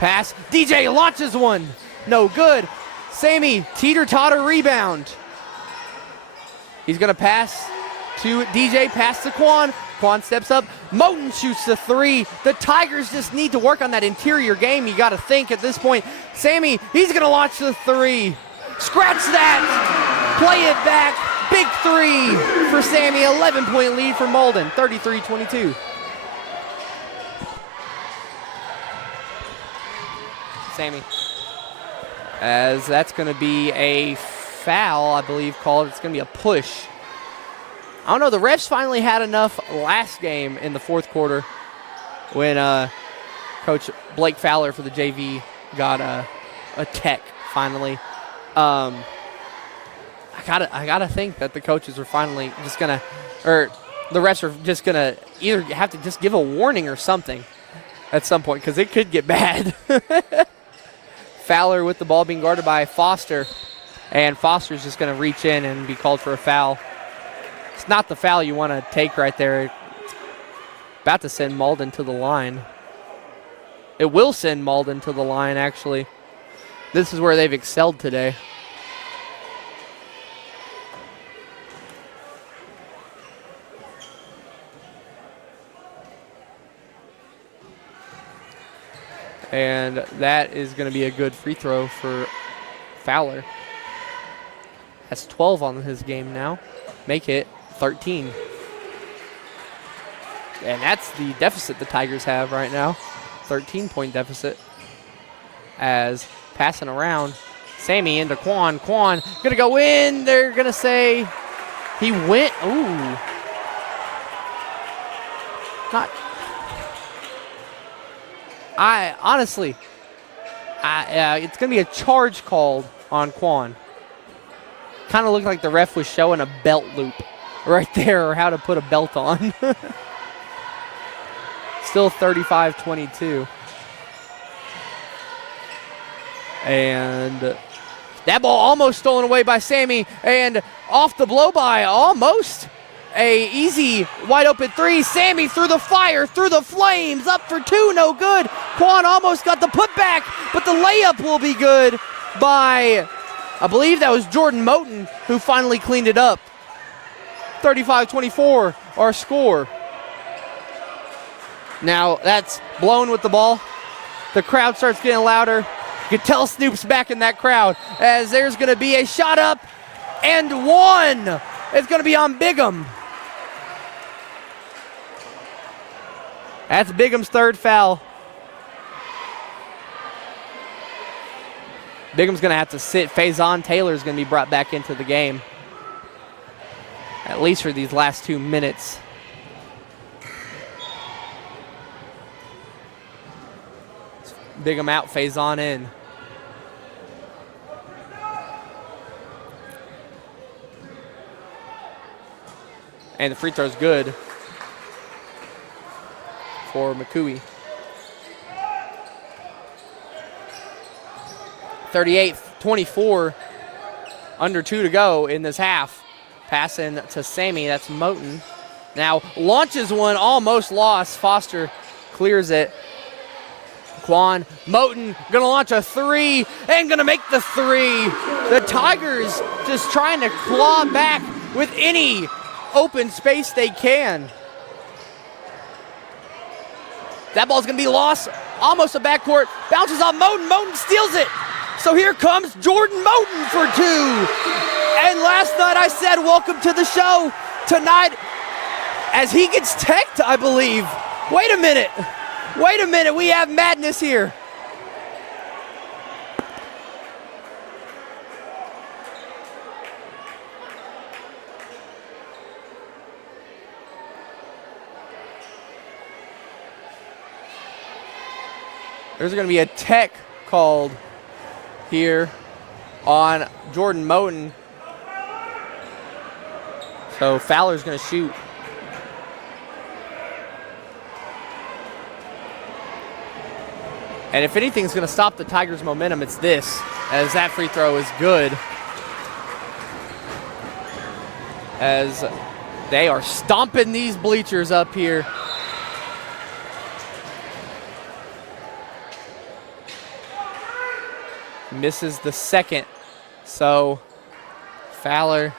Pass. DJ launches one. No good. Sammy, teeter-totter rebound. He's going to pass to DJ, pass to Quan. Quan steps up. Moten shoots the three. The Tigers just need to work on that interior game. You got to think at this point. Sammy, he's going to launch the three. Scratch that. Play it back. Big three for Sammy. 11-point lead for Malden. 33-22. Sammy. As that's going to be a foul, I believe, called. It's going to be a push. I don't know. The refs finally had enough last game in the fourth quarter when Coach Blake Fowler for the JV got a tech finally. I gotta think that the coaches are finally just gonna, or the refs are just gonna either have to just give a warning or something at some point because it could get bad. Fowler with the ball being guarded by Foster, and Foster's just going to reach in and be called for a foul. It's not the foul you want to take right there. It's about to send Malden to the line. It will send Malden to the line, actually. This is where they've excelled today. And that is going to be a good free throw for Fowler. Has 12 on his game now. Make it 13. And that's the deficit the Tigers have right now. 13-point deficit. As passing around, Sammy into Quan. Quan going to go in. They're going to say he went. Ooh. Not. Honestly, it's going to be a charge called on Quan. Kind of looked like the ref was showing a belt loop right there, or how to put a belt on. Still 35-22. And that ball almost stolen away by Sammy, and off the blow by almost. A easy wide open three. Sammy through the fire, through the flames, up for two, no good. Quan almost got the putback, but the layup will be good by, I believe that was Jordan Moten who finally cleaned it up. 35-24, our score. Now that's blown with the ball. The crowd starts getting louder. You can tell Snoop's back in that crowd as there's going to be a shot up and one. It's going to be on Bigham. That's Bigham's third foul. Bigham's going to have to sit. Faison Taylor's going to be brought back into the game, at least for these last 2 minutes. Bigham out, Faison in. And the free throw's good for McCooey. 38-24, under 2 to go in this half. Passing to Sammy, that's Moten. Now launches one, almost lost. Foster clears it. Quan, Moten gonna launch a three and gonna make the three. The Tigers just trying to claw back with any open space they can. That ball's gonna be lost, almost a backcourt, bounces off Moten, Moten steals it. So here comes Jordan Moten for two. And last night I said, welcome to the show. Tonight, as he gets teched, I believe. Wait a minute, we have madness here. There's going to be a tech called here on Jordan Moten. So Fowler's going to shoot. And if anything's going to stop the Tigers' momentum, it's this, as that free throw is good. As they are stomping these bleachers up here. Misses the second. So Fowler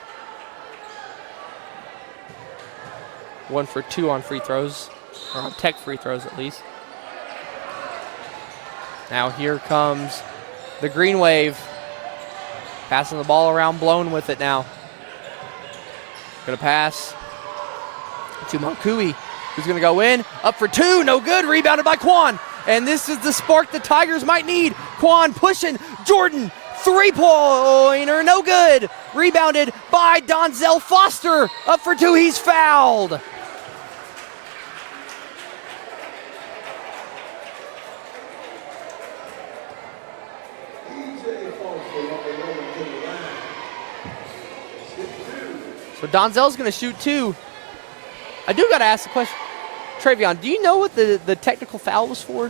1 for 2 on free throws, or on tech free throws at least. Now here comes the Greenwave. Passing the ball around, blown with it now. Gonna pass to Monkui, who's gonna go in. Up for 2, no good, rebounded by Quan. And this is the spark the Tigers might need. Quan pushing, Jordan, three-pointer, no good. Rebounded by Donzel Foster. Up for 2, he's fouled. So Donzel's going to shoot 2. I do got to ask the question, Travion, do you know what the technical foul was for?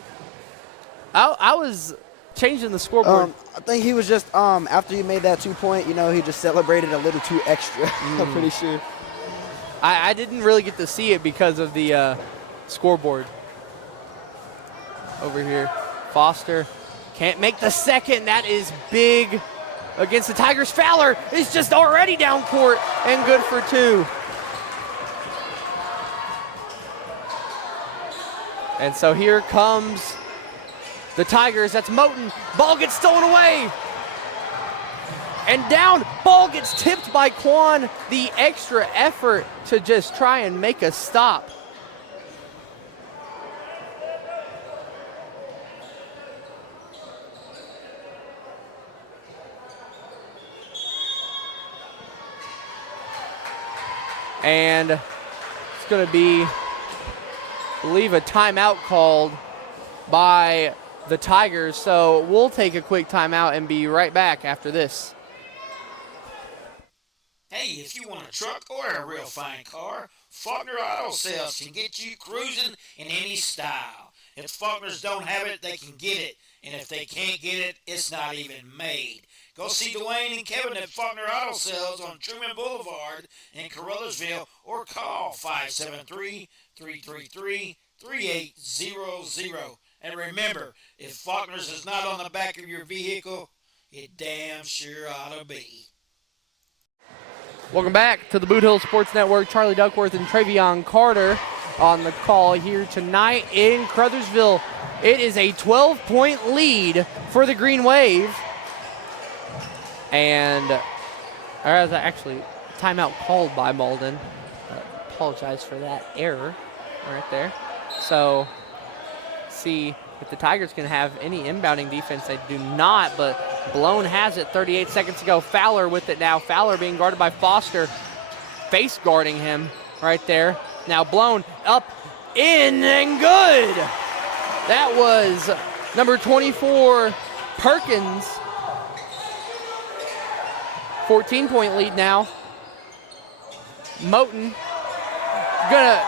I was changing the scoreboard. I think he was just, after he made that 2-point, he just celebrated a little too extra, I'm pretty sure. I didn't really get to see it because of the scoreboard. Over here, Foster can't make the second. That is big against the Tigers. Fowler is just already down court and good for 2. And so here comes the Tigers. That's Moten. Ball gets stolen away. And down. Ball gets tipped by Quan. The extra effort to just try and make a stop. And it's going to be, I believe, a timeout called by the Tigers. So we'll take a quick timeout and be right back after this. Hey, if you want a truck or a real fine car, Faulkner Auto Sales can get you cruising in any style. If Faulkners don't have it, they can get it. And if they can't get it, it's not even made. Go see Dwayne and Kevin at Faulkner Auto Sales on Truman Boulevard in Caruthersville or call 573-333-3800. And remember, if Faulkner's is not on the back of your vehicle, it damn sure ought to be. Welcome back to the Bootheel Sports Network. Charlie Duckworth and Travion Carter on the call here tonight in Caruthersville. It is a 12-point lead for the Greenwave. And there's actually timeout called by Malden. Apologize for that error right there. So, see if the Tigers can have any inbounding defense. They do not, but Blown has it 38 seconds to go. Fowler with it now. Fowler being guarded by Foster. Face guarding him right there. Now Blown up, in, and good. That was number 24, Perkins. 14-point lead now. Moten gonna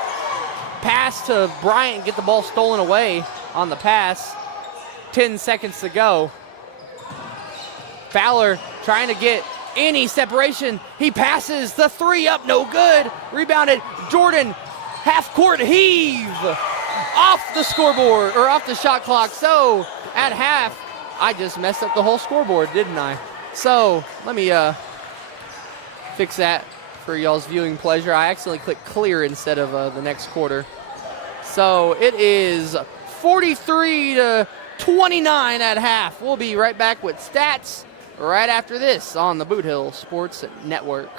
pass to Bryant, get the ball stolen away on the pass. 10 seconds to go. Fowler trying to get any separation. He passes the 3 up, no good. Rebounded, Jordan, half-court heave. Off the scoreboard, or off the shot clock. So, at half, I just messed up the whole scoreboard, didn't I? So, let me fix that for y'all's viewing pleasure. I accidentally clicked clear instead of the next quarter. So, it is 43-29 at half. We'll be right back with stats right after this on the Bootheel Sports Network.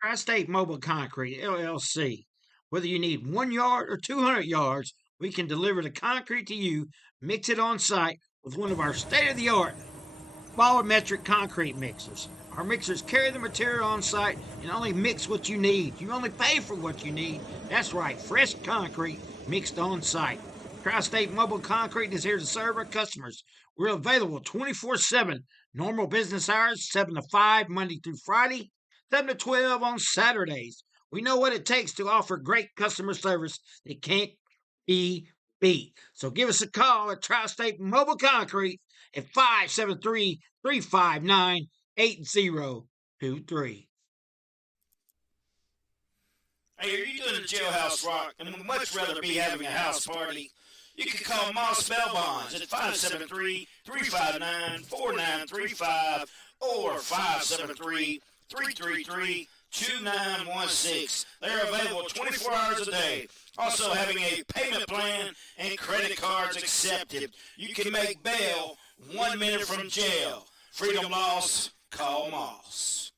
Tri-State Mobile Concrete, LLC. Whether you need 1 yard or 200 yards, we can deliver the concrete to you, mix it on site with one of our state-of-the-art volumetric concrete mixers. Our mixers carry the material on site and only mix what you need. You only pay for what you need. That's right, fresh concrete mixed on site. Tri-State Mobile Concrete is here to serve our customers. We're available 24/7, normal business hours, 7 to 5, Monday through Friday, 7 to 12 on Saturdays. We know what it takes to offer great customer service that can't be beat. So give us a call at Tri-State Mobile Concrete at 573-359-8023. Hey, are you doing a jailhouse rock and would much rather be having a house party? You can call Moss Bell Bonds at 573-359-4935 or 573-333-2916. They're available 24 hours a day. Also having a payment plan and credit cards accepted. You can make bail 1 minute from jail. Freedom loss, call Moss.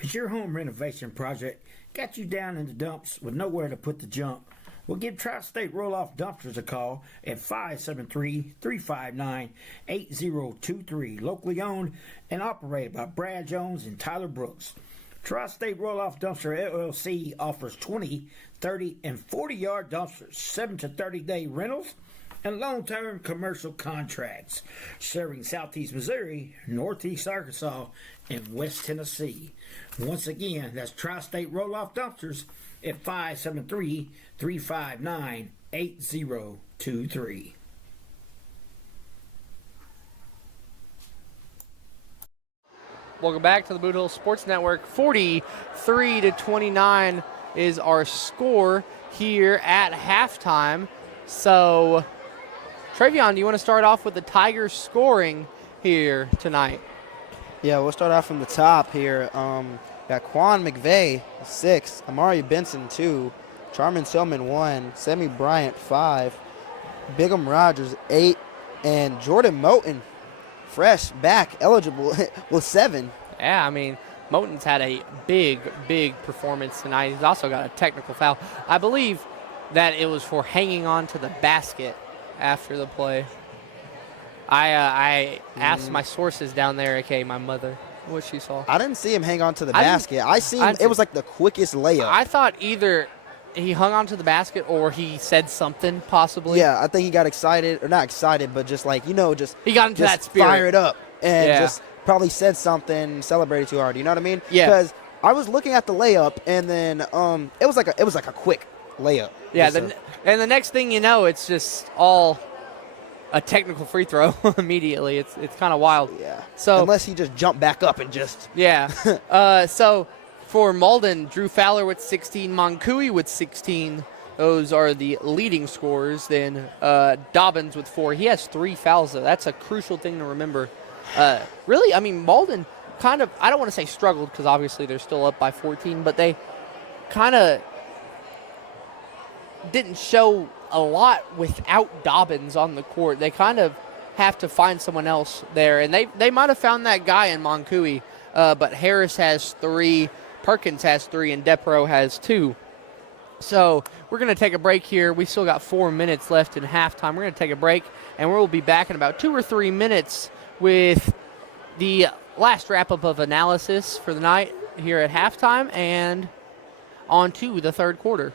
Has your home renovation project got you down in the dumps with nowhere to put the junk? Well, give Tri-State Roll-Off Dumpsters a call at 573-359-8023. Locally owned and operated by Brad Jones and Tyler Brooks. Tri-State Roll-Off Dumpster LLC offers 20, 30, and 40-yard dumpsters, 7 to 30-day rentals, and long-term commercial contracts, serving Southeast Missouri, Northeast Arkansas, and West Tennessee. Once again, that's Tri-State Roll-Off Dumpsters at 573-359-8023. Welcome back to the Bootheel Sports Network. 43-29 is our score here at halftime. So, Travion, do you want to start off with the Tigers scoring here tonight? Yeah, we'll start off from the top here. Got Quan McVeigh, 6, Amari Benson, 2, Charmin Tillman, 1, Sammy Bryant, 5, Bigham Rogers, 8, and Jordan Moten, fresh, back, eligible, with 7. Yeah, I mean, Moten's had a big performance tonight. He's also got a technical foul. I believe that it was for hanging on to the basket after the play. I asked my sources down there, aka my mother, what she saw. I didn't see him hang on to the basket. I seen it was like the quickest layup. I thought either he hung on to the basket or he said something, possibly. Yeah, I think he got excited, or not excited, but just like, he got into that spirit. Fired up and just probably said something, celebrated too hard. You know what I mean? Yeah. Because I was looking at the layup, and then it was like a quick layup. Yeah, and the next thing you know, it's just all a technical free throw immediately. It's kind of wild. Yeah. So unless he just jumped back up and just. Yeah. So for Malden, Drew Fowler with 16, Moncui with 16. Those are the leading scorers. Then Dobbins with 4. He has 3 fouls, though. That's a crucial thing to remember. Really, I mean, Malden kind of, I don't want to say struggled because obviously they're still up by 14, but they kind of didn't show a lot without Dobbins on the court. They kind of have to find someone else there, and they might have found that guy in Moncui, but Harris has 3, Perkins has 3, and Depro has 2. So we're going to take a break here. We still got 4 minutes left in halftime. We're going to take a break, and we'll be back in about 2 or 3 minutes with the last wrap-up of analysis for the night here at halftime and on to the third quarter.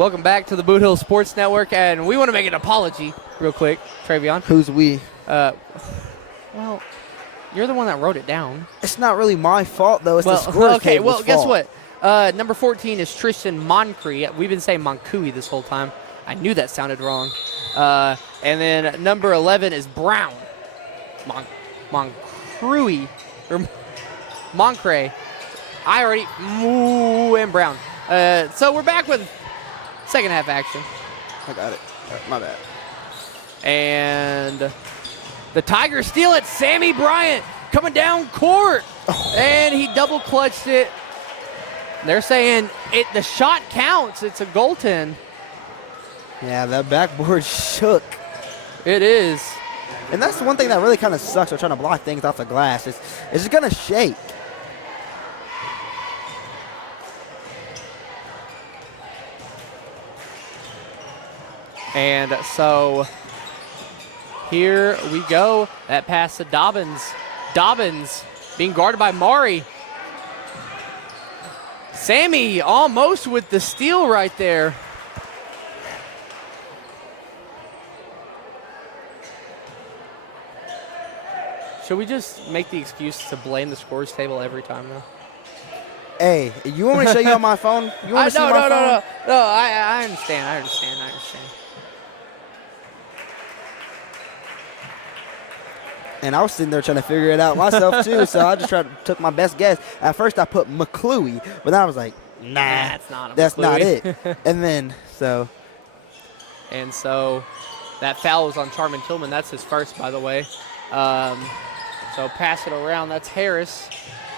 Welcome back to the Bootheel Sports Network, and we want to make an apology real quick, Travion. Who's we? Well, you're the one that wrote it down. It's not really my fault, though. It's the scores okay, table's well, guess fault. what? Number 14 is Tristan Moncree. We've been saying Moncui this whole time. I knew that sounded wrong. And then number 11 is Brown. Moncree. Or Moncree. And Brown. So we're back with second half action. I got it. My bad. And the Tigers steal it. Sammy Bryant coming down court. And he double clutched it. They're saying the shot counts. It's a goaltend. Yeah, that backboard shook. It is. And that's the one thing that really kind of sucks. We're trying to block things off the glass. It's just going to shake. And so here we go. That pass to Dobbins. Dobbins being guarded by Maury. Sammy almost with the steal right there. Should we just make the excuse to blame the scores table every time now? Hey, you want me to show you on my phone? You want to see my phone? No, I understand. I understand. And I was sitting there trying to figure it out myself, too, so I just took my best guess. At first, I put McClue, but then I was like, nah, that's not it. And then, so. And so that foul was on Charmin Tillman. That's his first, by the way. So pass it around. That's Harris.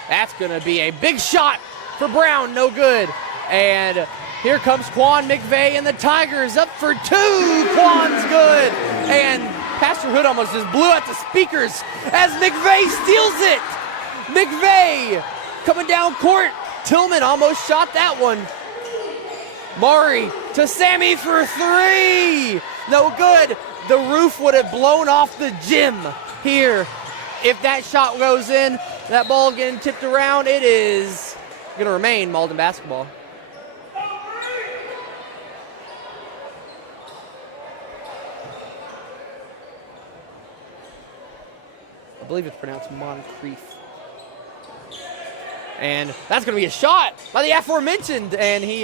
That's going to be a big shot for Brown. No good. And here comes Quan McVeigh and the Tigers up for two. Quan's good. And Pastor Hood almost just blew out the speakers as McVeigh steals it. McVeigh coming down court. Tillman almost shot that one. Maury to Sammy for three. No good. The roof would have blown off the gym here. If that shot goes in, that ball getting tipped around, it is going to remain Malden basketball. I believe it's pronounced Moncrief. And that's going to be a shot by the aforementioned, and he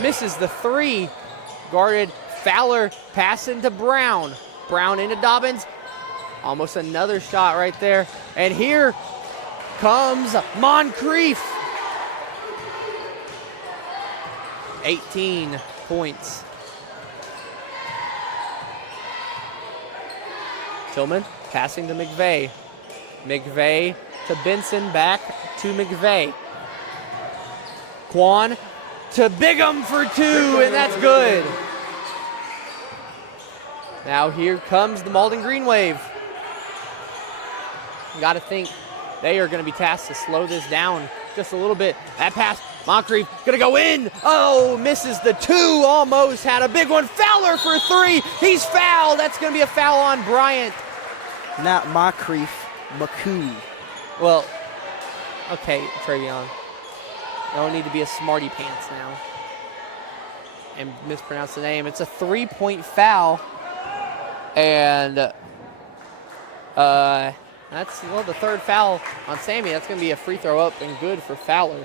misses the three. Guarded Fowler, passing to Brown. Brown into Dobbins. Almost another shot right there. And here comes Moncrief. 18 points. Tillman passing to McVeigh. McVeigh to Benson, back to McVeigh. Quan to Bigham for two, and that's good. Now here comes the Malden Greenwave. Got to think they are going to be tasked to slow this down just a little bit. That pass, Moncrief going to go in. Oh, misses the two, almost had a big one. Fowler for three. He's fouled. That's going to be a foul on Bryant. Not Moncrief, McCoo. Well, okay, Travion. Don't need to be a smarty pants now and mispronounce the name. It's a 3-point foul. And that's the third foul on Sammy. That's going to be a free throw up and good for Fowler.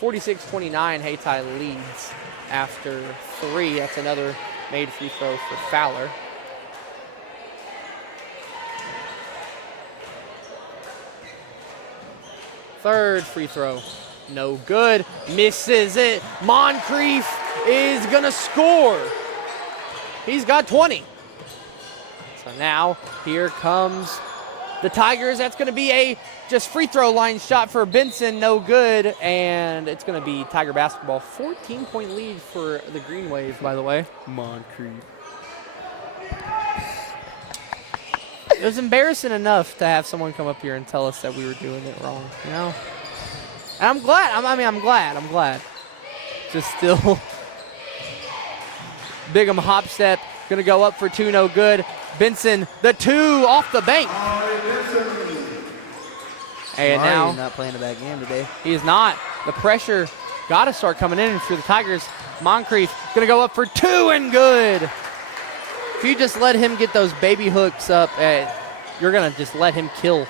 (46-29), Hayti leads after three. That's another made free throw for Fowler. Third free throw. No good. Misses it. Moncrief is going to score. He's got 20. So now here comes the Tigers. That's going to be a just free throw line shot for Benson. No good. And it's going to be Tiger basketball. 14-point lead for the Greenwave, by the way. Moncrief. It was embarrassing enough to have someone come up here and tell us that we were doing it wrong, you know? And I'm glad. I'm glad. Just still. Bigham hop step. Going to go up for two. No good. Benson, the two off the bank. And Murray now not playing a bad game today. he is not. The pressure got to start coming in for the Tigers. Moncrief going to go up for 2 and good. If you just let him get those baby hooks up, you're going to just let him kill.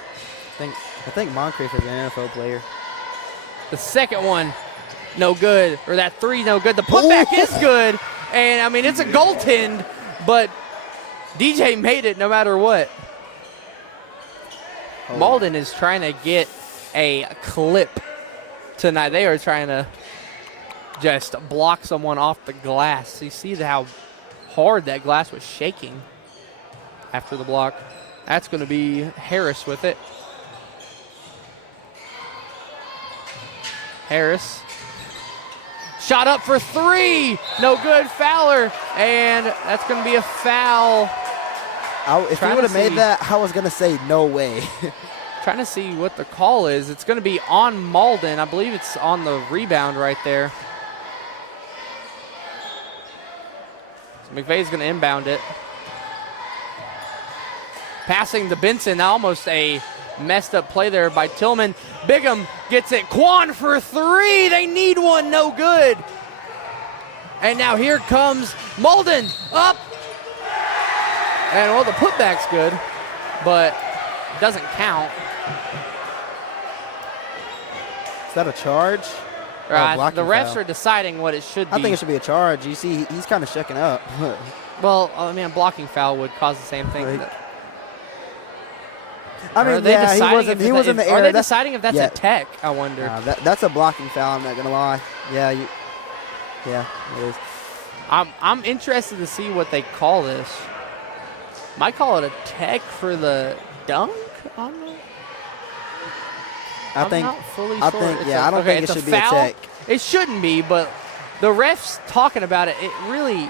I think Moncrief is an NFL player. The second one, no good. Or that 3, no good. The putback is good. And, I mean, it's a goaltend, but DJ made it no matter what. Malden is trying to get a clip tonight. They are trying to just block someone off the glass. You see how hard that glass was shaking after the block. That's going to be Harris with it. Harris. Shot up for 3. No good. Fowler. And that's going to be a foul. If he would have made that, I was going to say no way. Trying to see what the call is. It's going to be on Malden. I believe it's on the rebound right there. So McVeigh's going to inbound it. Passing to Benson. Almost a messed up play there by Tillman. Bigham gets it. Quan for 3. They need one. No good. And now here comes Malden. Up. And, well, the putback's good, but it doesn't count. Is that a charge? The refs are deciding what it should be. I think it should be a charge. You see, he's kind of checking up. Well, I mean, a blocking foul would cause the same thing. Right. I mean, yeah, he was in the air. Are they deciding if that's a tech, I wonder? That's a blocking foul, I'm not going to lie. Yeah, it is. I'm interested to see what they call this. Might call it a tech for the dunk on the. I think I don't think it should be a tech. It shouldn't be, but the refs talking about it, it really.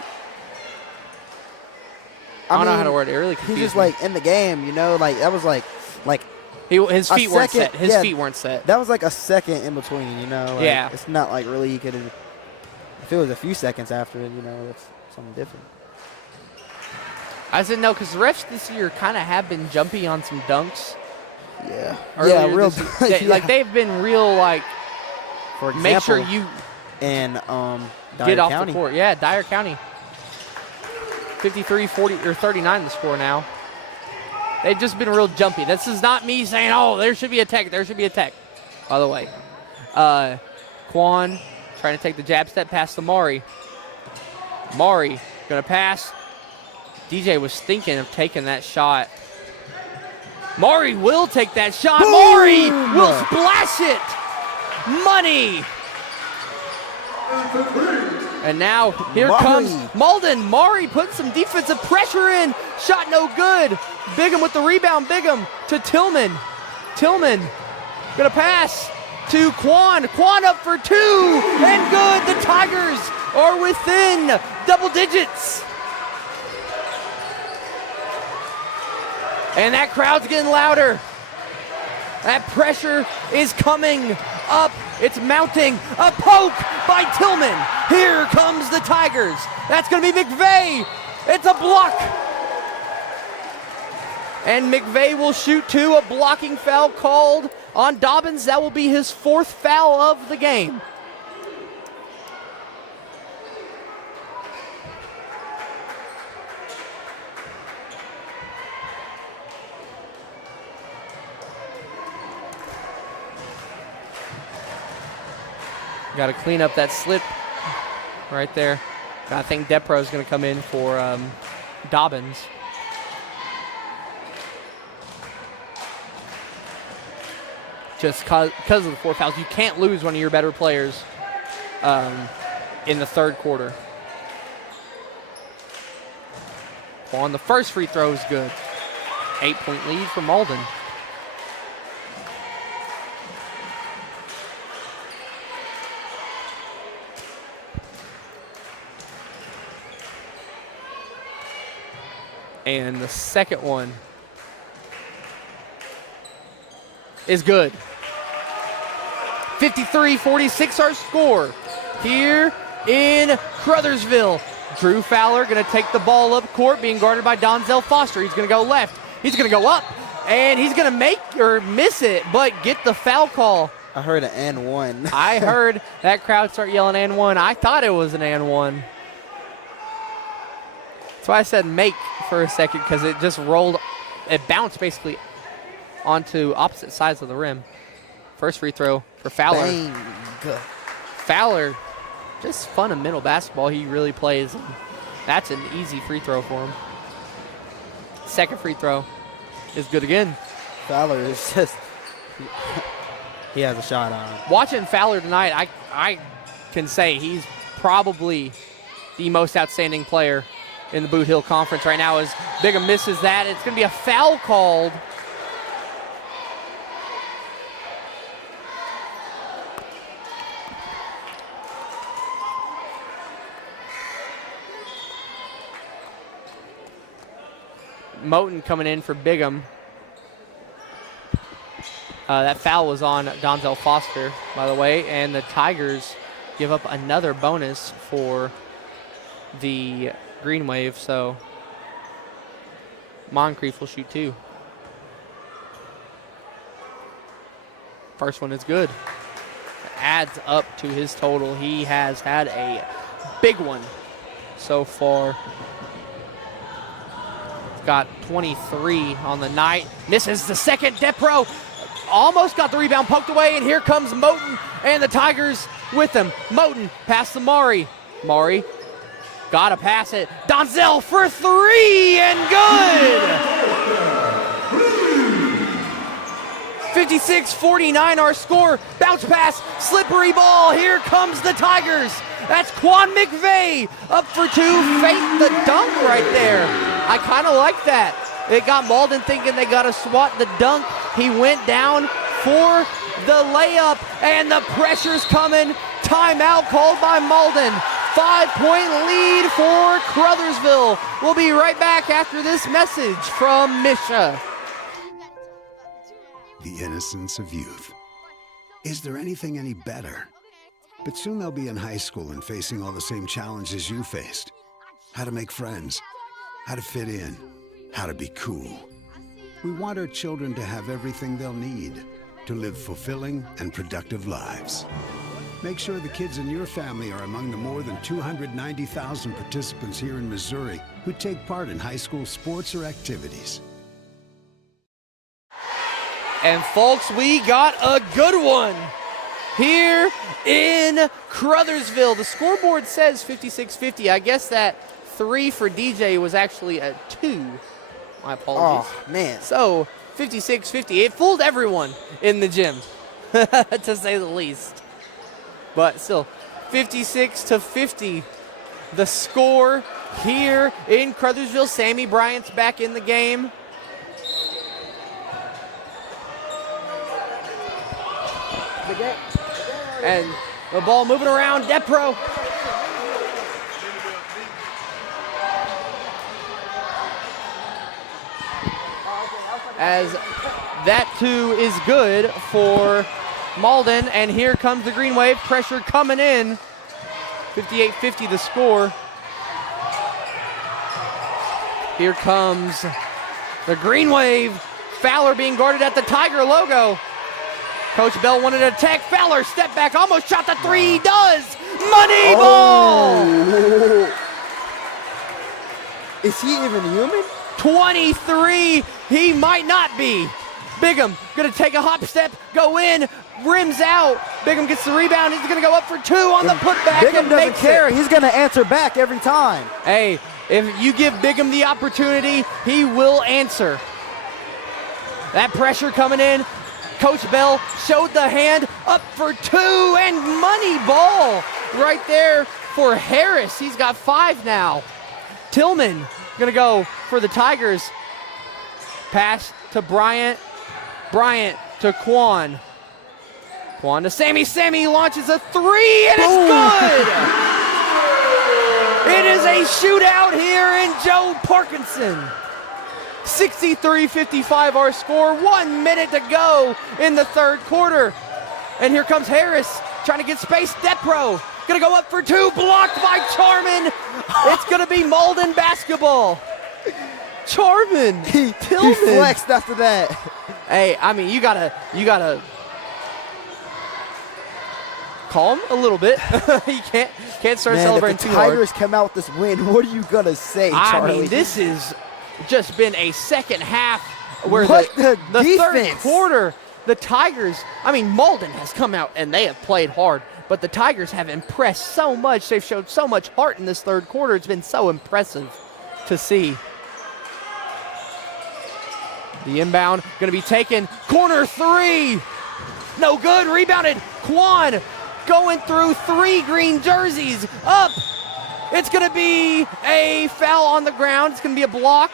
I don't know how to word it. It really confused He's just me. like in the game, you know, like that was like his feet weren't set. His feet weren't set. That was like a second in between, you know. Like, yeah. It's not like really you could have. If it was a few seconds after it, you know, that's something different. I said no, because the refs this year kind of have been jumpy on some dunks. Yeah. Real. Like they've been real, like. For example, make sure you. And get off the court. Yeah, Dyer County. 53, 40, or 39 the score now. They've just been real jumpy. This is not me saying, oh, there should be a tech. There should be a tech. By the way. Quan trying to take the jab step past to Maury. Maury going to pass. DJ was thinking of taking that shot. Maury will take that shot. Boom! Maury will splash it. Money. And now here comes Malden. Maury putting some defensive pressure in. Shot no good. Bigham with the rebound. Bigham to Tillman. Tillman gonna pass to Quan. Quan up for 2 and good. The Tigers are within double digits. And that crowd's getting louder. That pressure is coming up. It's mounting. A poke by Tillman. Here comes the Tigers. That's going to be McVeigh. It's a block. And McVeigh will shoot 2. A blocking foul called on Dobbins. That will be his 4th foul of the game. Got to clean up that slip right there. I think Depro is going to come in for Dobbins. Just because of the 4 fouls. You can't lose one of your better players in the third quarter. On the first free throw is good. 8-point lead for Malden. And the second one is good. 53-46 our score here in Caruthersville. Drew Fowler going to take the ball up court, being guarded by Donzel Foster. He's going to go left. He's going to go up And he's going to make or miss it, but get the foul call. I heard an and one. I heard that crowd start yelling and one. I thought it was an and one. That's why I said make for a second, because it just rolled. It bounced basically onto opposite sides of the rim. First free throw for Fowler. Bang. Fowler, just fundamental basketball he really plays. And that's an easy free throw for him. Second free throw is good again. Fowler is just, he has a shot on him. Watching Fowler tonight, I can say he's probably the most outstanding player in the Bootheel Conference right now. As Bigham misses that, it's going to be a foul called. Moten coming in for Bigham. That foul was on Donzel Foster, by the way, and the Tigers give up another bonus for the Greenwave, so Moncrief will shoot two. First one is good. Adds up to his total. He has had a big one so far. Got 23 on the night. Misses the second. Depro almost got the rebound poked away, and here comes Moten and the Tigers with him. Moten past the Maury. Maury gotta pass it. Donzel for three and good. 56-49 our score. Bounce pass, slippery ball. Here comes the Tigers. That's Quan McVeigh up for two. Fake the dunk right there. I kind of like that. It got Malden thinking they got to swat the dunk. He went down for the layup, and the pressure's coming. Timeout called by Malden. 5-point lead for Caruthersville. We'll be right back after this message from Misha. The innocence of youth. Is there anything any better? But soon they'll be in high school and facing all the same challenges you faced. How to make friends, how to fit in, how to be cool. We want our children to have everything they'll need to live fulfilling and productive lives. Make sure the kids in your family are among the more than 290,000 participants here in Missouri who take part in high school sports or activities. And folks, we got a good one here in Caruthersville. The scoreboard says 56-50. I guess that 3 for DJ was actually a 2. My apologies. Oh, man. So 56-50. It fooled everyone in the gym, to say the least. But still, 56-50. The score here in Caruthersville. Sammy Bryant's back in the game. And the ball moving around. Depro. As that too is good for Malden. And here comes the Greenwave. Pressure coming in. 58-50 the score. Here comes the Greenwave. Fowler being guarded at the Tiger logo. Coach Bell wanted to attack. Fowler step back, almost shot the three. He does. Money ball. Is he even human? 23. He might not be. Bigham gonna take a hop step, go in, rims out. Bigham gets the rebound. He's gonna go up for 2 on the putback. Bigham doesn't care. He's gonna answer back every time. Hey, if you give Bigham the opportunity, he will answer. That pressure coming in. Coach Bell showed the hand, up for 2, and money ball right there for Harris. He's got 5 now. Tillman gonna go for the Tigers. Pass to Bryant. Bryant to Quan. Quan to Sammy. Sammy launches a 3, and it's good! It is a shootout here in Joe Parkinson. 63-55 our score. 1 minute to go in the third quarter. And here comes Harris trying to get space. Depro gonna go up for 2, blocked by Charman. It's gonna be Malden basketball. Charmin. He flexed after that. Hey, I mean, you gotta calm a little bit. You can't start celebrating too hard. The Tigers come out with this win, what are you gonna say, Charlie? I mean, this has just been a second half where the third quarter, the Tigers, I mean, Malden has come out and they have played hard, but the Tigers have impressed so much. They've showed so much heart in this third quarter. It's been so impressive to see. The inbound going to be taken. Corner three. No good. Rebounded. Quan going through three green jerseys. Up. It's going to be a foul on the ground. It's going to be a block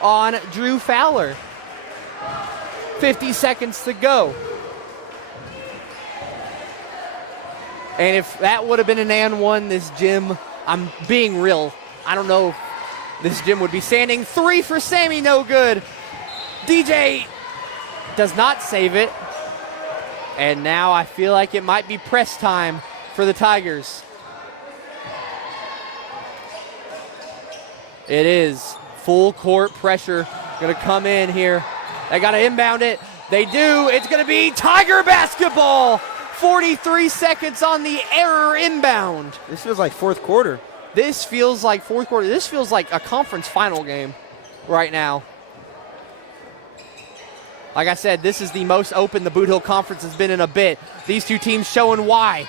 on Drew Fowler. 50 seconds to go. And if that would have been an and one, this gym, I'm being real, I don't know if this gym would be standing. Three for Sammy, no good. DJ does not save it. And now I feel like it might be press time for the Tigers. It is full court pressure gonna come in here. They gotta inbound it. They do. It's gonna be Tiger basketball. 43 seconds on the error inbound. This feels like fourth quarter. This feels like fourth quarter. This feels like a conference final game right now. Like I said, this is the most open the Bootheel Conference has been in a bit. These two teams showing why.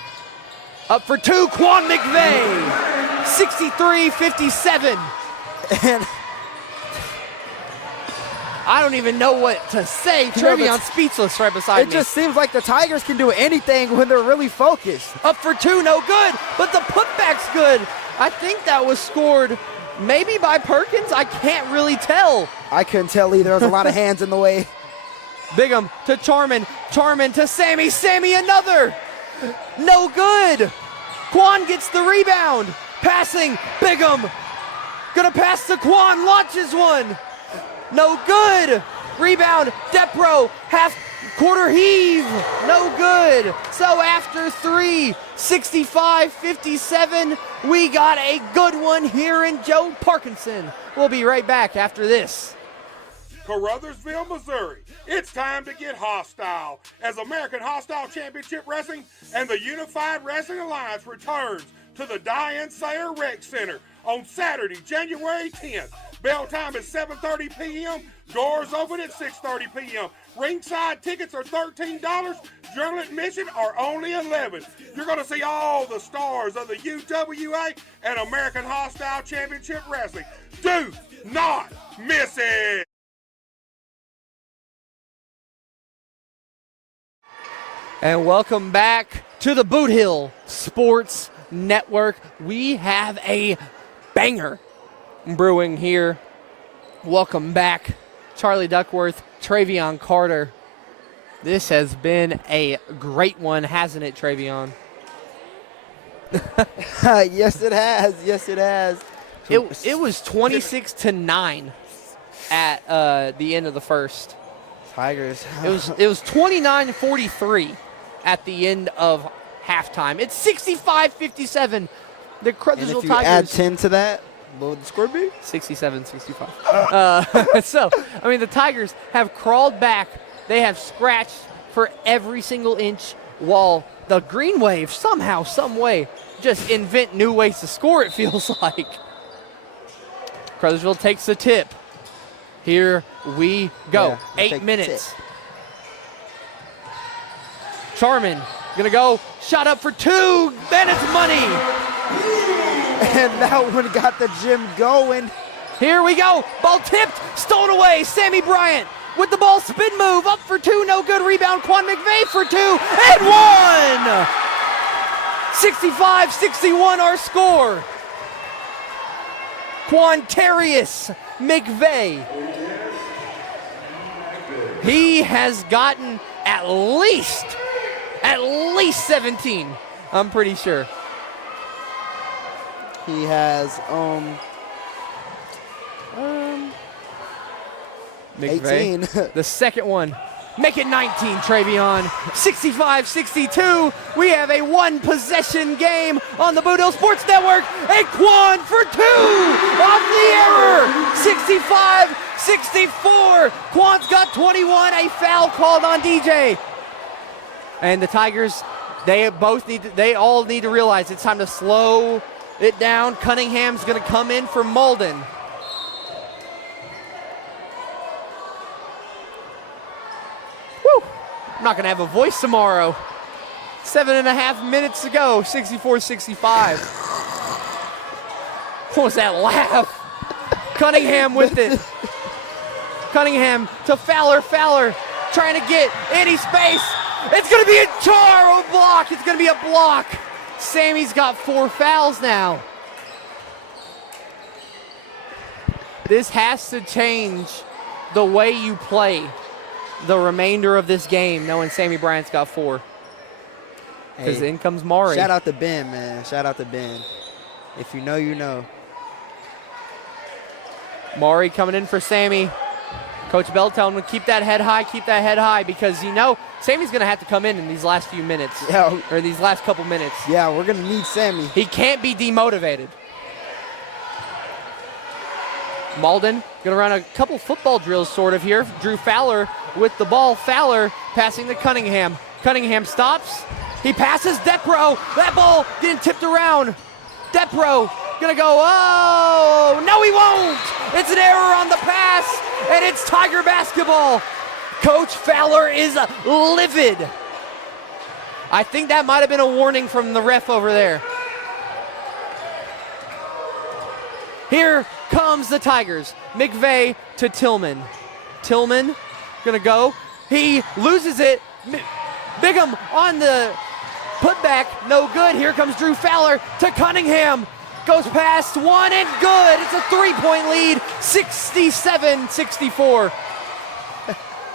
Up for two, Quan McVeigh. 63-57. And I don't even know what to say. Trevion's speechless right beside me. It just seems like the Tigers can do anything when they're really focused. Up for two, no good, but the putback's good. I think that was scored maybe by Perkins. I can't really tell. I couldn't tell either. There was a lot of hands in the way. Bigham to Charmin. Charmin to Sammy. Sammy another. No good. Quan gets the rebound. Passing. Bigham. Gonna pass to Quan. Launches one. No good. Rebound. Depro. Half quarter heave. No good. So after three, 65-57, we got a good one here in Joe Parkinson. We'll be right back after this. Caruthersville, Missouri. It's time to get hostile as American Hostile Championship Wrestling and the Unified Wrestling Alliance returns to the Diane Sayer Rec Center on Saturday, January 10th. Bell time is 7:30 p.m. Doors open at 6:30 p.m. Ringside tickets are $13. General admission are only $11. You're going to see all the stars of the UWA and American Hostile Championship Wrestling. Do not miss it. And welcome back to the Bootheel Sports Network. We have a banger brewing here. Welcome back, Charlie Duckworth, Travion Carter. This has been a great one, hasn't it, Travion? Yes, it has. Yes, it has. It was 26-9 at the end of the first. Tigers. It was 29-43 at the end of halftime. It's 65-57. The Caruthersville And if you Tigers add 10 to that, what would the score be? 67-65. So, I mean, the Tigers have crawled back. They have scratched for every single inch, while the Greenwave somehow, some way, just invent new ways to score, it feels like. Caruthersville takes the tip. Here we go. Yeah, 8 minutes. Charmin gonna go. Shot up for two. Then it's money. And that one got the gym going. Here we go. Ball tipped. Stolen away. Sammy Bryant with the ball spin move. Up for two. No good. Rebound. Quan McVeigh for two. And one. 65-61 our score. Quantarius McVeigh. He has gotten at least 17, I'm pretty sure. He has McVeigh, 18. the second one Make it 19, Travion. 65-62. We have a one-possession game on the Bootheel Sports Network. And Quan for 2 off the error. 65-64. Quan's got 21. A foul called on DJ. And the Tigers, they all need to realize it's time to slow it down. Cunningham's going to come in for Malden. I'm not going to have a voice tomorrow. 7.5 minutes to go, 64-65. What was that laugh? Cunningham with it. Cunningham to Fowler. Fowler trying to get any space. It's going to be a block. It's going to be a block. Sammy's got 4 fouls now. This has to change the way you play the remainder of this game, knowing Sammy Bryant's got 4. Because in comes Maury. Shout out to Ben, man. Shout out to Ben. If you know, you know. Maury coming in for Sammy. Coach Bell telling him to keep that head high, because you know Sammy's going to have to come in these last few minutes. Yeah. Or these last couple minutes. Yeah, we're going to need Sammy. He can't be demotivated. Malden going to run a couple football drills sort of here. Drew Fowler with the ball. Fowler passing to Cunningham. Cunningham stops. He passes Depro. That ball getting tipped around. Depro going to go, oh, no he won't. It's an error on the pass, and it's Tiger basketball. Coach Fowler is livid. I think that might have been a warning from the ref over there. Here comes the Tigers. McVeigh to Tillman. Tillman gonna go. He loses it. Bigham on the putback. No good. Here comes Drew Fowler to Cunningham. Goes past one and good. It's a 3-point lead. 67-64.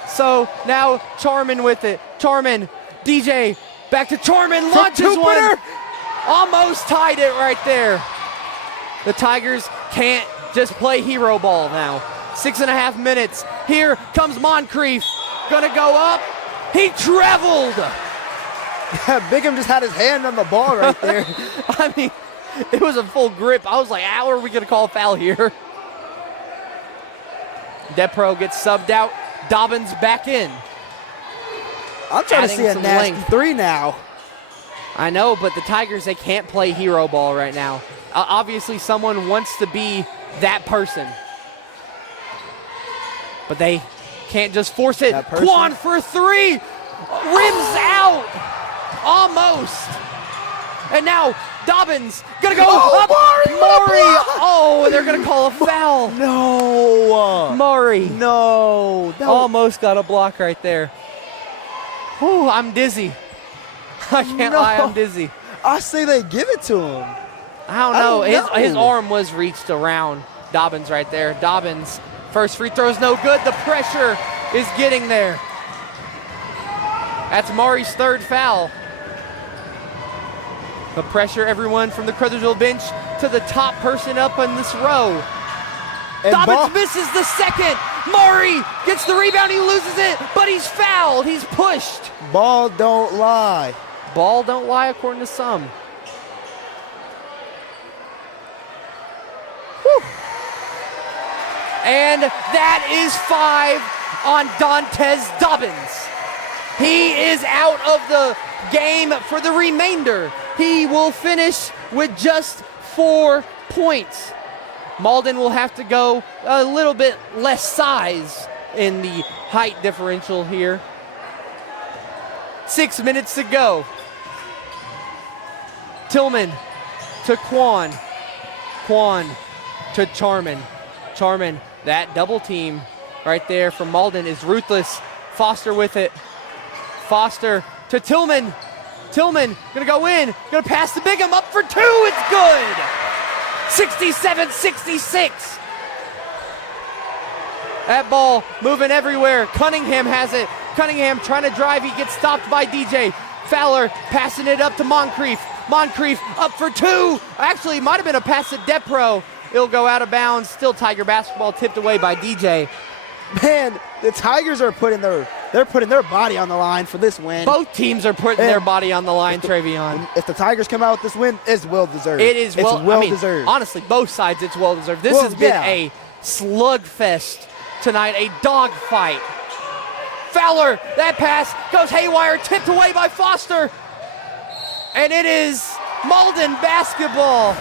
So now Charman with it. Charman, DJ, back to Charman. Launches one. Almost tied it right there. The Tigers can't just play hero ball now. 6.5 minutes. Here comes Moncrief. Gonna go up. He traveled. Bigham just had his hand on the ball right there. I mean, it was a full grip. I was like, how are we gonna call a foul here? Depro gets subbed out. Dobbins back in. I'm trying to see a nasty length. 3 now. I know, but the Tigers, they can't play hero ball right now. Obviously, someone wants to be that person. But they can't just force it. Quan for 3. Rims out. Almost. And now Dobbins going to go up. Maury. Oh, they're going to call a foul. No. Maury. No. Almost got a block right there. Oh, I'm dizzy. I can't lie, I'm dizzy. I say they give it to him. I don't know. His arm was reached around Dobbins right there. Dobbins, first free throw's no good. The pressure is getting there. That's Maury's 3rd foul. The pressure, everyone from the Caruthersville bench to the top person up in this row. And Dobbins misses the 2nd. Maury gets the rebound. He loses it, but he's fouled. He's pushed. Ball don't lie. Ball don't lie according to some. Whew. And that is 5 on Dantes Dobbins. He is out of the game for the remainder. He will finish with just 4 points. Malden will have to go a little bit less size in the height differential here. 6 minutes to go. Tillman to Quan. Quan to Charman. Charman, that double team right there from Malden is ruthless. Foster with it. Foster to Tillman. Tillman gonna go in, gonna pass to Bigham, up for 2, it's good! 67-66. That ball moving everywhere. Cunningham has it. Cunningham trying to drive, he gets stopped by DJ. Fowler passing it up to Moncrief. Moncrief up for 2. Actually, might have been a pass to Depro. It'll go out of bounds. Still Tiger basketball, tipped away by DJ. Man, the Tigers are putting their they're putting their body on the line for this win. Both teams are putting their body on the line, Travion. If the Tigers come out with this win, it's well-deserved. It is well-deserved. Honestly, both sides, it's well-deserved. This has been a slugfest tonight, a dogfight. Fowler, that pass goes haywire, tipped away by Foster. And it is Malden basketball.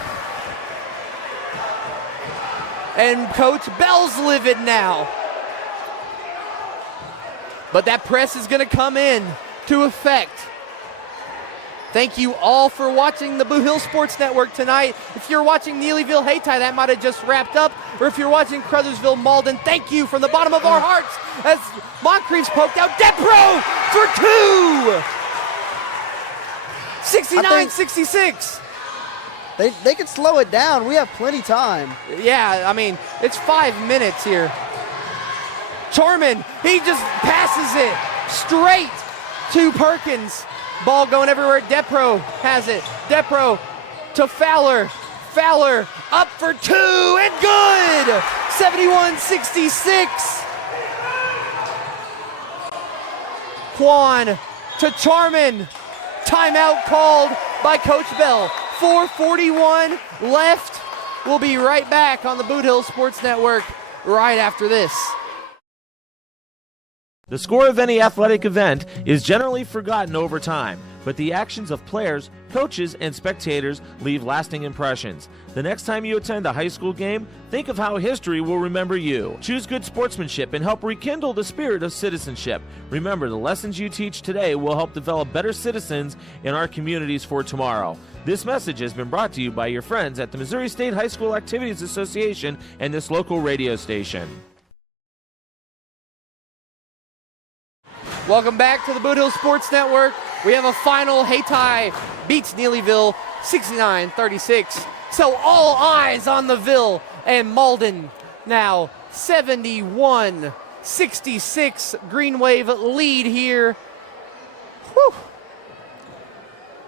And Coach Bell's livid now. But that press is going to come in to effect. Thank you all for watching the Bootheel Sports Network tonight. If you're watching Neelyville Hayti, that might have just wrapped up. Or if you're watching Caruthersville Malden, thank you from the bottom of our hearts as Moncrief's poked out. Depro for 2! 69-66. They can slow it down. We have plenty time. Yeah, I mean, it's 5 minutes here. Charman, he just passes it straight to Perkins. Ball going everywhere. Depro has it. Depro to Fowler. Fowler up for 2 and good! 71-66. Quan to Charman. Timeout called by Coach Bell. 4:41 left. We'll be right back on the Bootheel Sports Network right after this. The score of any athletic event is generally forgotten over time, but the actions of players, coaches, and spectators leave lasting impressions. The next time you attend a high school game, think of how history will remember you. Choose good sportsmanship and help rekindle the spirit of citizenship. Remember, the lessons you teach today will help develop better citizens in our communities for tomorrow. This message has been brought to you by your friends at the Missouri State High School Activities Association and this local radio station. Welcome back to the Bootheel Sports Network. We have a final. Hayti beats Neelyville 69-36. So all eyes on the Ville and Malden now 71-66. Greenwave lead here. Whew.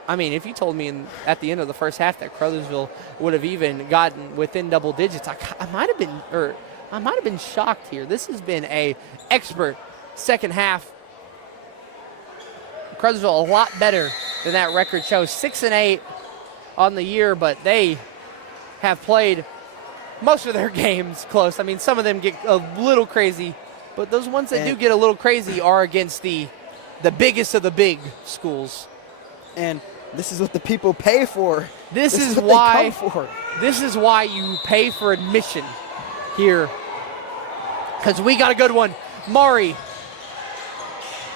I mean, if you told me at the end of the first half that Caruthersville would have even gotten within double digits, I might have been shocked here. This has been a expert second half. Caruthersville a lot better than that record shows. 6-8 on the year, but they have played most of their games close. I mean, some of them get a little crazy, but those ones that do get a little crazy are against the biggest of the big schools. And this is what the people pay for. This is what why they come for. This is why you pay for admission here. Because we got a good one. Maury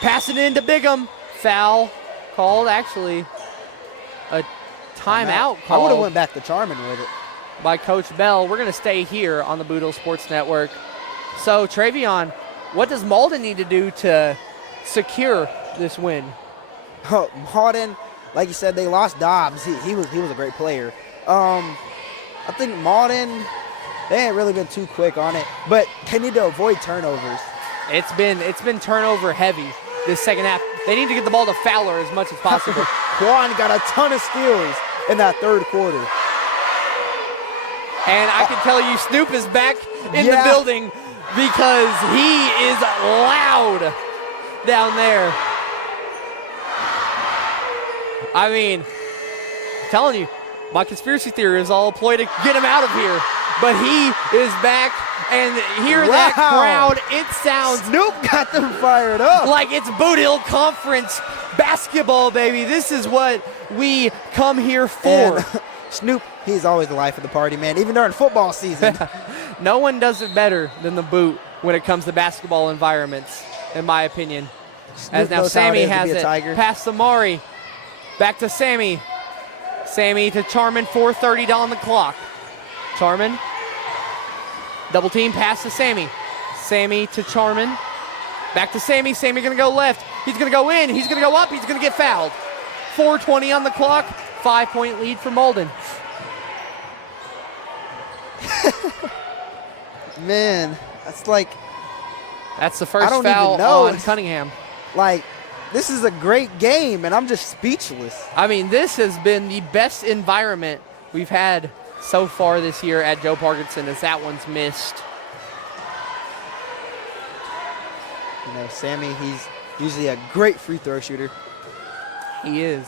passing it into Bigham. Foul called, actually a timeout called. I would have went back to Charman with it. By Coach Bell. We're going to stay here on the Bootheel Sports Network. So, Travion, what does Malden need to do to secure this win? Malden, like you said, they lost Dobbs. He was a great player. I think Malden, they ain't really been too quick on it, but they need to avoid turnovers. It's been turnover heavy this second half. They need to get the ball to Fowler as much as possible. Quan got a ton of steals in that third quarter. And I can tell you Snoop is back in the building because he is loud down there. I mean, I'm telling you, my conspiracy theory is all a ploy to get him out of here. But he is back, and hear that crowd, it sounds... Snoop got them fired up. Like it's Bootheel Conference basketball, baby. This is what we come here for. And Snoop, he's always the life of the party, man, even during football season. No one does it better than the Boot when it comes to basketball environments, in my opinion. Snoop As now knows how it Sammy is to has be a it, Tiger. past Samari, back to Sammy. Sammy to Charman, 4:30 on the clock. Charman, double team, pass to Sammy. Sammy to Charman, back to Sammy. Sammy gonna go left. He's gonna go in, he's gonna go up, he's gonna get fouled. 4:20 on the clock, 5-point lead for Malden. Man, that's the first I don't foul even know. on Cunningham. Like, this is a great game, and I'm just speechless. I mean, this has been the best environment we've had so far this year at Joe Parkinson, as that one's missed. You know, Sammy, he's usually a great free throw shooter. He is.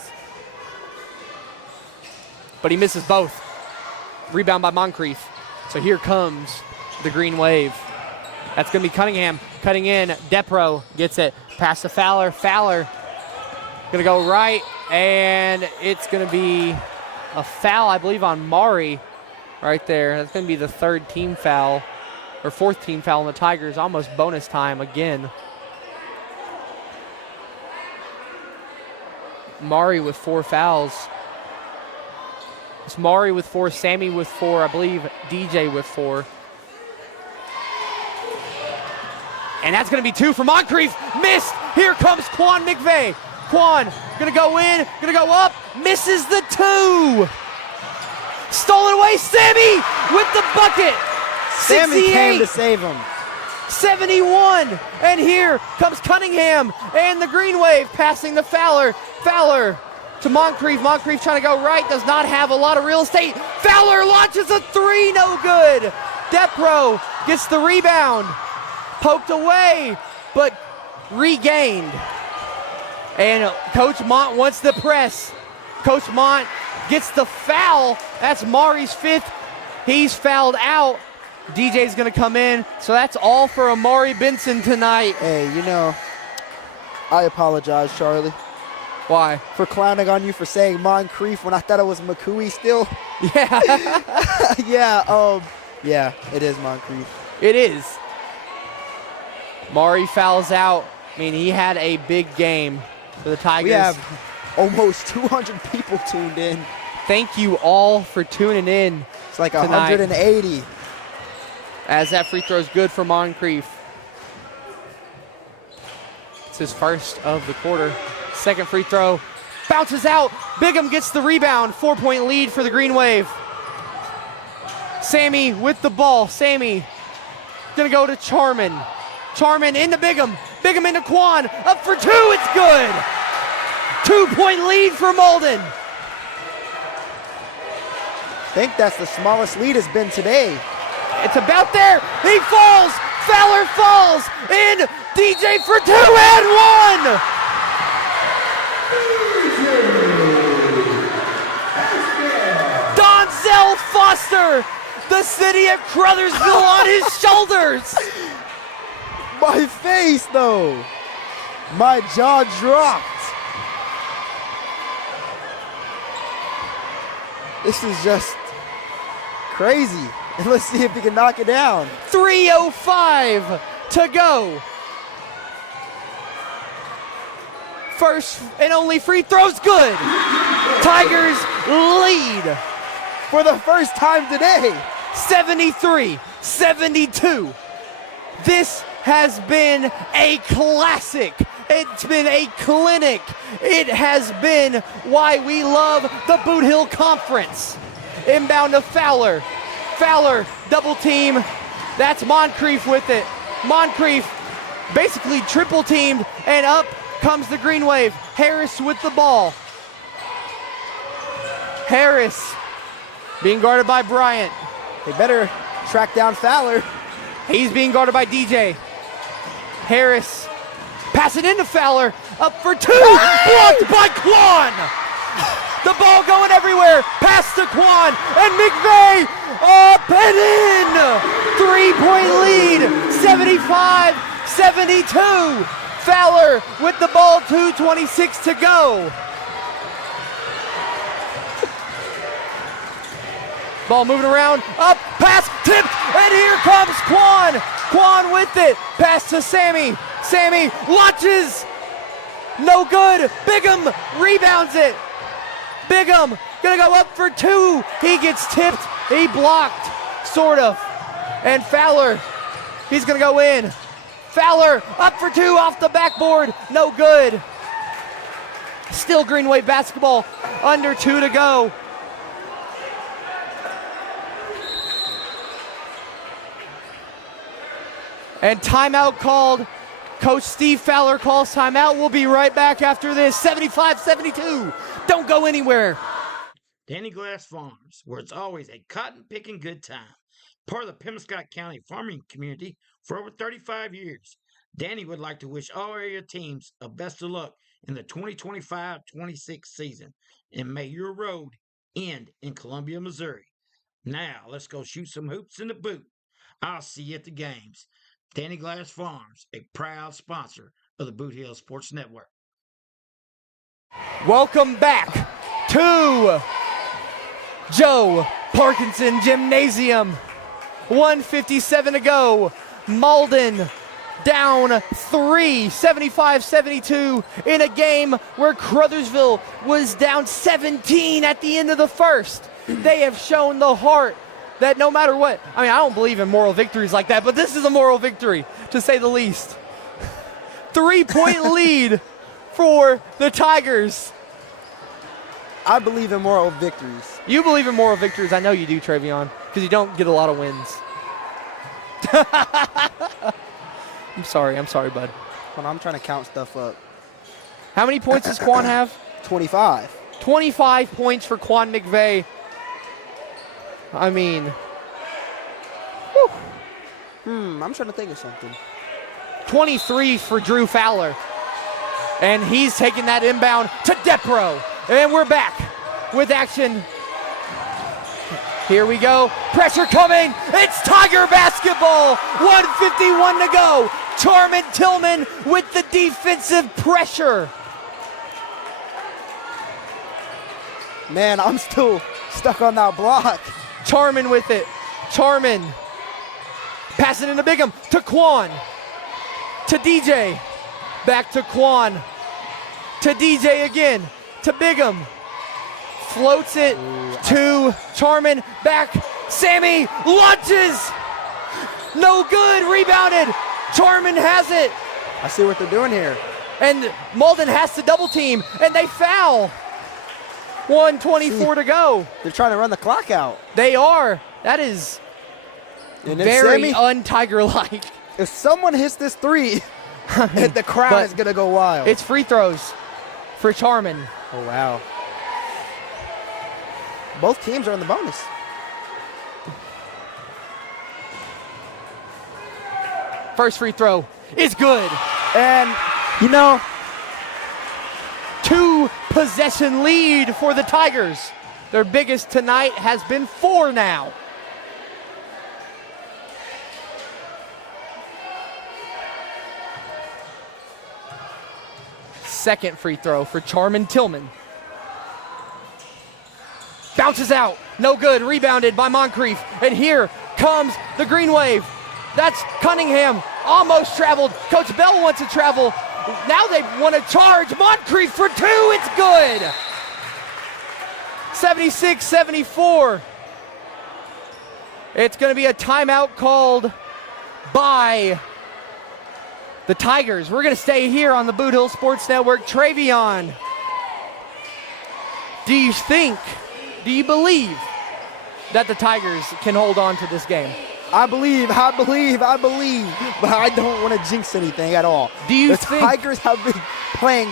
But he misses both. Rebound by Moncrief. So here comes the Green Wave. That's going to be Cunningham cutting in. Depro gets it. Pass to Fowler. Fowler going to go right, and it's going to be a foul, I believe, on Mari right there. That's going to be the third team foul, or fourth team foul on the Tigers. Almost bonus time again. Mari with 4 fouls. It's Mari with 4, Sammy with 4, I believe DJ with 4. And that's going to be 2 for Moncrief. Missed. Here comes Quan McVeigh. Quan going to go in, going to go up, misses the 2. Stolen away, Sammy with the bucket. Sammy came to save him. 71. And here comes Cunningham and the Green Wave passing to Fowler. Fowler to Moncrief. Moncrief trying to go right, does not have a lot of real estate. Fowler launches a 3, no good. Depro gets the rebound. Poked away, but regained. And Coach Mont wants the press. Coach Mont gets the foul. That's Mari's 5th. He's fouled out. DJ's going to come in. So that's all for Amari Benson tonight. Hey, you know, I apologize, Charlie. Why? For clowning on you for saying Moncrief when I thought it was McCooey still. Yeah. Yeah, it is Moncrief. It is. Mari fouls out. I mean, he had a big game for the Tigers. We have almost 200 people tuned in. Thank you all for tuning in. It's like tonight. 180. As that free throw is good for Moncrief. It's his first of the quarter. Second free throw. Bounces out. Bigham gets the rebound. 4-point lead for the Green Wave. Sammy with the ball. Sammy gonna go to Charman. Charman into Bigham. Bigham into Quan. Up for 2. It's good. 2-point lead for Malden. I think that's the smallest lead has been today. It's about there. He falls. Fowler falls. In. DJ for 2 and 1. Donzel Foster. The city of Caruthersville on his shoulders. My face, though. My jaw dropped. This is just crazy. And let's see if he can knock it down. 3:05 to go. First and only free throw's good. Tigers lead for the first time today. 73-72. This has been a classic. It's been a clinic. It has been why we love the Bootheel Conference. Inbound to Fowler. Fowler, double team. That's Moncrief with it. Moncrief basically triple teamed, and up comes the Green Wave. Harris with the ball. Harris being guarded by Bryant. They better track down Fowler. He's being guarded by DJ. Harris passing into Fowler. Up for 2. Blocked by Quan. The ball going everywhere. Pass to Quan. And McVeigh up and in. 3-point lead. 75-72. Fowler with the ball. 2:26 to go. Ball moving around, up, pass, tipped, and here comes Quan. Quan with it, pass to Sammy. Sammy launches, no good. Bigham rebounds it. Bigham gonna go up for 2. He gets tipped, he blocked, sort of. And Fowler, he's gonna go in. Fowler up for 2 off the backboard, no good. Still Green Wave basketball, under 2 to go. And timeout called. Coach Steve Fowler calls timeout. We'll be right back after this. 75-72. Don't go anywhere. Danny Glass Farms, where it's always a cotton-picking good time. Part of the Pemiscot County farming community for over 35 years. Danny would like to wish all area teams a best of luck in the 2025-26 season, and may your road end in Columbia, Missouri. Now, let's go shoot some hoops in the boot. I'll see you at the games. Danny Glass Farms, a proud sponsor of the Bootheel Sports Network. Welcome back to Joe Parkinson Gymnasium. 1:57 to go. Malden down 3, 75-72 in a game where Caruthersville was down 17 at the end of the first. They have shown the heart that no matter what, I mean, I don't believe in moral victories like that, but this is a moral victory, to say the least. 3-point lead for the Tigers. I believe in moral victories. You believe in moral victories. I know you do, Travion, because you don't get a lot of wins. I'm sorry, bud. When I'm trying to count stuff up. How many points does Quan have? 25. 25 points for Quan McVeigh. I mean, I'm trying to think of something. 23 for Drew Fowler. And he's taking that inbound to Depro. And we're back with action. Here we go. Pressure coming. It's Tiger basketball. 1:51 to go. Charmin Tillman with the defensive pressure. Man, I'm still stuck on that block. Charmin with it. Charmin passing into Bigham to Quan. To DJ. Back to Quan. To DJ again. To Bigham. Floats it to Charmin. Back. Sammy launches. No good. Rebounded. Charmin has it. I see what they're doing here. And Malden has to double team. And they foul. 1:24 to go. They're trying to run the clock out. They are. That is very un-Tiger-like. If someone hits this three, the crowd is going to go wild. It's free throws for Charmin. Oh, wow. Both teams are in the bonus. First free throw is good. And, you know, 2-possession lead for the Tigers. Their biggest tonight has been 4 now. Second free throw for Charmin Tillman. Bounces out. No good. Rebounded by Moncrief. And here comes the Greenwave. That's Cunningham. Almost traveled. Coach Bell wants to travel. Now they want to charge. Moncrief for 2. It's good. 76-74. It's going to be a timeout called by the Tigers. We're going to stay here on the Bootheel Sports Network. Travion, do you believe that the Tigers can hold on to this game? I believe, but I don't want to jinx anything at all. The Tigers have been playing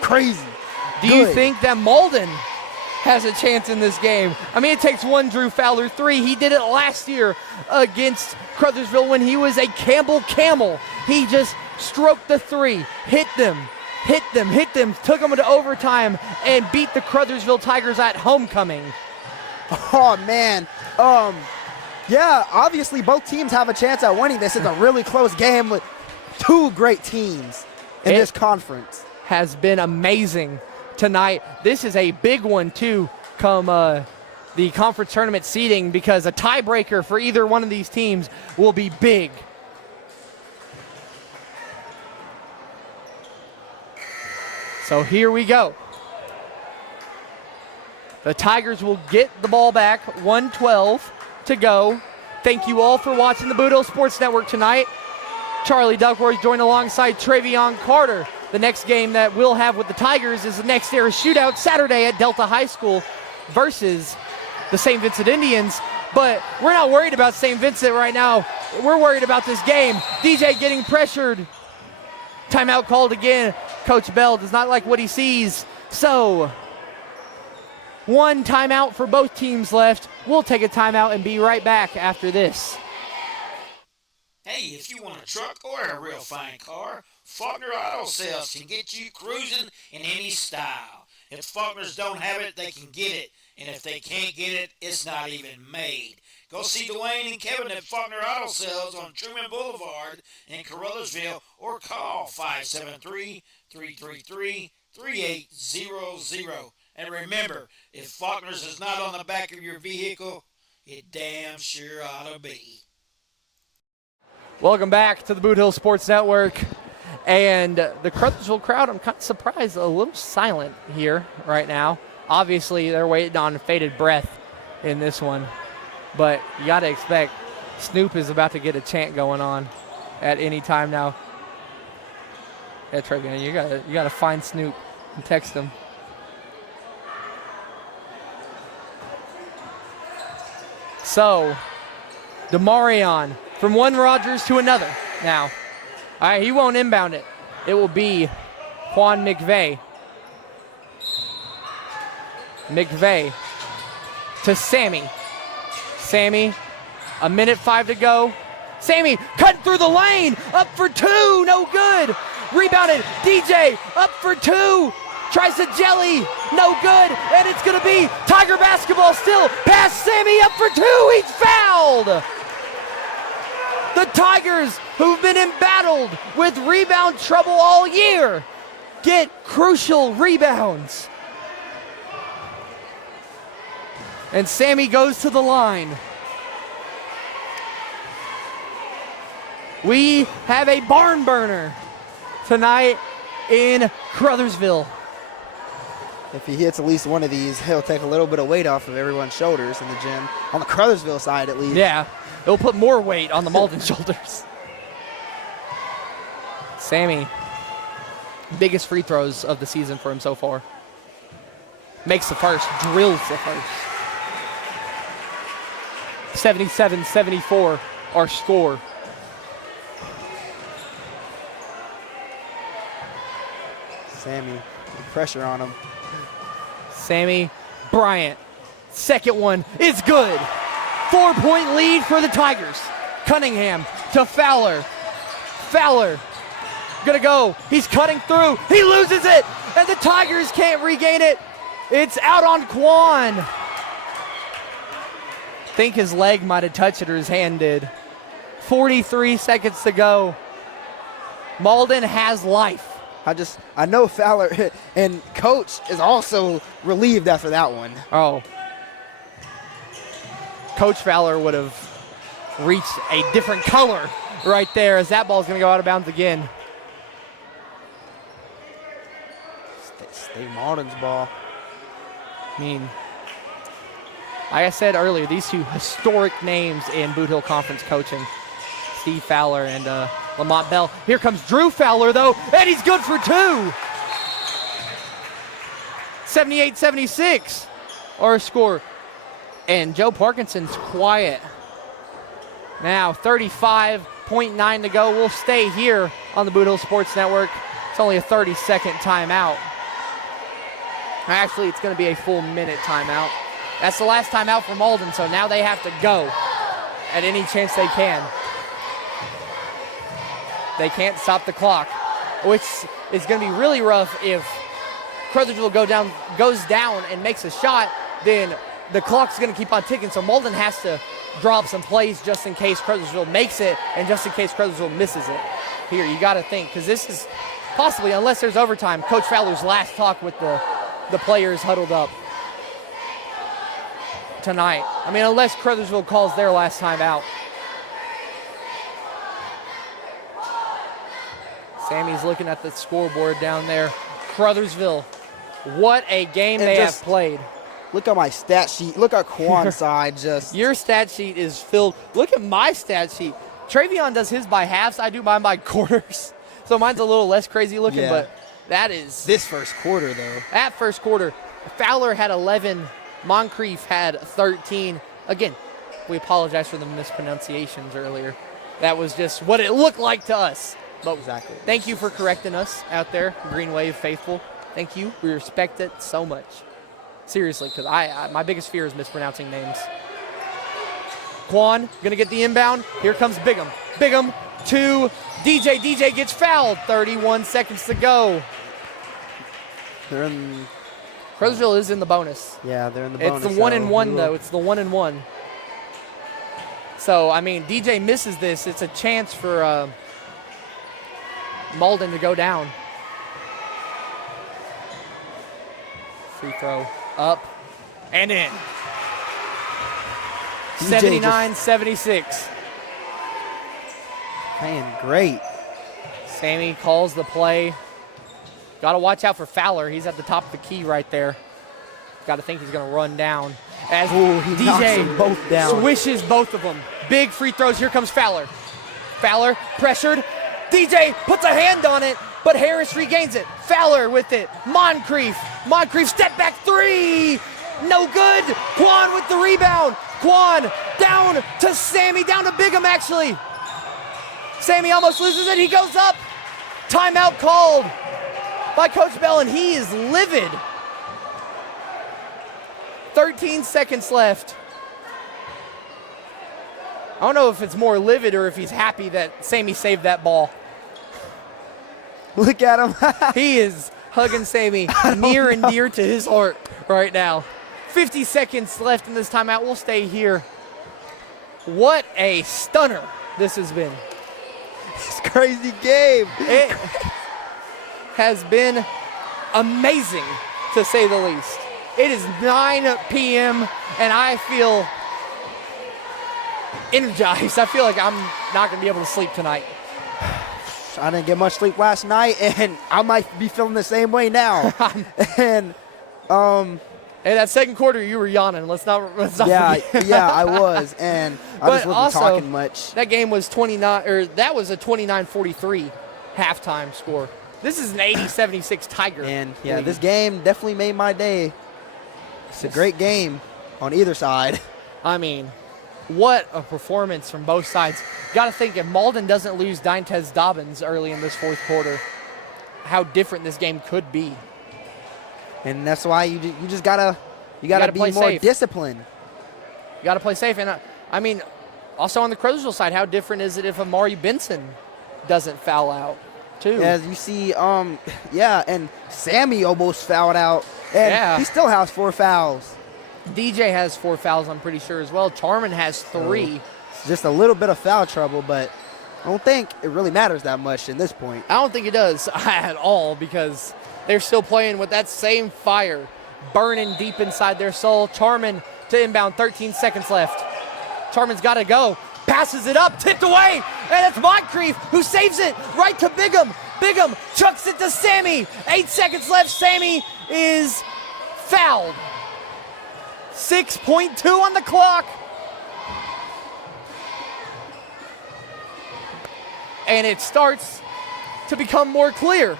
crazy. Do you think that Malden has a chance in this game? I mean, it takes one Drew Fowler 3. He did it last year against Caruthersville when he was a Campbell Camel. He just stroked the 3, hit them, took them into overtime, and beat the Caruthersville Tigers at homecoming. Oh, man. Yeah, obviously both teams have a chance at winning. This is a really close game with 2 great teams in this conference. Has been amazing tonight. This is a big one, too, come the conference tournament seeding, because a tiebreaker for either one of these teams will be big. So here we go. The Tigers will get the ball back, 1:12 to go. Thank you all for watching the Bootheel Sports Network tonight. Charlie Duckworth joined alongside Travion Carter. The next game that we'll have with the Tigers is the next era shootout Saturday at Delta High School versus the St. Vincent Indians. But we're not worried about St. Vincent right now. We're worried about this game. DJ getting pressured. Timeout called again. Coach Bell does not like what he sees. So, 1 timeout for both teams left. We'll take a timeout and be right back after this. Hey, if you want a truck or a real fine car, Faulkner Auto Sales can get you cruising in any style. If Faulkners don't have it, they can get it. And if they can't get it, it's not even made. Go see Dwayne and Kevin at Faulkner Auto Sales on Truman Boulevard in Caruthersville or call 573-333-3800. And remember, if Faulkner's is not on the back of your vehicle, it damn sure ought to be. Welcome back to the Bootheel Sports Network. And the Caruthersville crowd, I'm kind of surprised, a little silent here right now. Obviously, they're waiting on bated breath in this one. But you got to expect Snoop is about to get a chant going on at any time now. Yeah, Trevion, you gotta find Snoop and text him. So, DeMarion from one Rogers to another now. All right, he won't inbound it. It will be Juan McVeigh. McVeigh to Sammy. Sammy, 1:05 to go. Sammy cutting through the lane, up for two, no good. Rebounded, DJ up for two. Tries to jelly, no good, and it's gonna be Tiger basketball still. Pass Sammy up for two, he's fouled. The Tigers, who've been embattled with rebound trouble all year, get crucial rebounds. And Sammy goes to the line. We have a barn burner tonight in Caruthersville. If he hits at least one of these, he'll take a little bit of weight off of everyone's shoulders in the gym, on the Caruthersville side at least. Yeah, it'll put more weight on the Malden shoulders. Sammy, biggest free throws of the season for him so far. Makes the first, drills the first. 77-74, our score. Sammy, pressure on him. Sammy Bryant, second one is good. 4-point lead for the Tigers. Cunningham to Fowler. Fowler gonna go, he's cutting through, he loses it, and the Tigers can't regain it. It's out on Quan. Think his leg might have touched it or his hand did. 43 seconds to go. Malden has life. I know Fowler and Coach is also relieved after that one. Oh. Coach Fowler would have reached a different color right there as that ball's going to go out of bounds again. Stay Malden's ball. I mean, like I said earlier, these two historic names in Bootheel Conference coaching, Steve Fowler and Lamont Bell. Here comes Drew Fowler, though, and he's good for two. 78-76, our score. And Joe Parkinson's quiet. Now 35.9 to go. We'll stay here on the Bootheel Sports Network. It's only a 30-second timeout. Actually, it's going to be a full minute timeout. That's the last timeout for Malden, so now they have to go at any chance they can. They can't stop the clock, which is going to be really rough if Caruthersville goes down and makes a shot, then the clock's going to keep on ticking, so Malden has to draw up some plays just in case Caruthersville makes it and just in case Caruthersville misses it. Here, you got to think, because this is possibly, unless there's overtime, Coach Fowler's last talk with the players huddled up tonight. I mean, unless Caruthersville calls their last time out. Sammy's looking at the scoreboard down there. Caruthersville, what a game they have played. Look at my stat sheet. Look at Quan's side. Your stat sheet is filled. Look at my stat sheet. Travion does his by halves. I do mine by quarters. So mine's a little less crazy looking, but that is. This first quarter, though. That first quarter, Fowler had 11. Moncrief had 13. Again, we apologize for the mispronunciations earlier. That was just what it looked like to us. But exactly. Thank you for correcting us out there, Greenwave faithful. Thank you. We respect it so much. Seriously, because my biggest fear is mispronouncing names. Quan gonna get the inbound. Here comes Bigham. Bigham to DJ. DJ gets fouled. 31 seconds to go. They're in. Caruthersville is in the bonus. Yeah, they're in the bonus. It's the 1-and-1 though. It's the 1-and-1. So I mean, DJ misses this. It's a chance for Malden to go down. Free throw up and in. 79-76. Playing great. Sammy calls the play. Got to watch out for Fowler. He's at the top of the key right there. Got to think he's going to run down. As he knocks them both down. Swishes both of them. Big free throws. Here comes Fowler. Fowler pressured. DJ puts a hand on it, but Harris regains it. Fowler with it. Moncrief step back three. No good. Quan with the rebound. Quan down to Sammy, down to Bigham actually. Sammy almost loses it. He goes up. Timeout called by Coach Bell, and he is livid. 13 seconds left. I don't know if it's more livid or if he's happy that Sammy saved that ball. Look at him. He is hugging Sammy near and dear to his heart right now. 50 seconds left in this timeout. We'll stay here. What a stunner this has been. It's a crazy game. It has been amazing, to say the least. It is 9 p.m. and I feel energized. I feel like I'm not going to be able to sleep tonight. I didn't get much sleep last night, and I might be feeling the same way now. And hey, that second quarter you were yawning. Let's not forget. Yeah, I was, and I just wasn't also, talking much. That game was 29, or that was a 29-43 halftime score. This is an 80-76 Tiger. And yeah, lead. this game definitely made my day. It's a great game on either side. I mean, what a performance from both sides. Got to think, if Malden doesn't lose Dintez Dobbins early in this fourth quarter, how different this game could be. And that's why you just gotta be more safe. disciplined. You got to play safe. And I mean, also on the Caruthersville side, how different is it if Amari Benson doesn't foul out too? As you see, and Sammy almost fouled out, and he still has 4 fouls. DJ has 4 fouls, I'm pretty sure, as well. Charman has 3. It's just a little bit of foul trouble, but I don't think it really matters that much in this point. I don't think it does at all, because they're still playing with that same fire burning deep inside their soul. Charman to inbound, 13 seconds left. Charman's got to go. Passes it up, tipped away, and it's Moncrief who saves it right to Bigham. Bigham chucks it to Sammy. 8 seconds left. Sammy is fouled. 6.2 on the clock. And it starts to become more clear.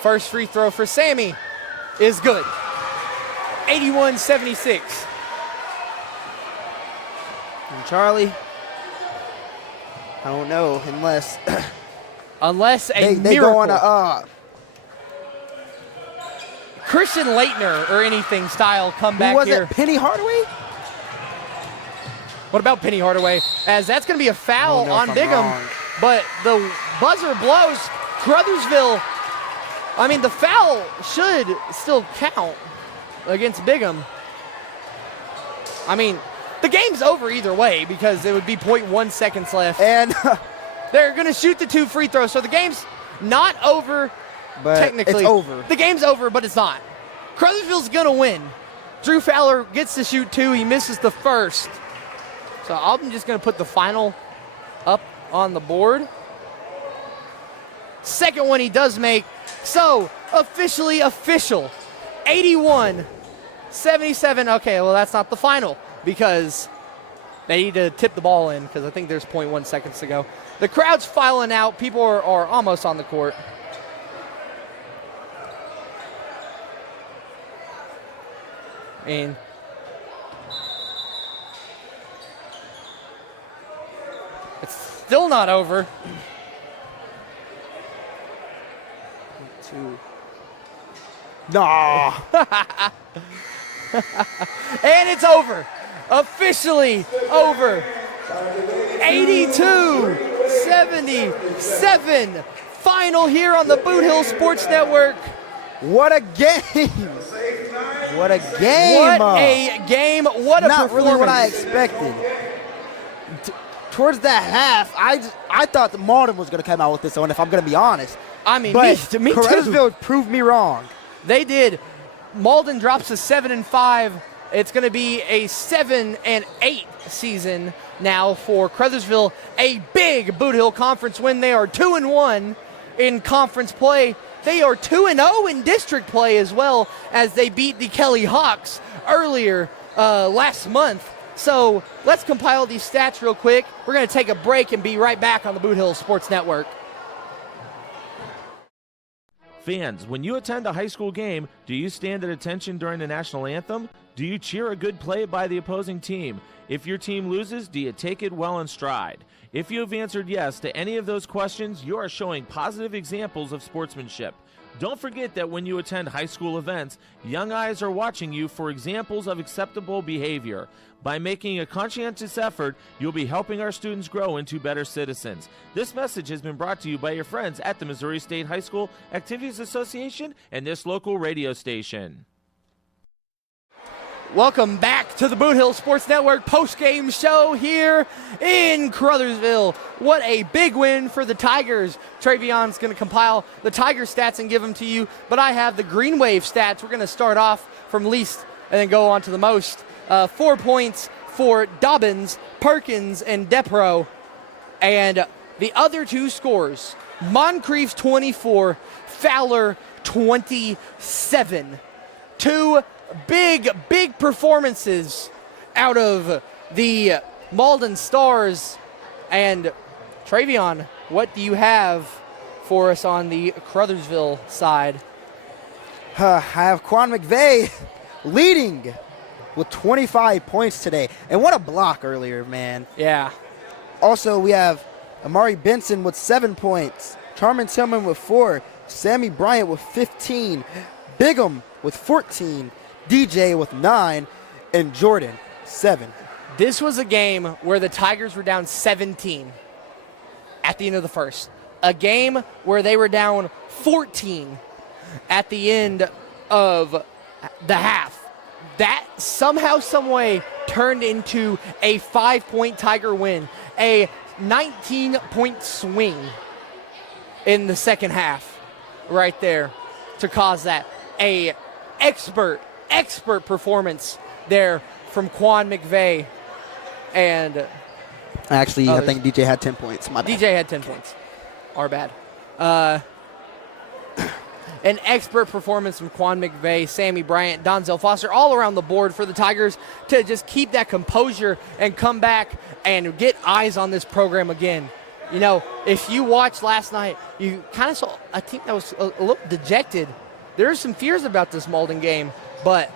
First free throw for Sammy is good. 81-76. And Charlie, I don't know, unless a they miracle. go on a Christian Leitner or anything style comeback who was here. it? Penny Hardaway? What about Penny Hardaway? As that's going to be a foul on Bigham, wrong. but the buzzer blows. Caruthersville, I mean, the foul should still count against Bigham. I mean, the game's over either way because it would be 0.1 seconds left. And they're going to shoot the 2 free throws, so the game's not over. But technically, it's over. The game's over, but it's not. Caruthersville's going to win. Drew Fowler gets to shoot 2. He misses the first. So I'm just going to put the final up on the board. Second one he does make. So officially official. 81-77. Okay, well, that's not the final because they need to tip the ball in because I think there's 0.1 seconds to go. The crowd's filing out. People are almost on the court. And it's still not over. 2. No. And it's over. Officially over. 82-77. Final here on the Bootheel Sports Network. What a game. What a game. What a game. What a Not performance. really what I expected. Towards the half, I thought the Malden was going to come out with this one, if I'm going to be honest. I mean, but me too. Caruthersville proved me wrong. They did. Malden drops to 7-5. It's going to be a 7-8 season now for Caruthersville. A big Bootheel Conference win. They are 2-1 in conference play. They are 2-0 in district play as well, as they beat the Kelly Hawks earlier last month. So let's compile these stats real quick. We're going to take a break and be right back on the Bootheel Sports Network. Fans, when you attend a high school game, do you stand at attention during the national anthem? Do you cheer a good play by the opposing team? If your team loses, do you take it well in stride? If you have answered yes to any of those questions, you are showing positive examples of sportsmanship. Don't forget that when you attend high school events, young eyes are watching you for examples of acceptable behavior. By making a conscientious effort, you'll be helping our students grow into better citizens. This message has been brought to you by your friends at the Missouri State High School Activities Association and this local radio station. Welcome back to the Bootheel Sports Network post-game show here in Caruthersville. What a big win for the Tigers. Travion's going to compile the Tiger stats and give them to you, but I have the Greenwave stats. We're going to start off from least and then go on to the most. 4 points for Dobbins, Perkins, and Depro. And the other two scores, Moncrief 24, Fowler 27. Two big performances out of the Malden Stars. And Travion, what do you have for us on the Caruthersville side? I have Quan McVeigh leading with 25 points today. And what a block earlier, man. Yeah. Also, we have Amari Benson with 7 points, Charmin Tillman with 4, Sammy Bryant with 15, Bigham with 14, DJ with 9, and Jordan 7. This was a game where the Tigers were down 17 at the end of the first. A game where they were down 14 at the end of the half. That somehow, some way turned into a 5-point Tiger win, a 19-point swing in the second half right there to cause that. A expert performance there from Quan McVeigh. And actually, I think DJ had 10 points. My bad. DJ had 10 points. Our bad. An expert performance from Quan McVeigh, Sammy Bryant, Donzel Foster, all around the board for the Tigers to just keep that composure and come back and get eyes on this program again. You know, if you watched last night, you kind of saw a team that was a little dejected. There's some fears about this Malden game, but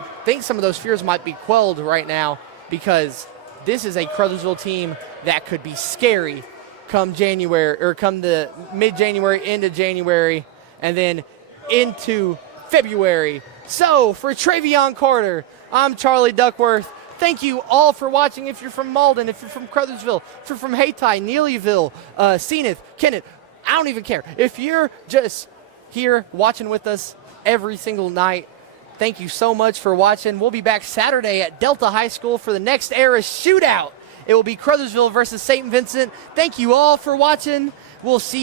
I think some of those fears might be quelled right now because this is a Caruthersville team that could be scary come January, or come the mid-January into January, and then into February. So for Travion Carter, I'm Charlie Duckworth. Thank you all for watching. If you're from Malden, if you're from Caruthersville, if you're from Hayti, Neelyville, Zenith, Kennett, I don't even care. If you're just here watching with us every single night, thank you so much for watching. We'll be back Saturday at Delta High School for the next era shootout. It will be Caruthersville versus St. Vincent. Thank you all for watching. We'll see